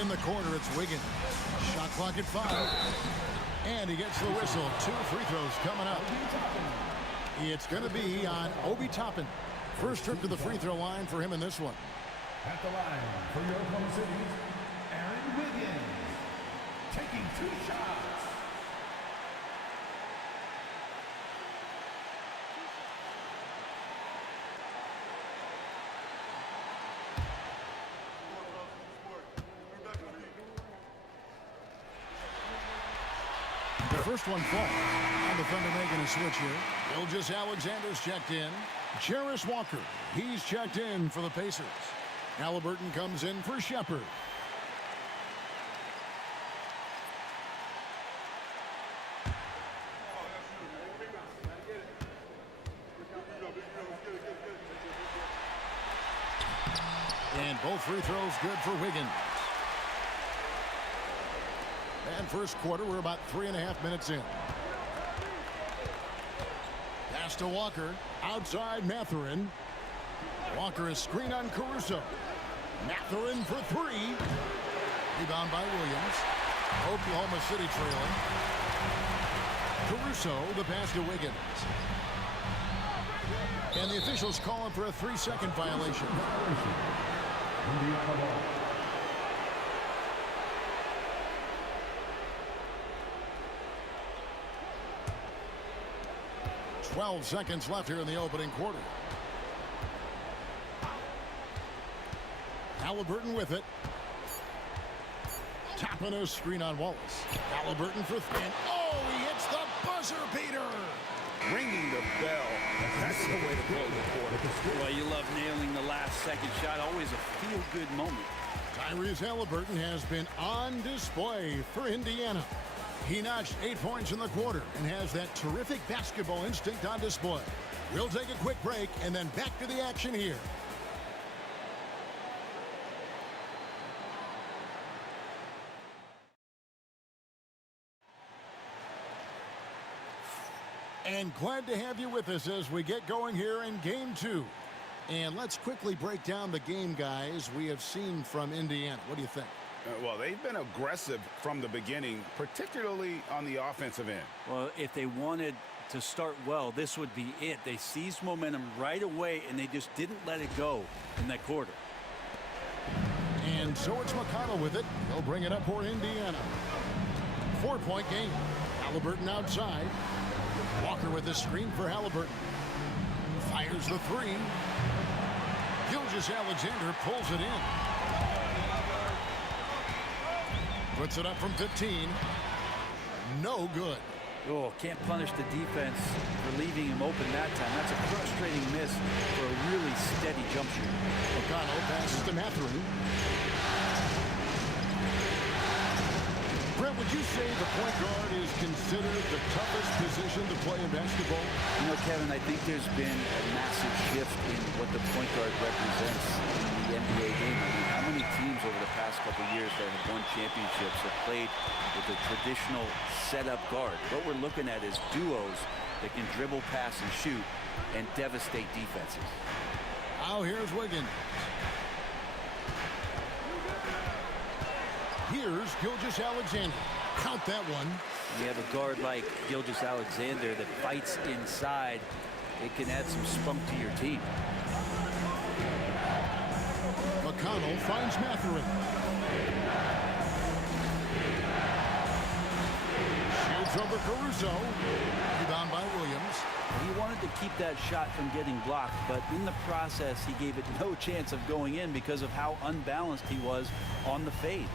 In the corner, it's Wiggins. Shot clock at 5. And he gets the whistle. 2 free throws coming up. It's going to be on Obi Toppin. First trip to the free throw line for him in this one. At the line for your Oklahoma City, Aaron Wiggins, taking 2 shots. The first one falls. And the Thunder making a switch here. Gilgeous-Alexander's checked in. Jarris Walker, he's checked in for the Pacers. Haliburton comes in for Shepard. And both free throws good for Wiggins. And first quarter, we're about 3.5 minutes in. Pass to Walker. Outside Mathurin. Walker is screen on Caruso. Mathurin for 3. Rebound by Williams. Oklahoma City trailing. Caruso, the pass to Wiggins. And the officials calling for a 3-second violation. 12 seconds left here in the opening quarter. Haliburton with it. Tapping a screen on Wallace. Haliburton for 3. And oh, he hits the buzzer beater. Ringing the bell. That's the way to close the quarter. Well, you love nailing the last second shot. Always a feel-good moment. Tyrese Haliburton has been on display for Indiana. He notched 8 points in the quarter and has that terrific basketball instinct on display. We'll take a quick break and then back to the action here. And glad to have you with us as we get going here in Game 2. And let's quickly break down the game, guys, we have seen from Indiana. What do you think? Well, they've been aggressive from the beginning, particularly on the offensive end. Well, if they wanted to start well, this would be it. They seized momentum right away, and they just didn't let it go in that quarter. And so it's McConnell with it. He'll bring it up for Indiana. 4-point game. Haliburton outside. Walker with the screen for Haliburton. Fires the three. Gilgeous-Alexander pulls it in. Puts it up from 15. No good. Oh, can't punish the defense for leaving him open that time. That's a frustrating miss for a really steady jump shooter. McConnell passes to Mathurin. Brett, would you say the point guard is considered the toughest position to play in basketball? You know, Kevin, I think there's been a massive shift in what the point guard represents in the NBA game. I mean, how many teams over the past couple of years that have won championships have played with a traditional setup guard? What we're looking at is duos that can dribble, pass, and shoot and devastate defenses. Now here's Wiggins. Here's Gilgeous-Alexander. Count that one. You have a guard like Gilgeous-Alexander that fights inside. It can add some spunk to your team. McConnell finds Mathurin. Shoots over Caruso. Rebound by Williams. He wanted to keep that shot from getting blocked, but in the process, he gave it no chance of going in because of how unbalanced he was on the fade.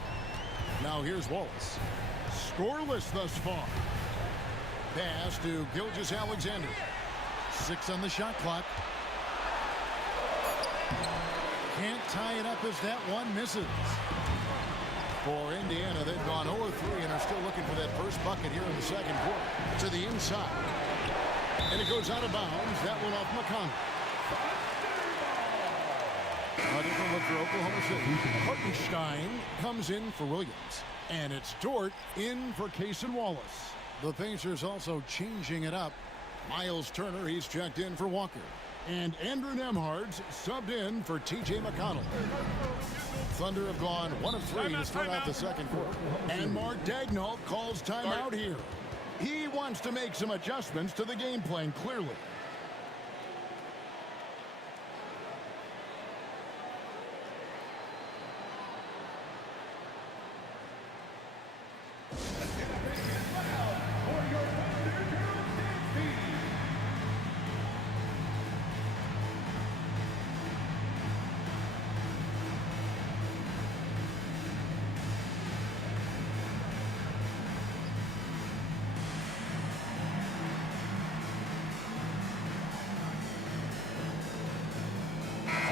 Now here's Wallace. Scoreless thus far. Pass to Gilgeous-Alexander. 6 on the shot clock. Can't tie it up as that one misses. For Indiana, they've gone 0-3 and are still looking for that first bucket here in the second quarter. To the inside. And it goes out of bounds. That one off McConnell. A different look for Oklahoma City. Hartenstein comes in for Williams. And it's Dort in for Cason Wallace. The Pacers also changing it up. Miles Turner, he's checked in for Walker. And Andrew Nembhard's subbed in for T.J. McConnell. Thunder have gone 1 of 3 to start out the second quarter. And Mark Daigneault calls timeout here. He wants to make some adjustments to the game plan, clearly.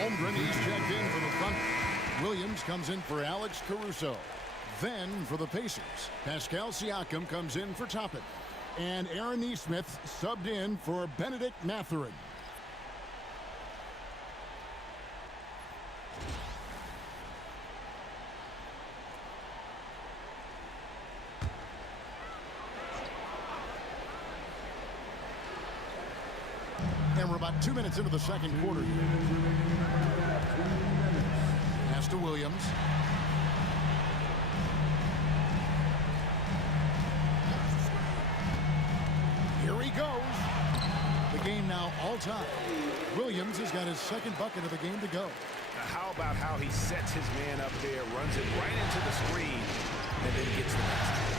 Holmgren, he's checked in for the Thunder. Williams comes in for Alex Caruso. Then for the Pacers, Pascal Siakam comes in for Toppin. And Aaron Nesmith subbed in for Benedict Mathurin. And we're about 2 minutes into the second quarter here. Pass to Williams. Here he goes. The game now all time. Williams has got his second bucket of the game to go. Now how about how he sets his man up there, runs it right into the screen, and then gets the basket.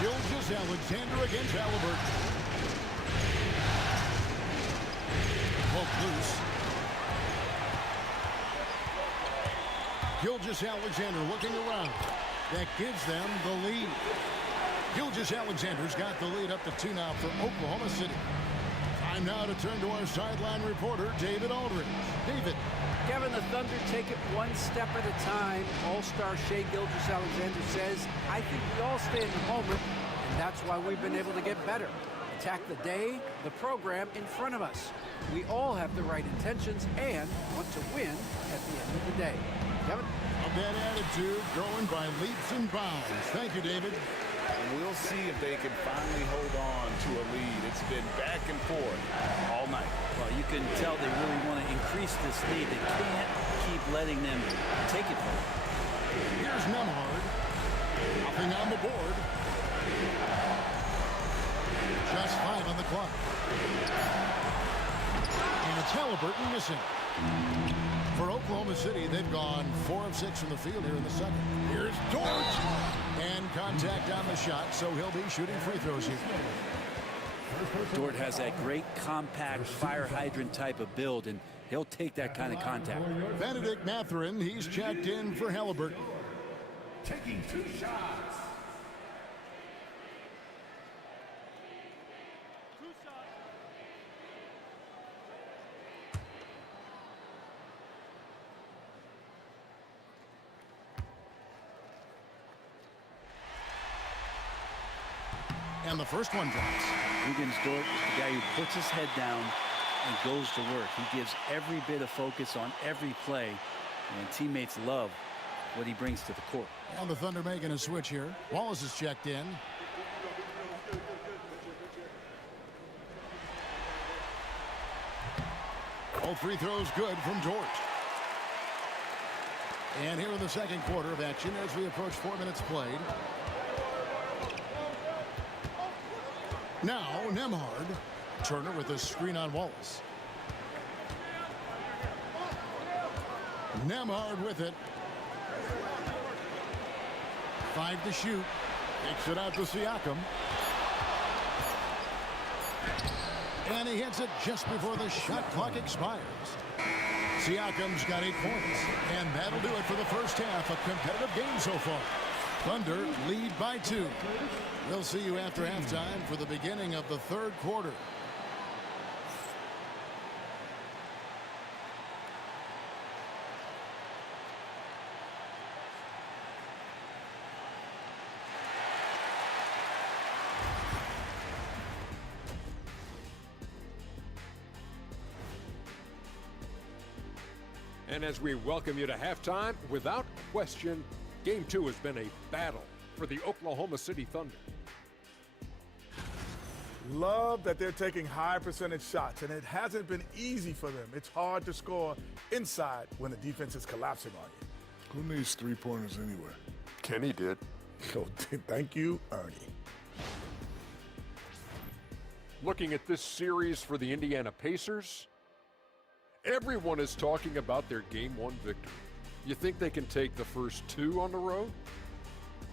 Gilgeous-Alexander against Haliburton. Poke loose. Gilgeous-Alexander looking around. That gives them the lead. Gilgeous-Alexander's got the lead up to 2 now for Oklahoma City. Time now to turn to our sideline reporter, David Aldridge. David. Kevin, the Thunder take it one step at a time. All-star Shai Gilgeous-Alexander says, I think we all stay in the moment, and that's why we've been able to get better. Attack the day, the program in front of us. We all have the right intentions and want to win at the end of the day. Kevin? That attitude growing by leaps and bounds. Thank you, David. We'll see if they can finally hold on to a lead. It's been back and forth all night. Well, you can tell they really want to increase this lead. They can't keep letting them take it from them. Here's Nemhard. Nothing on the board. Just 5 on the clock. And it's Haliburton missing. For Oklahoma City, they've gone 4 of 6 from the field here in the second. Here's Dort. And contact on the shot, so he'll be shooting free throws here. Dort has that great compact fire hydrant type of build, and he'll take that kind of contact. Benedict Mathurin, he's checked in for Haliburton. Taking 2 shots. And the first one drops. Dort is the guy who puts his head down and goes to work. He gives every bit of focus on every play, and teammates love what he brings to the court. And the Thunder making a switch here. Wallace is checked in. All free throws good from Dort. And here in the second quarter of action as we approach 4 minutes played. Now, Nemhard. Turner with a screen on Wallace. Nemhard with it. 5 to shoot. Takes it out to Siakam. And he hits it just before the shot clock expires. Siakam's got 8 points. And that'll do it for the first half. A competitive game so far. Thunder lead by 2. We'll see you after halftime for the beginning of the third quarter. And as we welcome you to halftime, without question, Game 2 has been a battle for the Oklahoma City Thunder. Love that they're taking high percentage shots, and it hasn't been easy for them. It's hard to score inside when the defense is collapsing on you. Who needs 3-pointers anyway? Kenny did. So, thank you, Ernie. Looking at this series for the Indiana Pacers, everyone is talking about their Game 1 victory. You think they can take the first 2 on the road?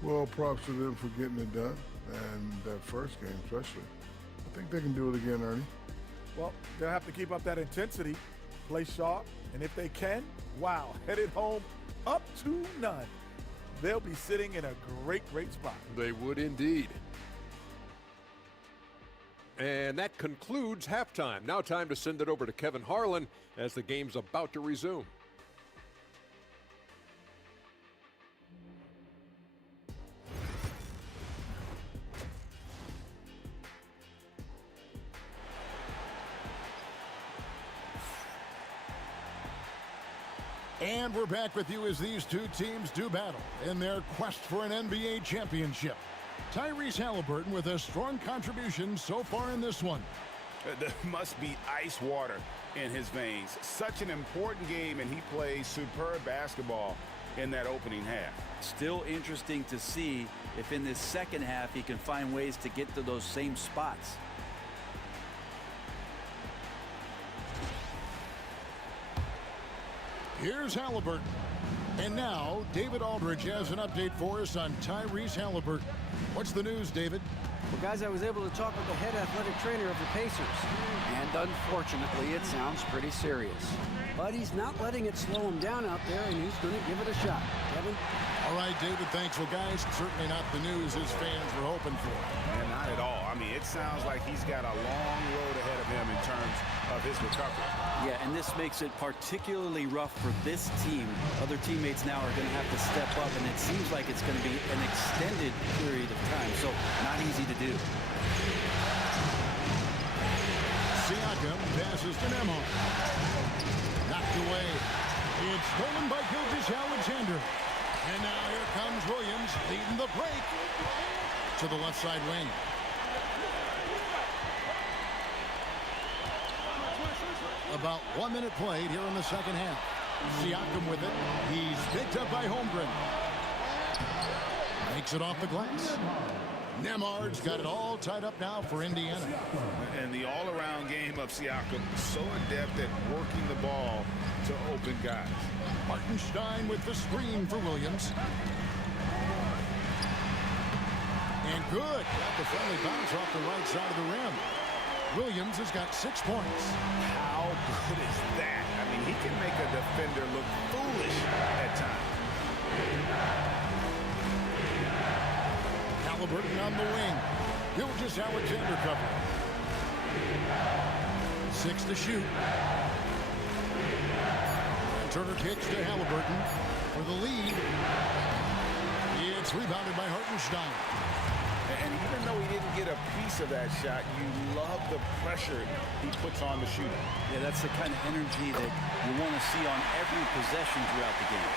Well, props to them for getting it done, and that first game especially. I think they can do it again, Ernie. Well, they'll have to keep up that intensity, play sharp, and if they can, wow, headed home up 2-0. They'll be sitting in a great, great spot. They would indeed. And that concludes halftime. Now time to send it over to Kevin Harlan as the game's about to resume. And we're back with you as these two teams do battle in their quest for an NBA championship. Tyrese Haliburton with a strong contribution so far in this one. There must be ice water in his veins. Such an important game, and he plays superb basketball in that opening half. Still interesting to see if in this second half he can find ways to get to those same spots. Here's Haliburton. And now, David Aldridge has an update for us on Tyrese Haliburton. What's the news, David? Well, guys, I was able to talk with the head athletic trainer of the Pacers. And unfortunately, it sounds pretty serious. But he's not letting it slow him down out there, and he's going to give it a shot. Kevin? All right, David, thanks. Well, guys, certainly not the news his fans were hoping for. And not at all. I mean, it sounds like he's got a long road ahead of him in terms of his recovery. Yeah, and this makes it particularly rough for this team. Other teammates now are going to have to step up, and it seems like it's going to be an extended period of time, so not easy to do. Siakam passes to Nemhard. Knocked away. It's stolen by Gilgeous-Alexander. And now here comes Williams leading the break to the left side wing. About 1 minute played here in the second half. Siakam with it. He's picked up by Holmgren. Makes it off the glass. Nemhard's got it all tied up now for Indiana. And the all-around game of Siakam, so adept at working the ball to open guys. Hartenstein with the screen for Williams. And good. Got the friendly bounce off the right side of the rim. Williams has got 6 points. How good is that? I mean, he can make a defender look foolish at times. Haliburton on the wing. Gilgeous-Alexander cover. 6 to shoot. Turner kicks to Haliburton for the lead. It's rebounded by Hartenstein. And even though he didn't get a piece of that shot, you love the pressure he puts on the shooter. Yeah, that's the kind of energy that you want to see on every possession throughout the game.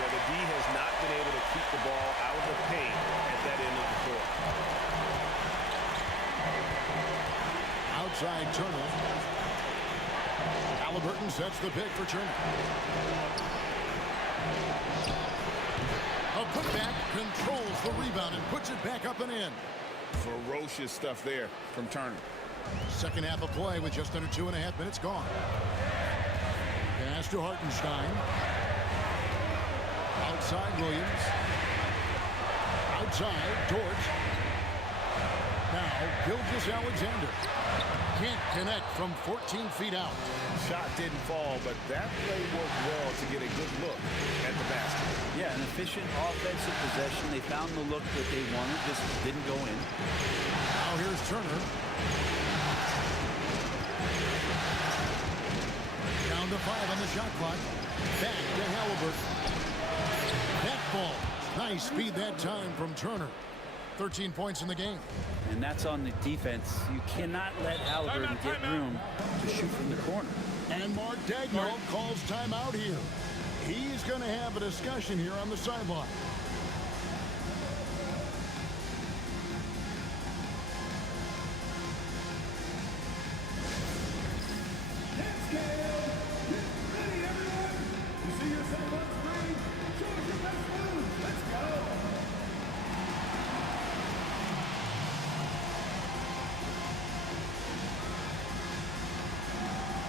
Well, the D has not been able to keep the ball out of the paint at that end of the court. Outside Turner. Haliburton sets the pick for Turner. A putback, controls the rebound and puts it back up and in. Ferocious stuff there from Turner. Second half of play with just under 2.5 minutes gone. Pass to Hartenstein. Outside Williams. Outside Dort. Now Gilgeous-Alexander. Can't connect from 14 feet out. Shot didn't fall, but that play worked well to get a good look at the basket. Yeah, an efficient offensive possession. They found the look that they wanted, just didn't go in. Now here's Turner. Down to 5 on the shot clock. Back to Haliburton. That ball. Nice speed that time from Turner. 13 points in the game. And that's on the defense. You cannot let Haliburton get room to shoot from the corner. And Mark Daigneault calls timeout here. He's going to have a discussion here on the sideline. Next game. Get ready, everyone. You see yourself on screen? Show us your best moves. Let's go.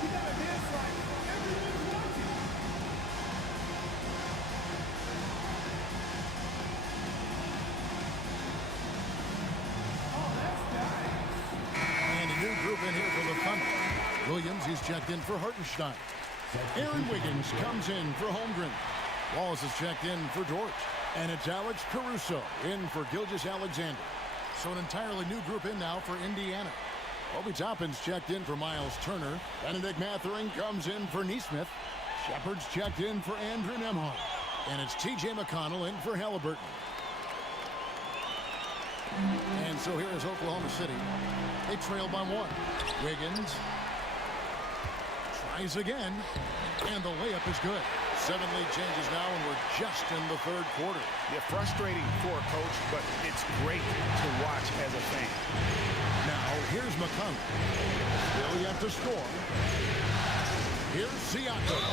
You gotta dance like everyone's watching. Oh, that's nice. And a new group in here for the Thunder. Williams, he's checked in for Hartenstein. Aaron Wiggins comes in for Holmgren. Wallace is checked in for George. And it's Alex Caruso in for Gilgeous-Alexander. So an entirely new group in now for Indiana. Obi Toppin's checked in for Miles Turner. Benedict Mathurin comes in for Neesmith. Shepard's checked in for Andrew Nemhard. And it's T.J. McConnell in for Haliburton. And so here is Oklahoma City. They trail by 1. Wiggins tries again, and the layup is good. 7 lead changes now, and we're just in the third quarter. Yeah, frustrating for a coach, but it's great to watch as a fan. Now, here's McConnell. Still yet to score. Here's Siakam.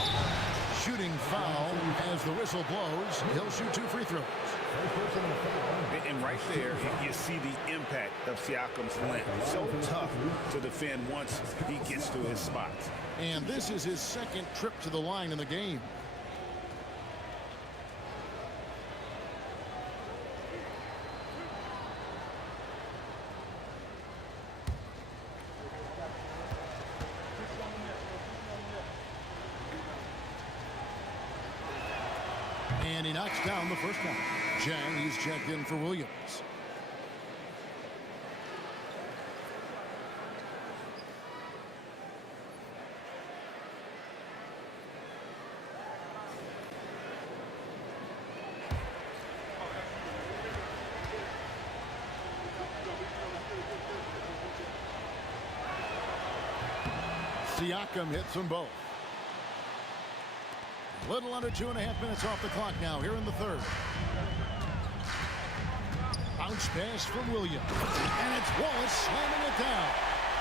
Shooting foul as the whistle blows. He'll shoot 2 free throws. And right there, you see the impact of Siakam's length. So tough to defend once he gets to his spots. And this is his second trip to the line in the game. And he knocks down the first one. Jang, he's checked in for Williams. Siakam hits them both. Little under 2.5 minutes off the clock now here in the third. Bounce pass from Williams. And it's Wallace slamming it down.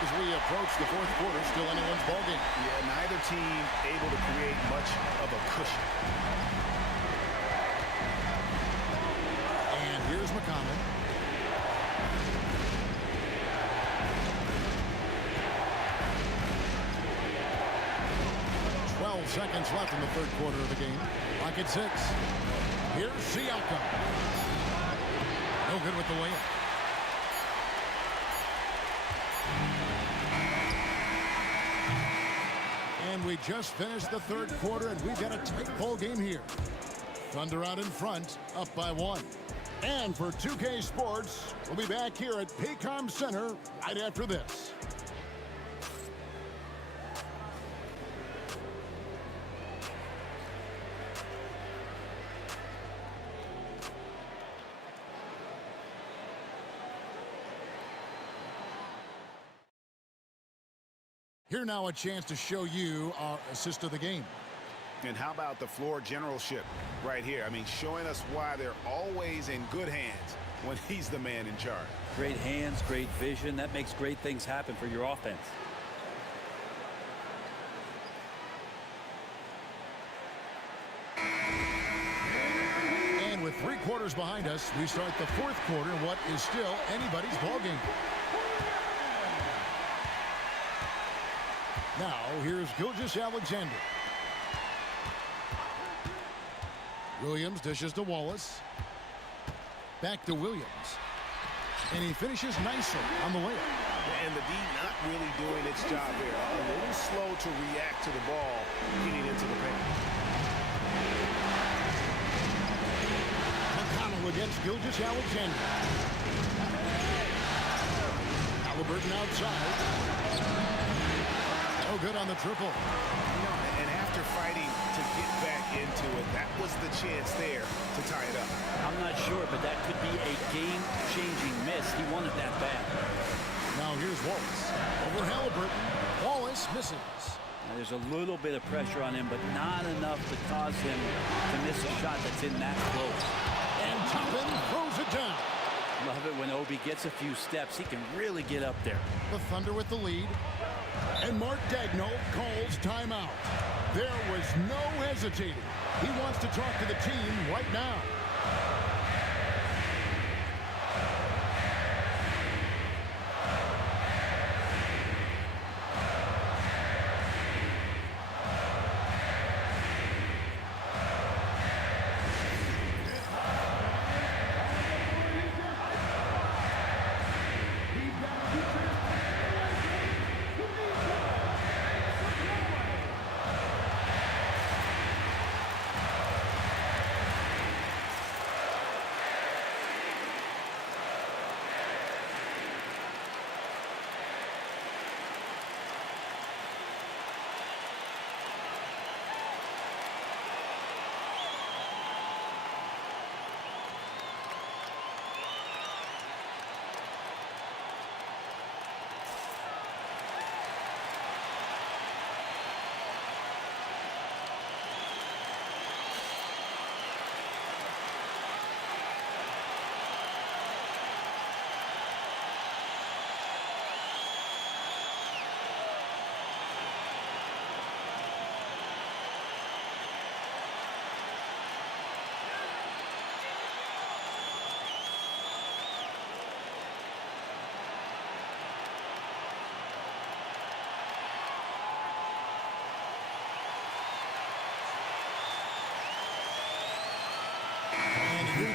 As we approach the fourth quarter, still anyone's ballgame. Yeah, neither team able to create much of a cushion. And here's McConnell. 12 seconds left in the third quarter of the game. Clock at 6. Here's Siakam. No good with the layup. And we just finished the third quarter, and we've got a tight ball game here. Thunder out in front, up by 1. And for 2K Sports, we'll be back here at Paycom Center right after this. Here now a chance to show you our assist of the game. And how about the floor generalship right here? I mean, showing us why they're always in good hands when he's the man in charge. Great hands, great vision. That makes great things happen for your offense. And with 3 quarters behind us, we start the fourth quarter in what is still anybody's ballgame. Now, here's Gilgeous-Alexander. Williams dishes to Wallace. Back to Williams. And he finishes nicely on the layup. And the D not really doing its job there. A little slow to react to the ball getting into the paint. McConnell against Gilgeous-Alexander. Haliburton outside. No good on the triple. You know, and after fighting to get back into it, that was the chance there to tie it up. I'm not sure, but that could be a game-changing miss. He wanted that bad. Now here's Wallace. Over Haliburton. Wallace misses. Now, there's a little bit of pressure on him, but not enough to cause him to miss a shot that's in that close. And Toppin throws it down. Love it when Obi gets a few steps. He can really get up there. The Thunder with the lead. And Mark Daigneault calls timeout. There was no hesitating. He wants to talk to the team right now.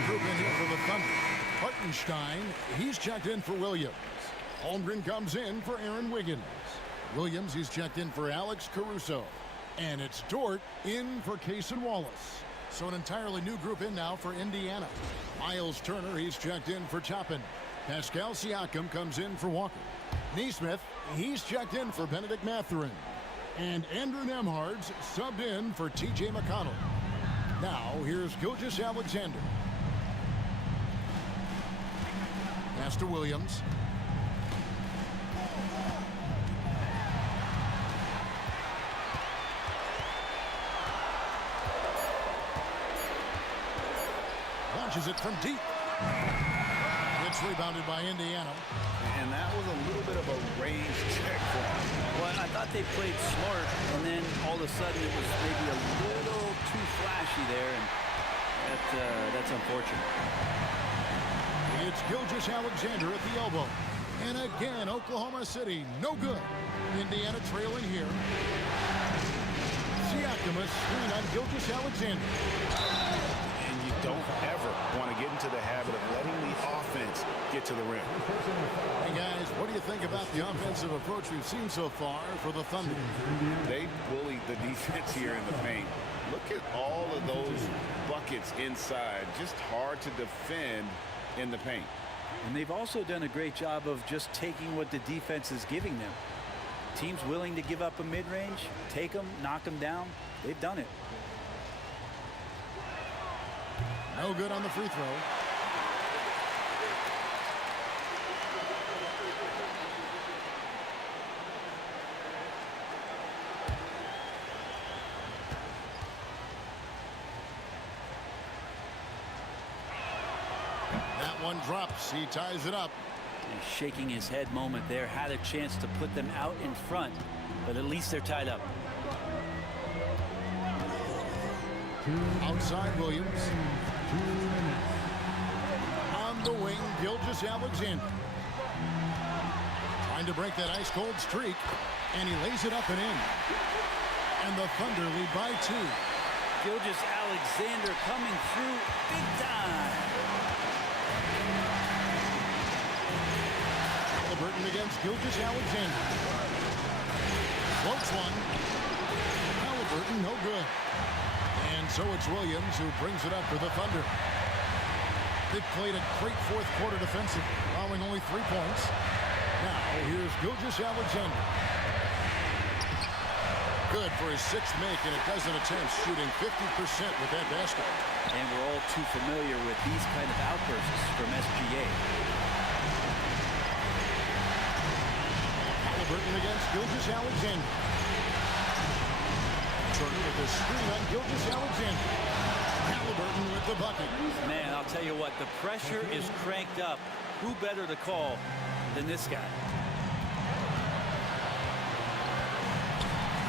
Group in here for the Thunder. Hartenstein, he's checked in for Williams. Holmgren comes in for Aaron Wiggins. Williams, he's checked in for Alex Caruso. And it's Dort in for Cason Wallace. So an entirely new group in now for Indiana. Miles Turner, he's checked in for Toppin. Pascal Siakam comes in for Walker. Neesmith, he's checked in for Benedict Mathurin. And Andrew Nemhard's subbed in for T.J. McConnell. Now, here's Gilgeous-Alexander. Pass to Williams. Launches it from deep. It's rebounded by Indiana. And that was a little bit of a range check for him. Well, I thought they played smart, and then all of a sudden it was maybe a little too flashy there, and that's unfortunate. It's Gilgeous-Alexander at the elbow. And again, Oklahoma City, no good. Indiana trailing here. Siakam, a screen on Gilgeous-Alexander. And you don't ever want to get into the habit of letting the offense get to the rim. Hey guys, what do you think about the offensive approach we've seen so far for the Thunder? They bullied the defense here in the paint. Look at all of those buckets inside. Just hard to defend in the paint. And they've also done a great job of just taking what the defense is giving them. Teams willing to give up a mid-range, take them, knock them down. They've done it. No good on the free throw. That one drops. He ties it up. And shaking his head moment there. Had a chance to put them out in front, but at least they're tied up. Outside Williams. On the wing, Gilgeous-Alexander. Trying to break that ice-cold streak, and he lays it up and in. And the Thunder lead by 2. Gilgeous-Alexander coming through big time. Haliburton against Gilgeous-Alexander. Floats one. Haliburton, no good. And so it's Williams who brings it up for the Thunder. They've played a great fourth quarter defensive, allowing only 3 points. Now, here's Gilgeous-Alexander. Good for his 6th make, and a dozen attempts, shooting 50% with that basket. And we're all too familiar with these kind of outbursts from SGA. Haliburton against Gilgeous-Alexander. Turner with the screen on Gilgeous-Alexander. Haliburton with the bucket. Man, I'll tell you what, the pressure is cranked up. Who better to call than this guy?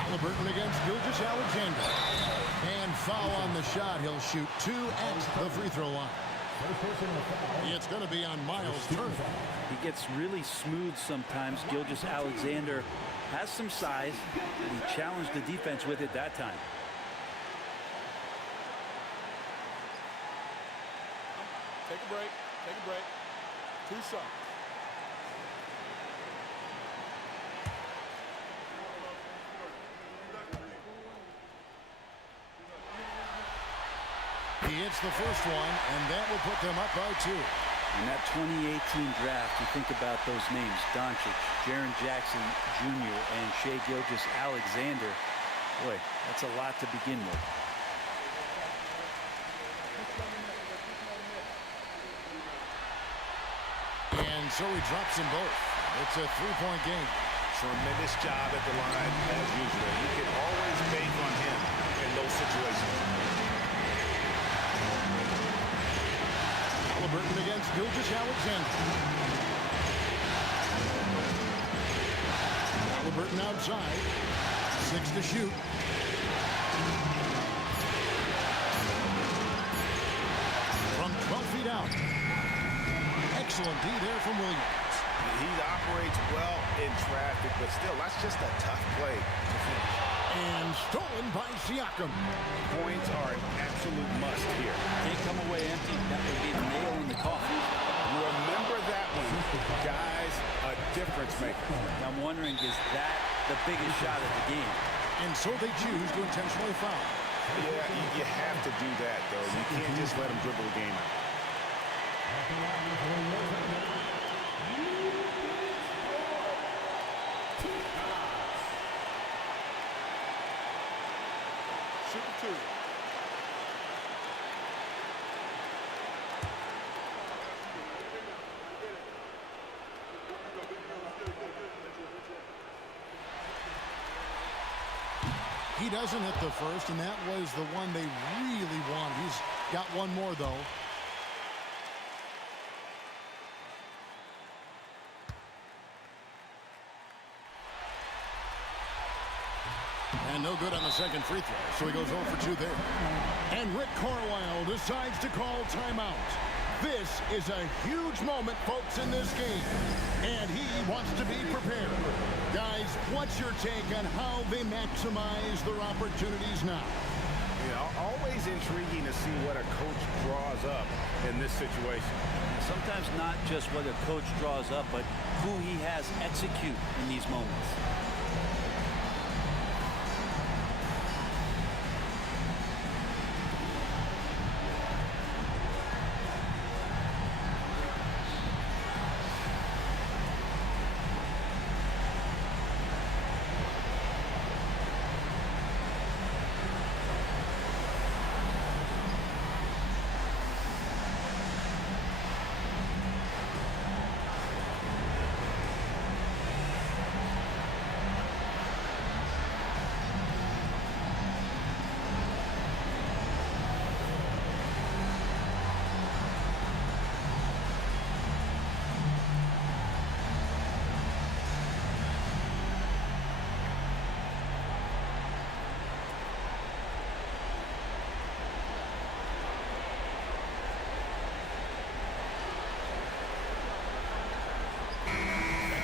Haliburton against Gilgeous-Alexander. And foul on the shot. He'll shoot 2 at the free throw line. It's going to be on Miles Turner. He gets really smooth sometimes. Gilgeous-Alexander has some size, and he challenged the defense with it that time. Take a break. Take a break. 2 shots. He hits the first one, and that will put them up by 2. In that 2018 draft, you think about those names, Doncic, Jaren Jackson Jr., and Shai Gilgeous-Alexander. Boy, that's a lot to begin with. And so he drops them both. It's a 3-point game. Tremendous job at the line, as usual. You can always bank on him in those situations. Haliburton against Gilgeous-Alexander. Haliburton outside. 6 to shoot. From 12 feet out. Excellent D there from Williams. He operates well in traffic, but still, that's just a tough play to finish. And stolen by Siakam. Points are an absolute must here. Can't come away empty. That would be the nail in the coffin. Remember that one. Guys, a difference maker. I'm wondering, is that the biggest shot of the game? And so they choose to intentionally foul. Yeah, you have to do that, though. You can't just let him dribble the game out. Shoot the 2. He doesn't hit the first, and that was the one they really wanted. He's got one more, though. And no good on the second free throw, so he goes 0 for 2 there. And Rick Carlisle decides to call timeout. This is a huge moment, folks, in this game. And he wants to be prepared. Guys, what's your take on how they maximize their opportunities now? Always intriguing to see what a coach draws up in this situation. Sometimes not just what a coach draws up, but who he has execute in these moments.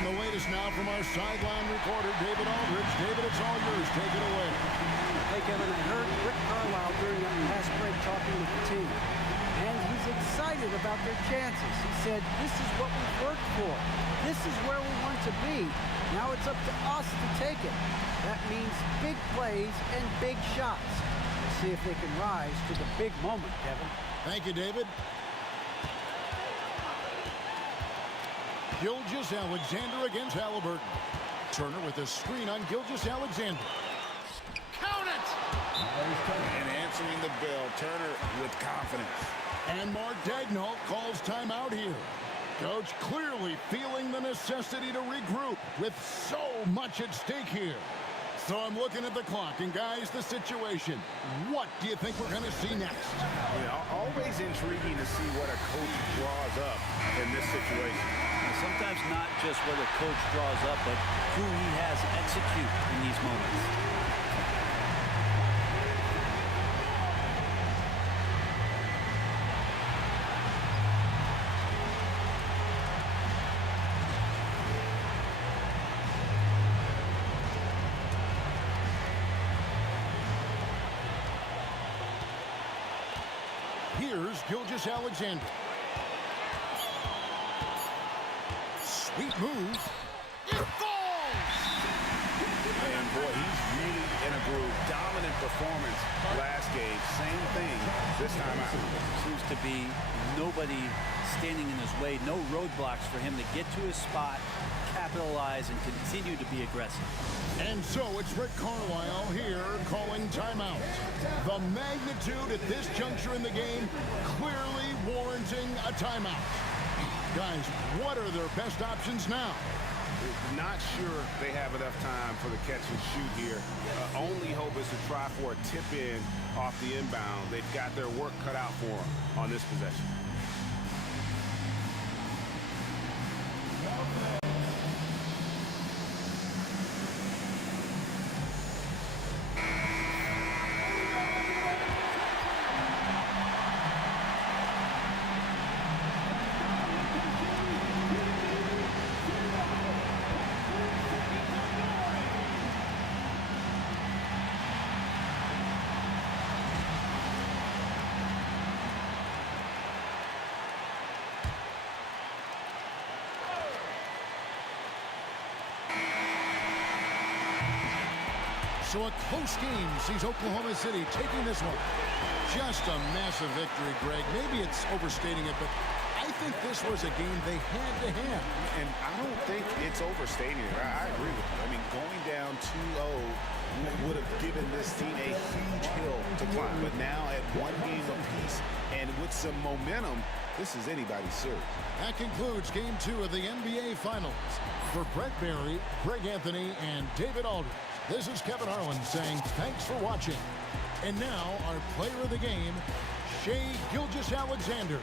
The latest now from our sideline reporter, David Aldridge. David, it's all yours. Take it away. Hey, Kevin, I heard Rick Carlisle during that last break talking with the team. And he's excited about their chances. He said, this is what we've worked for. This is where we want to be. Now it's up to us to take it. That means big plays and big shots. Let's see if they can rise to the big moment, Kevin. Thank you, David. Gilgeous-Alexander against Haliburton. Turner with a screen on Gilgeous-Alexander. Count it! And answering the bell, Turner with confidence. And Mark Daigneault calls timeout here. Coach clearly feeling the necessity to regroup with so much at stake here. So I'm looking at the clock, and guys, the situation. What do you think we're going to see next? Always intriguing to see what a coach draws up in this situation. Sometimes not just what a coach draws up, but who he has execute in these moments. Here's Gilgeous-Alexander. Sweet move. It falls! And boy, he's really in a groove. Dominant performance last game. Same thing this time out. Seems to be nobody standing in his way. No roadblocks for him to get to his spot, capitalize, and continue to be aggressive. And so it's Rick Carlisle here calling timeout. The magnitude at this juncture in the game clearly warranting a timeout. Guys, what are their best options now? Not sure they have enough time for the catch and shoot here. Only hope is to try for a tip in off the inbound. They've got their work cut out for them on this possession. So a close game sees Oklahoma City taking this one. Just a massive victory, Greg. Maybe it's overstating it, but I think this was a game they had to have. And I don't think it's overstating it. I agree with you. I mean, going down 2-0 would have given this team a huge hill to climb. But now at one game apiece and with some momentum, this is anybody's series. That concludes Game 2 of the NBA Finals. For Brett Barry, Greg Anthony, and David Aldridge, this is Kevin Harlan saying thanks for watching. And now, our player of the game, Shai Gilgeous-Alexander.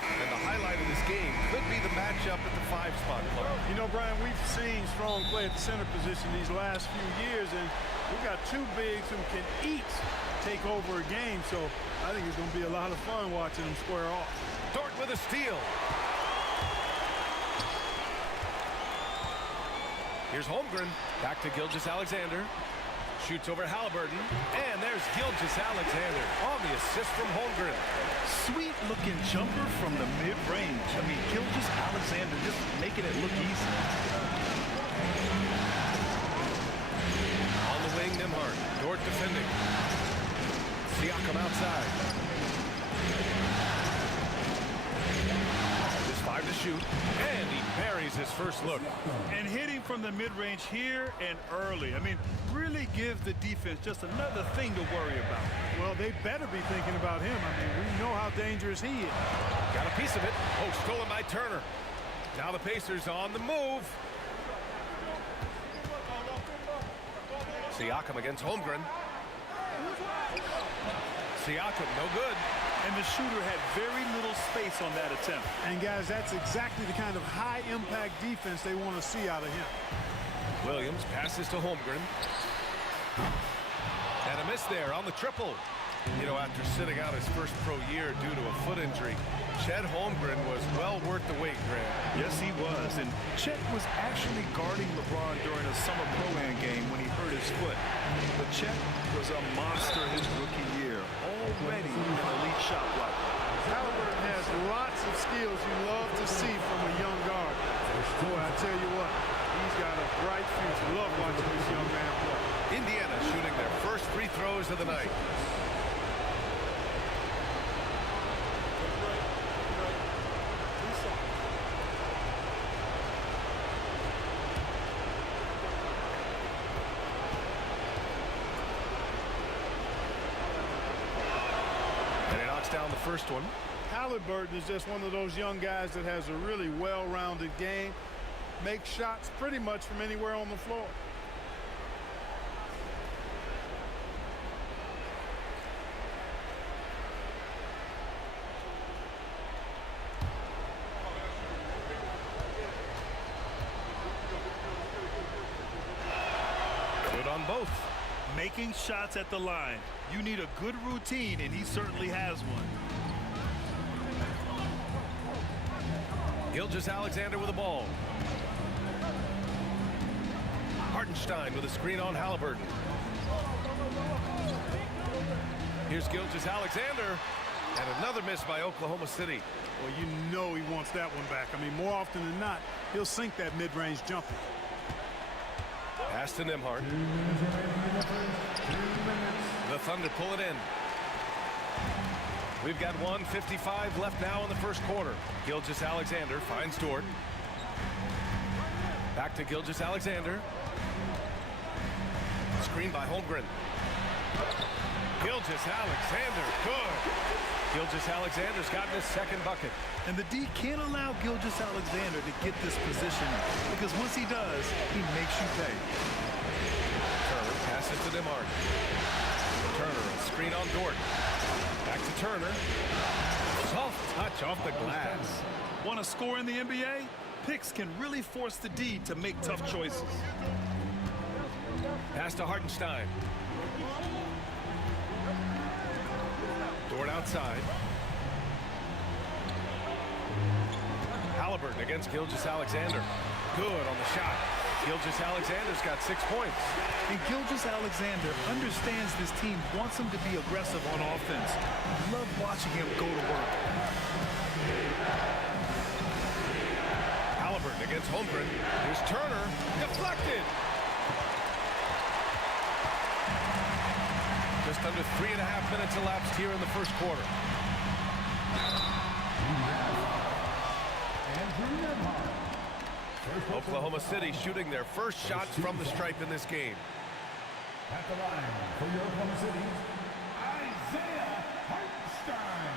And the highlight of this game could be the matchup at the 5 spot. You know, Brian, we've seen strong play at the center position these last few years, and we've got two bigs who can each take over a game, so I think it's going to be a lot of fun watching them square off. Dort with a steal. Here's Holmgren. Back to Gilgeous-Alexander. Shoots over Haliburton. And there's Gilgeous-Alexander on the assist from Holmgren. Sweet-looking jumper from the mid-range. I mean, Gilgeous-Alexander just making it look easy. On the wing, Nembhard. Dort defending. Siakam outside. Just 5 to shoot. And he buries his first look. And hitting from the mid-range here and early. I mean, really gives the defense just another thing to worry about. Well, they better be thinking about him. I mean, we know how dangerous he is. Got a piece of it. Oh, stolen by Turner. Now the Pacers on the move. Siakam against Holmgren. Siakam, no good. And the shooter had very little space on that attempt. And, guys, that's exactly the kind of high-impact defense they want to see out of him. Williams passes to Holmgren. And a miss there on the triple. You know, after sitting out his first pro year due to a foot injury, Chet Holmgren was well worth the wait, Grant. Yes, he was. And Chet was actually guarding LeBron during a summer pro-am game when he hurt his foot. But Chet was a monster his rookie year, already an elite shot blocker. Haliburton has lots of skills you love to see from a young guard. Boy, I tell you what, he's got a bright future. Love watching this young man play. Indiana shooting their first free throws of the night. And he knocks down the first one. Haliburton is just one of those young guys that has a really well-rounded game. Makes shots pretty much from anywhere on the floor. Good on both. Making shots at the line. You need a good routine, and he certainly has one. Gilgeous-Alexander with the ball. Hartenstein with a screen on Haliburton. Here's Gilgeous-Alexander. And another miss by Oklahoma City. Well, you know he wants that one back. I mean, more often than not, he'll sink that mid-range jumper. Pass to Nembhard. The Thunder pull it in. We've got 1:55 left now in the first quarter. Gilgeous-Alexander finds Dort. Back to Gilgeous-Alexander. Screen by Holmgren. Gilgeous-Alexander, good. Gilgeous-Alexander's gotten his second bucket. And the D can't allow Gilgeous-Alexander to get this position because once he does, he makes you pay. Turner passes to Nembhard. Turner, a screen on Dort. Back to Turner. Soft touch off the glass. Want to score in the NBA? Picks can really force the D to make tough choices. Pass to Hartenstein. Dort outside. Haliburton against Gilgeous-Alexander. Good on the shot. Gilgeous-Alexander's got 6 points. And Gilgeous-Alexander understands this team wants him to be aggressive on offense. I love watching him go to work. Haliburton against Holmgren. Here's Turner. Deflected. Just under 3.5 minutes elapsed here in the first quarter. Oklahoma City shooting their first shots from the stripe in this game. At the line for your Oklahoma City, Isaiah Hartenstein,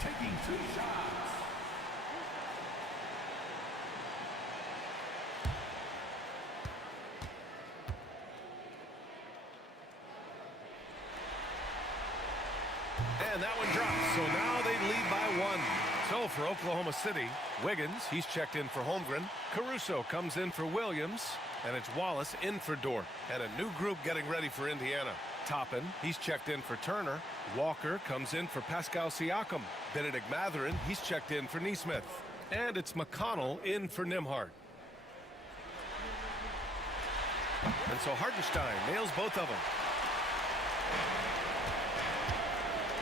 taking 2 shots. And that one drops, so now they lead by 1. So for Oklahoma City, Wiggins, he's checked in for Holmgren. Caruso comes in for Williams, and it's Wallace in for Dort. And a new group getting ready for Indiana. Toppin, he's checked in for Turner. Walker comes in for Pascal Siakam. Benedict Mathurin, he's checked in for Nesmith. And it's McConnell in for Nembhard. And so Hartenstein nails both of them.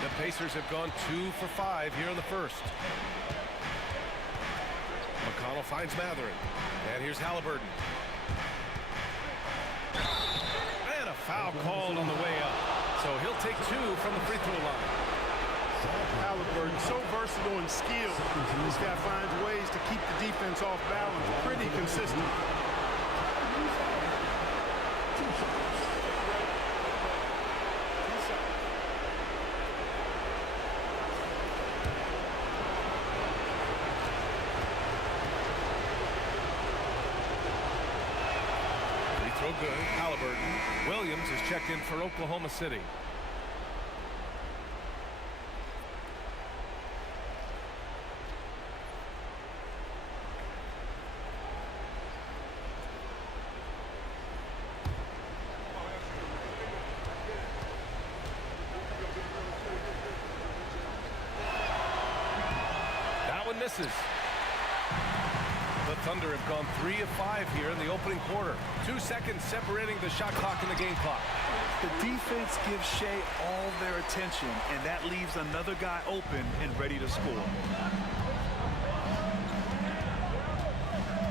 The Pacers have gone 2 for 5 here in the first. McConnell finds Mathurin. And here's Haliburton. And a foul called on the way up. So he'll take 2 from the free throw line. Haliburton, so versatile and skilled. This guy finds ways to keep the defense off balance. Pretty consistent. Good. Haliburton. Williams is checked in for Oklahoma City. That one misses. The Thunder have gone 3 of 5 here in the opening quarter. 2 seconds separating the shot clock and the game clock. The defense gives Shea all their attention, and that leaves another guy open and ready to score.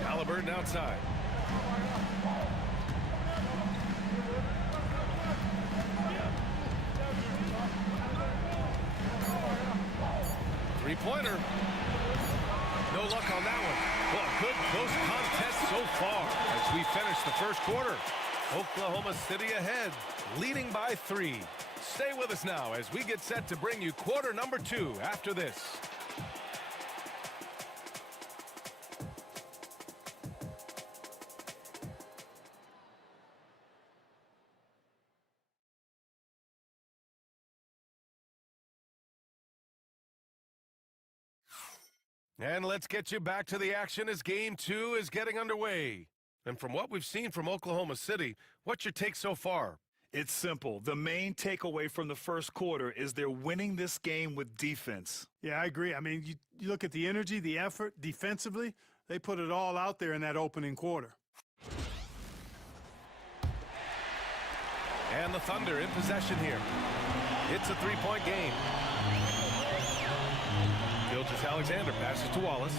Haliburton outside. Three-pointer. No luck on that one. Well, good close contest so far as we finish the first quarter. Oklahoma City ahead, leading by 3. Stay with us now as we get set to bring you quarter number 2 after this. And let's get you back to the action as Game 2 is getting underway. And from what we've seen from Oklahoma City, what's your take so far? It's simple. The main takeaway from the first quarter is they're winning this game with defense. Yeah, I agree. I mean, you look at the energy, the effort, defensively, they put it all out there in that opening quarter. And the Thunder in possession here. It's a 3-point game. Gilgeous-Alexander passes to Wallace.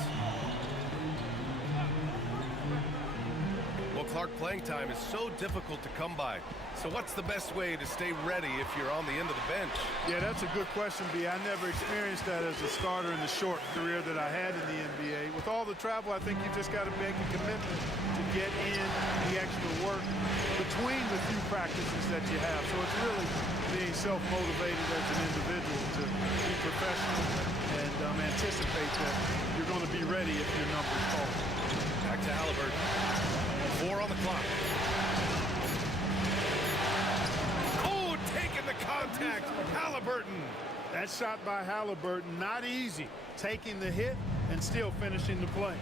Well, Clark, playing time is so difficult to come by. So what's the best way to stay ready if you're on the end of the bench? Yeah, that's a good question, B. I never experienced that as a starter in the short career that I had in the NBA. With all the travel, I think you just got to make a commitment to get in the extra work between the few practices that you have. So it's really being self-motivated as an individual to be professional and anticipate that you're going to be ready if your number's called. Back to Haliburton. 4 on the clock. Oh, taking the contact. Haliburton. That shot by Haliburton, not easy. Taking the hit and still finishing the play.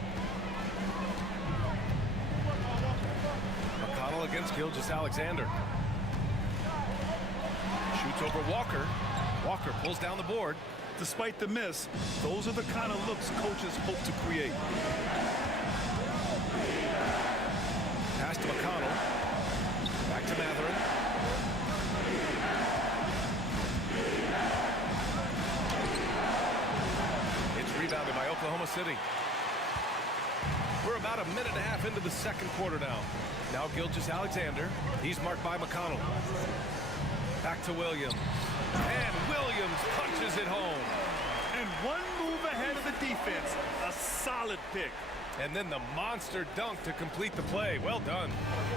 McConnell against Gilgeous-Alexander. Shoots over Walker. Walker pulls down the board. Despite the miss, those are the kind of looks coaches hope to create. Pass to McConnell. Back to Mathurin. It's rebounded by Oklahoma City. We're about a minute and a half into the second quarter now. Now Gilgeous-Alexander. He's marked by McConnell. Back to Williams. And Williams punches it home. And one move ahead of the defense. A solid pick. And then the monster dunk to complete the play. Well done.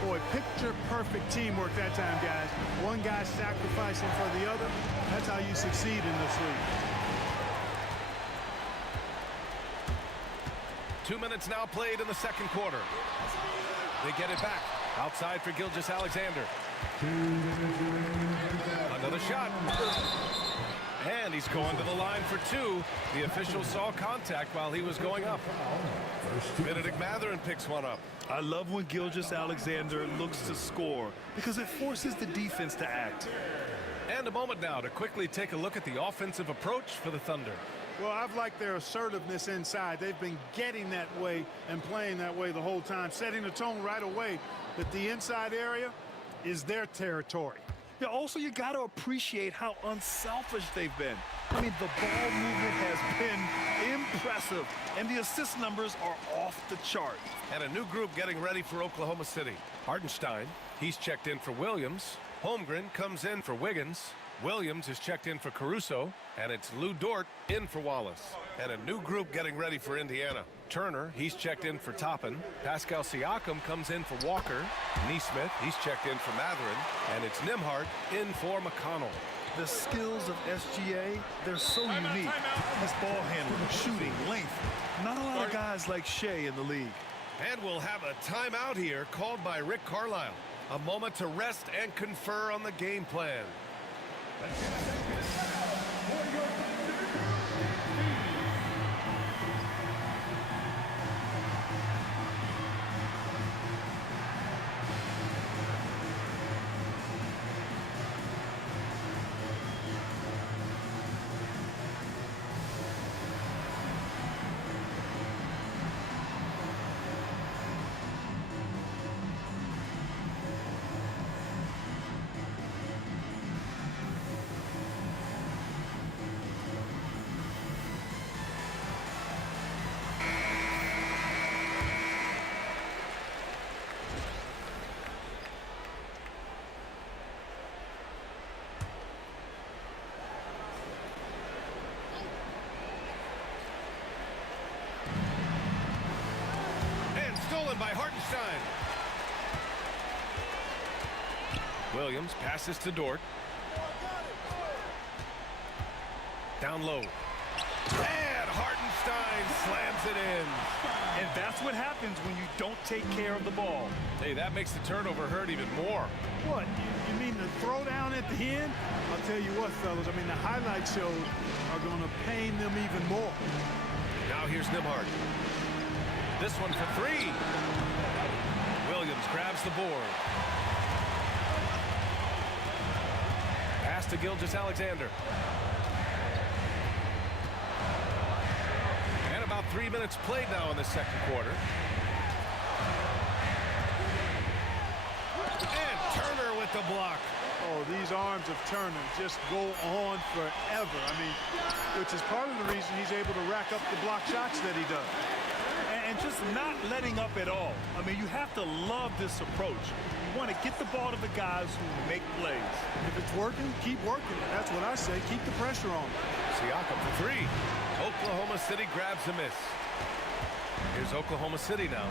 Boy, picture-perfect teamwork that time, guys. One guy sacrificing for the other. That's how you succeed in this league. 2 minutes now played in the second quarter. They get it back. Outside for Gilgeous-Alexander. Another shot. And he's going to the line for 2. The official saw contact while he was going up. Benedict Mathurin picks one up. I love when Gilgeous-Alexander looks to score because it forces the defense to act. And a moment now to quickly take a look at the offensive approach for the Thunder. Well, I've liked their assertiveness inside. They've been getting that way and playing that way the whole time, setting the tone right away that the inside area is their territory. Yeah, also, you got to appreciate how unselfish they've been. I mean, the ball movement has been impressive, and the assist numbers are off the chart. And a new group getting ready for Oklahoma City. Hartenstein, he's checked in for Williams. Holmgren comes in for Wiggins. Williams is checked in for Caruso, and it's Lou Dort in for Wallace. And a new group getting ready for Indiana. Turner, he's checked in for Toppin. Pascal Siakam comes in for Walker. Neesmith, he's checked in for Mathurin. And it's Nembhard in for McConnell. The skills of SGA, they're so unique. His ball handling, shooting, length. Not a lot of guys like Shea in the league. And we'll have a timeout here called by Rick Carlisle. A moment to rest and confer on the game plan. By Hartenstein. Williams passes to Dort. Down low. And Hartenstein slams it in. And that's what happens when you don't take care of the ball. Hey, that makes the turnover hurt even more. What? You mean the throwdown at the end? I'll tell you what, fellas. I mean, the highlight shows are going to pain them even more. Now here's Nembhard. This one for 3. Williams grabs the board. Pass to Gilgeous-Alexander. And about 3 minutes played now in the second quarter. And Turner with the block. Oh, these arms of Turner just go on forever. I mean, which is part of the reason he's able to rack up the block shots that he does. And just not letting up at all. I mean, you have to love this approach. You want to get the ball to the guys who make plays. If it's working, keep working. That's what I say. Keep the pressure on. Siakam for three. Oklahoma City grabs a miss. Here's Oklahoma City now.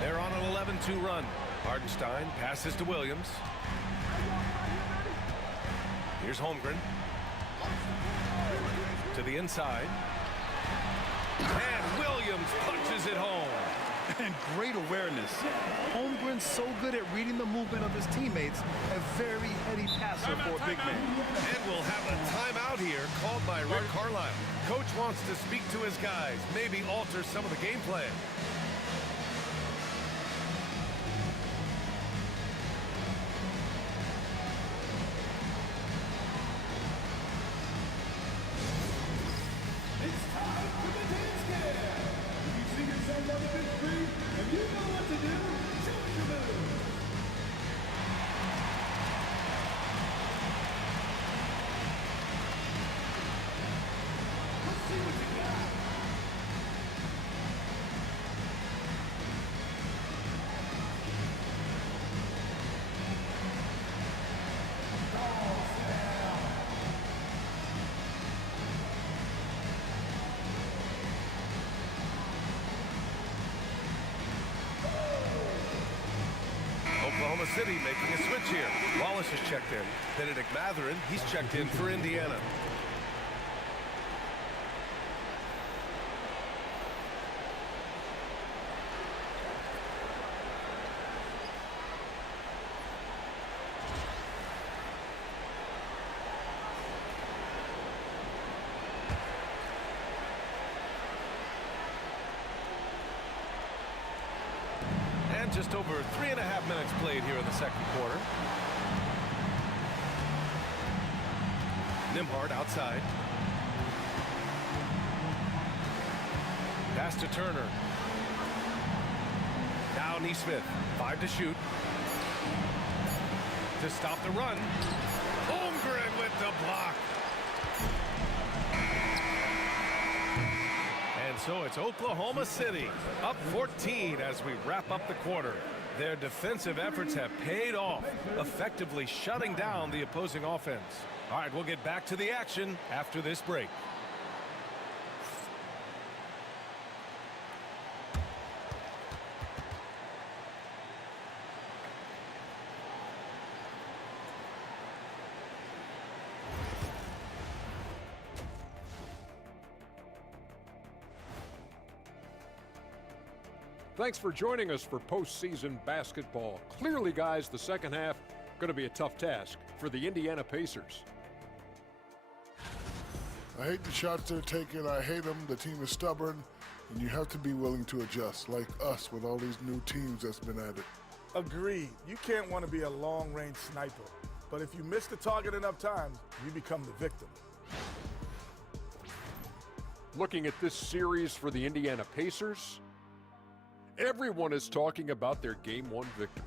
They're on an 11-2 run. Hardenstein passes to Williams. Here's Holmgren. To the inside. And Williams punches it home. And great awareness. Holmgren's so good at reading the movement of his teammates. A very heady passer for a big man. And we'll have a timeout here called by Rick Carlisle. Coach wants to speak to his guys, maybe alter some of the game plan. It's time for the dance cam. If you see yourself on the big screen and you know what to do, show us your move. Let's see what you got. Oklahoma City making a switch here. Wallace has checked in. Benedict Mathurin, he's checked in for Indiana. And just over 3.5 minutes played here in the second quarter. Nimhard outside. Pass to Turner. Now Neesmith. 5 to shoot. To stop the run. Holmgren with the block. And so it's Oklahoma City up 14 as we wrap up the quarter. Their defensive efforts have paid off, effectively shutting down the opposing offense. All right, we'll get back to the action after this break. Thanks for joining us for postseason basketball. Clearly, guys, the second half going to be a tough task for the Indiana Pacers. I hate the shots they're taking. I hate them. The team is stubborn, and you have to be willing to adjust, like us with all these new teams that's been added. Agreed. You can't want to be a long-range sniper. But if you miss the target enough times, you become the victim. Looking at this series for the Indiana Pacers, everyone is talking about their Game 1 victory.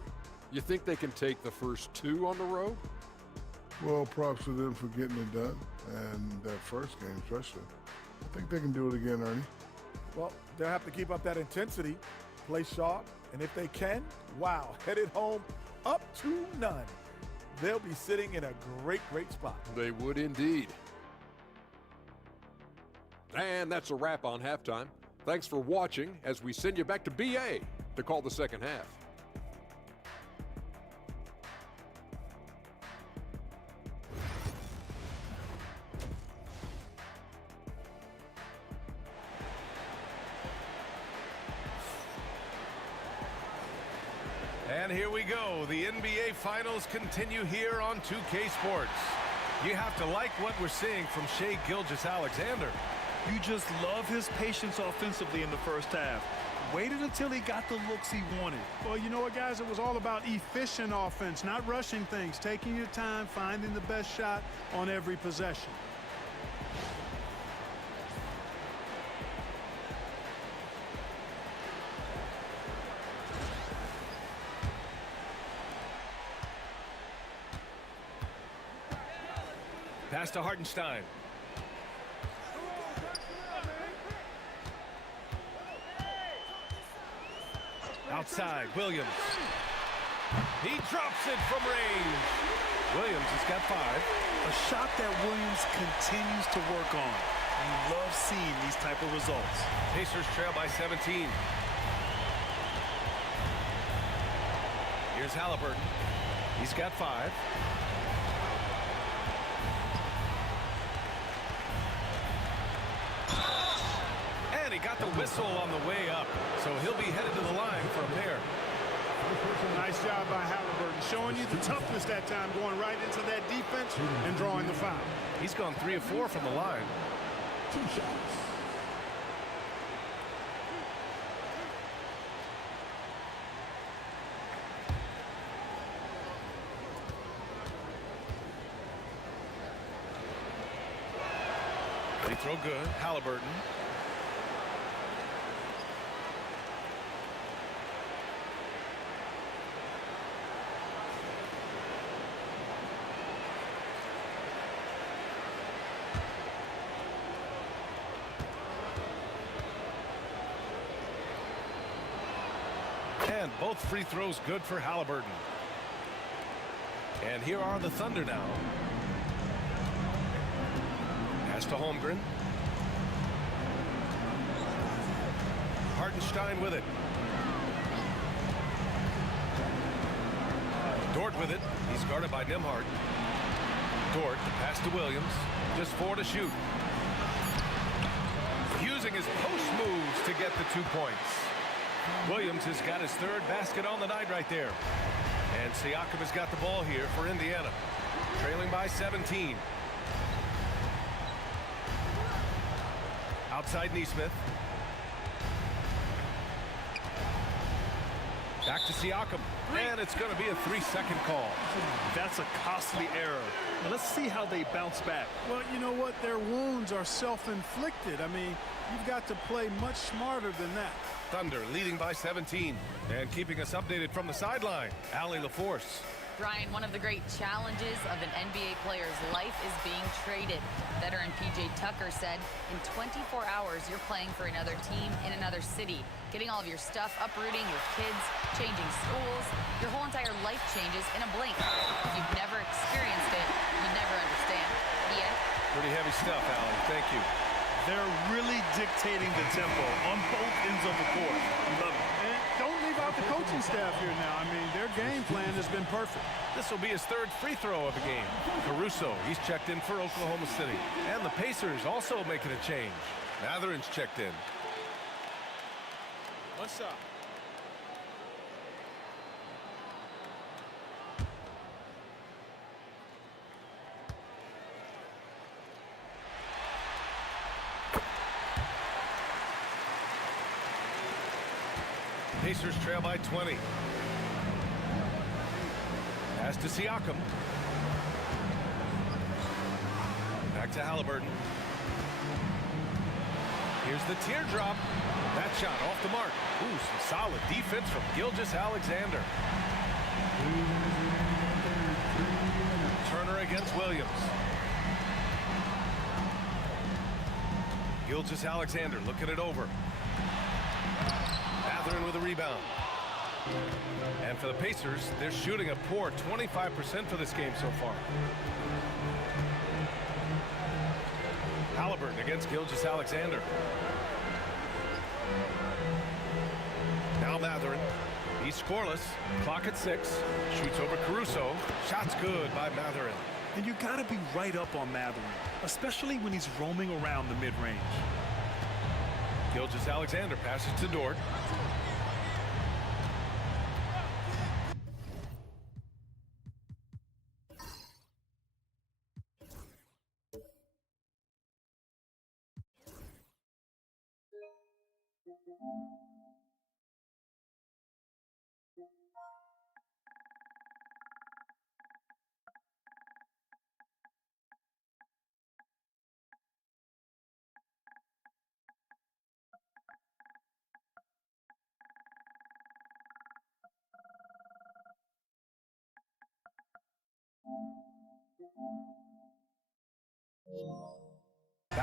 You think they can take the first 2 on the road? Well, props to them for getting it done, and that first game especially. I think they can do it again, Ernie. Well, they'll have to keep up that intensity, play sharp, and if they can, wow, headed home up 2-0. They'll be sitting in a great, great spot. They would indeed. And that's a wrap on halftime. Thanks for watching as we send you back to BA to call the second half. And here we go. The NBA Finals continue here on 2K Sports. You have to like what we're seeing from Shai Gilgeous-Alexander. You just love his patience offensively in the first half. Waited until he got the looks he wanted. Well, you know what, guys? It was all about efficient offense, not rushing things, taking your time, finding the best shot on every possession. Pass to Hartenstein. Outside, Williams. He drops it from range. Williams has got 5. A shot that Williams continues to work on. You love seeing these type of results. Pacers trail by 17. Here's Haliburton. He's got 5. And he got the whistle on the way up. So he'll be headed to the line for a pair. Nice job by Haliburton, showing you the toughness that time, going right into that defense and drawing the foul. He's gone 3 of 4 from the line. 2 shots. Free throw good. Haliburton. And both free throws good for Haliburton. And here are the Thunder now. Pass to Holmgren. Hartenstein with it. Dort with it. He's guarded by Nembhard. Dort, the pass to Williams. Just 4 to shoot. Using his post moves to get the 2 points. Williams has got his 3rd basket on the night right there. And Siakam has got the ball here for Indiana. Trailing by 17. Outside Neesmith. Back to Siakam. And it's going to be a 3-second call. That's a costly error. Now let's see how they bounce back. Well, you know what? Their wounds are self-inflicted. I mean, you've got to play much smarter than that. Thunder leading by 17. And keeping us updated from the sideline, Allie LaForce. Brian, one of the great challenges of an NBA player's life is being traded. Veteran P.J. Tucker said, in 24 hours, you're playing for another team in another city, getting all of your stuff, uprooting your kids, changing schools. Your whole entire life changes in a blink. If you've never experienced it, you never understand. Ian? Pretty heavy stuff, Allie. Thank you. They're really dictating the tempo on both ends of the court. Love it. And don't leave out the coaching staff here now. I mean, their game plan has been perfect. This will be his 3rd free throw of the game. Caruso, he's checked in for Oklahoma City. And the Pacers also making a change. Matherin's checked in. What's up? Pacers trail by 20. Pass to Siakam. Back to Haliburton. Here's the teardrop. That shot off the mark. Ooh, some solid defense from Gilgeous-Alexander. Turner against Williams. Gilgeous-Alexander looking it over. Matherin with a rebound. And for the Pacers, they're shooting a poor 25% for this game so far. Haliburton against Gilgeous-Alexander. Now Matherin. He's scoreless. Clock at 6. Shoots over Caruso. Shot's good by Matherin. And you got to be right up on Matherin, especially when he's roaming around the mid-range. Gilgeous-Alexander passes to Dort.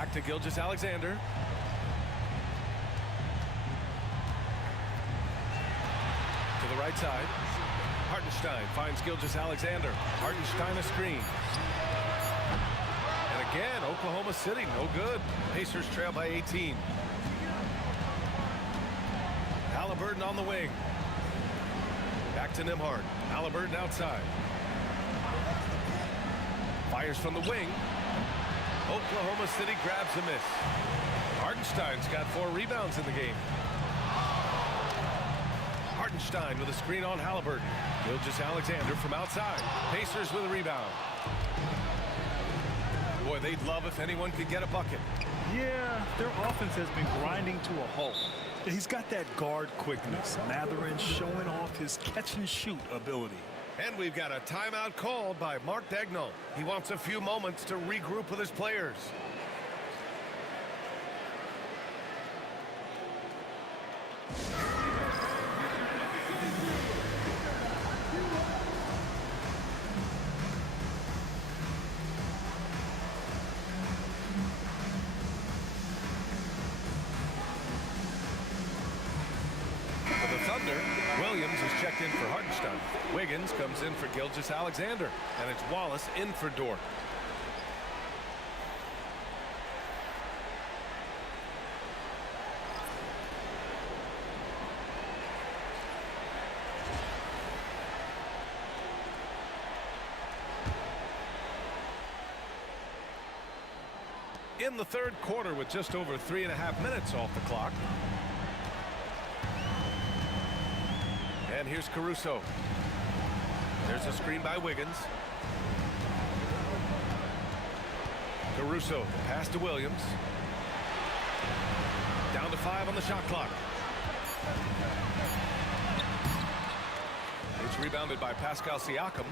Back to Gilgeous-Alexander. To the right side. Hartenstein finds Gilgeous-Alexander. Hartenstein a screen. And again, Oklahoma City, no good. Pacers trail by 18. Haliburton on the wing. Back to Nembhard. Haliburton outside. Fires from the wing. Oklahoma City grabs a miss. Hartenstein's got 4 rebounds in the game. Hartenstein with a screen on Haliburton. Gilgeous-Alexander from outside. Pacers with a rebound. Boy, they'd love if anyone could get a bucket. Yeah, their offense has been grinding to a halt. He's got that guard quickness. Mathurin showing off his catch-and-shoot ability. And we've got a timeout called by Mark Daigneault. He wants a few moments to regroup with his players. Williams is checked in for Hartenstein. Wiggins comes in for Gilgeous-Alexander. And it's Wallace in for Dort. In the third quarter with just over 3.5 minutes off the clock. And here's Caruso. There's a screen by Wiggins. Caruso, pass to Williams. Down to 5 on the shot clock. It's rebounded by Pascal Siakam.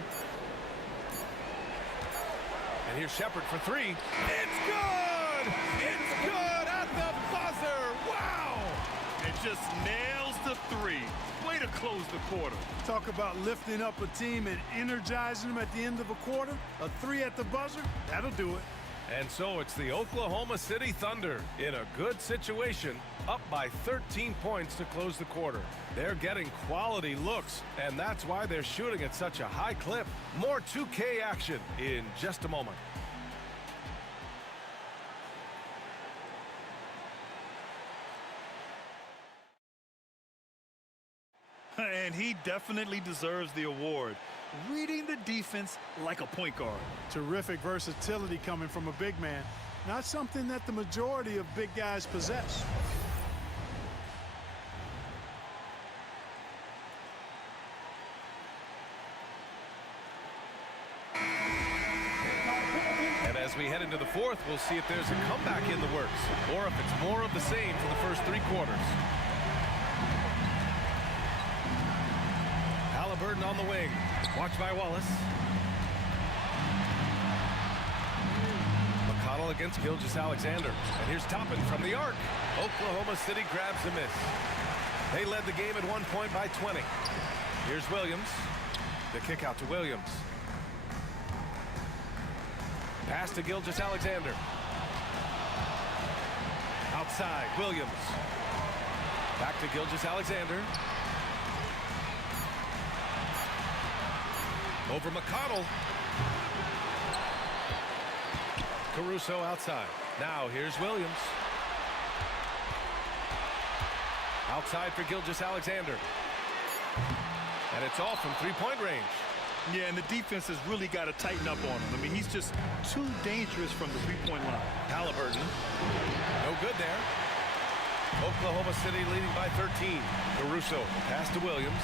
And here's Shepherd for 3. It's good! It's good at the buzzer! Wow! It just nails the 3. Way to close the quarter. Talk about lifting up a team and energizing them at the end of a quarter. A 3 at the buzzer, that'll do it. And so it's the Oklahoma City Thunder in a good situation, up by 13 points to close the quarter. They're getting quality looks, and that's why they're shooting at such a high clip. More 2K action in just a moment. And he definitely deserves the award. Reading the defense like a point guard. Terrific versatility coming from a big man. Not something that the majority of big guys possess. And as we head into the fourth, we'll see if there's a comeback in the works, or if it's more of the same for the first 3 quarters. Haliburton on the wing. Watched by Wallace. McConnell against Gilgeous-Alexander. And here's Toppin from the arc. Oklahoma City grabs a miss. They led the game at 1 point by 20. Here's Williams. The kick out to Williams. Pass to Gilgeous-Alexander. Outside, Williams. Back to Gilgeous-Alexander. Over McConnell. Caruso outside. Now here's Williams. Outside for Gilgeous-Alexander. And it's off from 3-point range. Yeah, and the defense has really got to tighten up on him. I mean, he's just too dangerous from the 3-point line. Haliburton. No good there. Oklahoma City leading by 13. Caruso. Pass to Williams.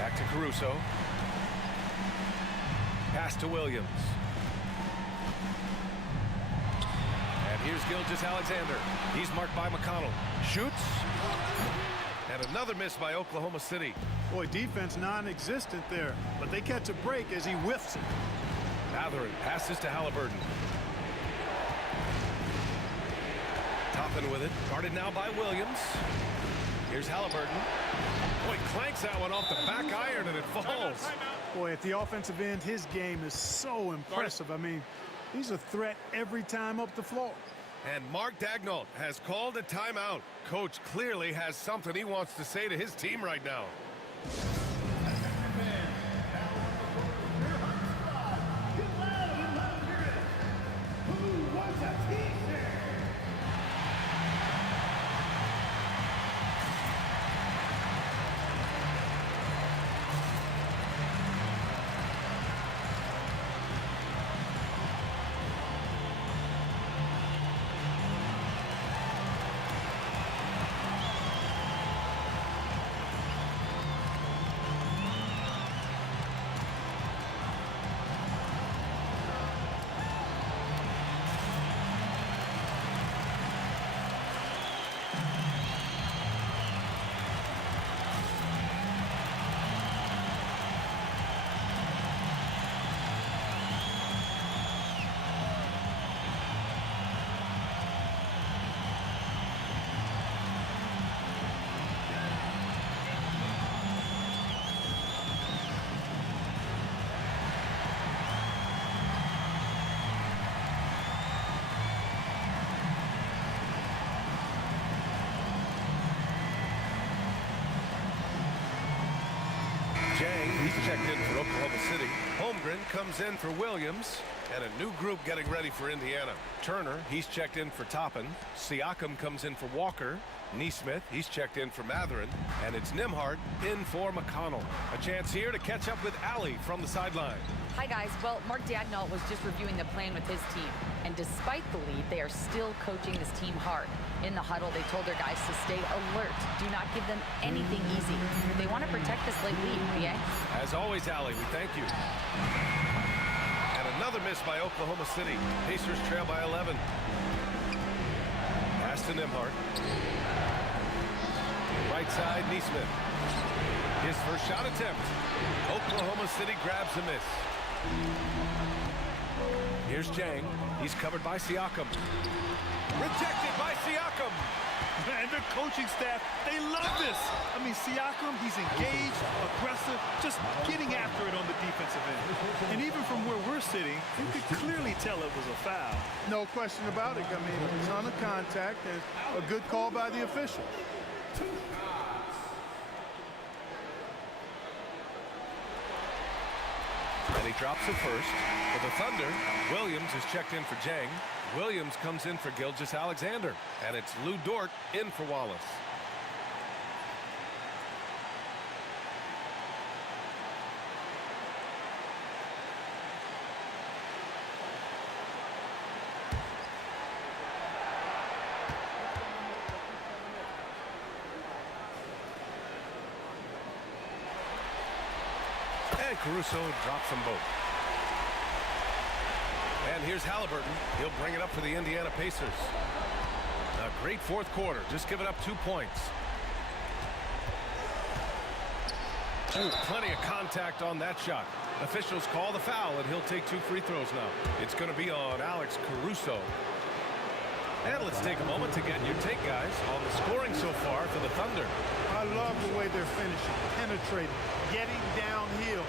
Back to Caruso. Pass to Williams. And here's Gilgeous-Alexander. He's marked by McConnell. Shoots. And another miss by Oklahoma City. Boy, defense non-existent there, but they catch a break as he whiffs it. Mathurin passes to Haliburton. Toppin with it. Guarded now by Williams. Here's Haliburton. Boy, clanks that one off the back iron and it falls. Boy, at the offensive end, his game is so impressive. I mean, he's a threat every time up the floor. And Mark Daigneault has called a timeout. Coach clearly has something he wants to say to his team right now. He's checked in for Oklahoma City. Holmgren comes in for Williams. And a new group getting ready for Indiana. Turner, he's checked in for Toppin. Siakam comes in for Walker. Neesmith, he's checked in for Matherin. And it's Nembhard in for McConnell. A chance here to catch up with Allie from the sideline. Hi, guys. Well, Mark Daigneault was just reviewing the plan with his team. And despite the lead, they are still coaching this team hard. In the huddle, they told their guys to stay alert. Do not give them anything easy. They want to protect this late lead, BA. As always, Allie, we thank you. And another miss by Oklahoma City. Pacers trail by 11. Pass to Nembhard. Right side, Neesmith. His first shot attempt. Oklahoma City grabs a miss. Here's Jang. He's covered by Siakam. Rejected by Siakam. And the coaching staff, they love this. I mean, Siakam, he's engaged, aggressive, just getting after it on the defensive end. And even from where we're sitting, you could clearly tell it was a foul. No question about it. I mean, a ton of contact and a good call by the official. And he drops it first. For the Thunder, Williams is checked in for Jang. Williams comes in for Gilgeous-Alexander. And it's Lou Dort in for Wallace. And Caruso drops them both. And here's Haliburton. He'll bring it up for the Indiana Pacers. A great fourth quarter. Just giving up 2 points. Ooh, plenty of contact on that shot. Officials call the foul, and he'll take 2 free throws now. It's going to be on Alex Caruso. And let's take a moment to get your take, guys, on the scoring so far for the Thunder. I love the way they're finishing, penetrating, getting downhill,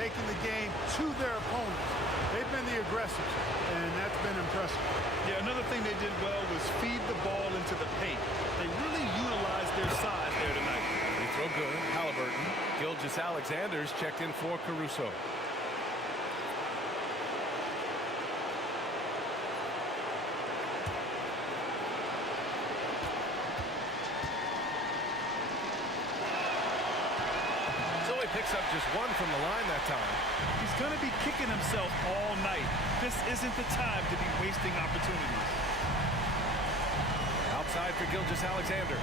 taking the game to their opponents. They've been the aggressors, and that's been impressive. Yeah, another thing they did well was feed the ball into the paint. They really utilized their size there tonight. Free throw good. Haliburton. Gilgeous-Alexander's checked in for Caruso. Picks up just 1 from the line that time. He's going to be kicking himself all night. This isn't the time to be wasting opportunities. Outside for Gilgeous-Alexander.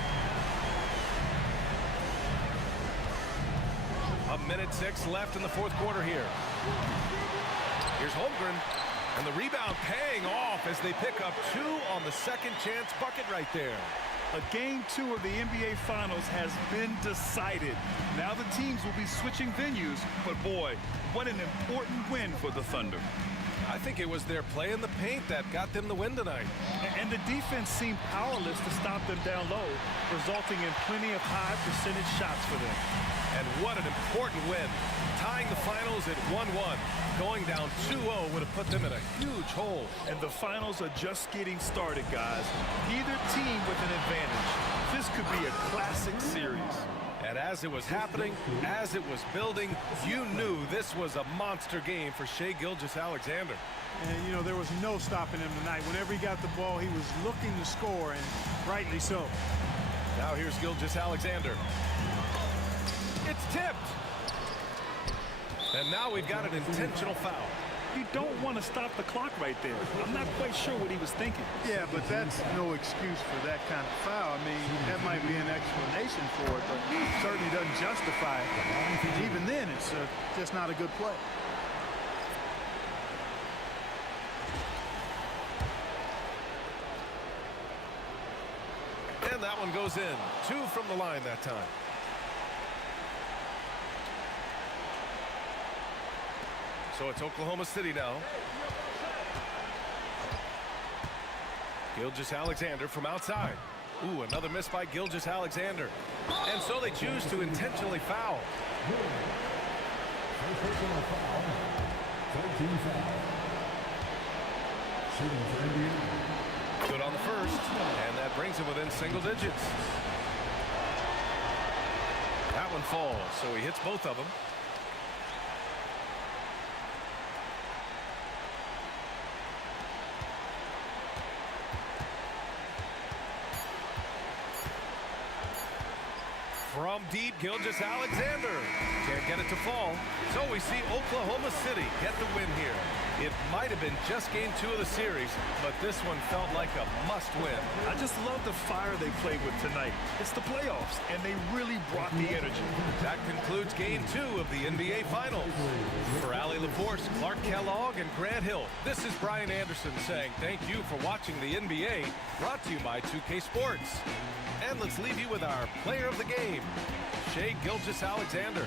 1:06 left in the fourth quarter here. Here's Holmgren. And the rebound paying off as they pick up 2 on the second chance bucket right there. A game 2 of the NBA Finals has been decided. Now the teams will be switching venues, but boy, what an important win for the Thunder. I think it was their play in the paint that got them the win tonight. And the defense seemed powerless to stop them down low, resulting in plenty of high percentage shots for them. And what an important win. Tying the finals at 1-1. Going down 2-0 would have put them in a huge hole. And the finals are just getting started, guys. Either team with an advantage. This could be a classic series. And as it was happening, as it was building, you knew this was a monster game for Shai Gilgeous-Alexander. And, you know, there was no stopping him tonight. Whenever he got the ball, he was looking to score, and rightly so. Now here's Gilgeous-Alexander. It's tipped. And now we've got an intentional foul. You don't want to stop the clock right there. I'm not quite sure what he was thinking. Yeah, but that's no excuse for that kind of foul. I mean, that might be an explanation for it, but it certainly doesn't justify it. Even then, it's just not a good play. And that one goes in. 2 from the line that time. So it's Oklahoma City now. Gilgeous-Alexander from outside. Ooh, another miss by Gilgeous-Alexander. And so they choose to intentionally foul. Good on the first, and that brings him within single digits. That one falls, so he hits both of them. From deep, Gilgeous-Alexander can't get it to fall. So we see Oklahoma City get the win here. It might have been just game 2 of the series, but this one felt like a must-win. I just love the fire they played with tonight. It's the playoffs, and they really brought the energy. That concludes game 2 of the NBA Finals. For Allie LaForce, Clark Kellogg, and Grant Hill, this is Brian Anderson saying thank you for watching the NBA, brought to you by 2K Sports. And let's leave you with our player of the game, Shai Gilgeous-Alexander.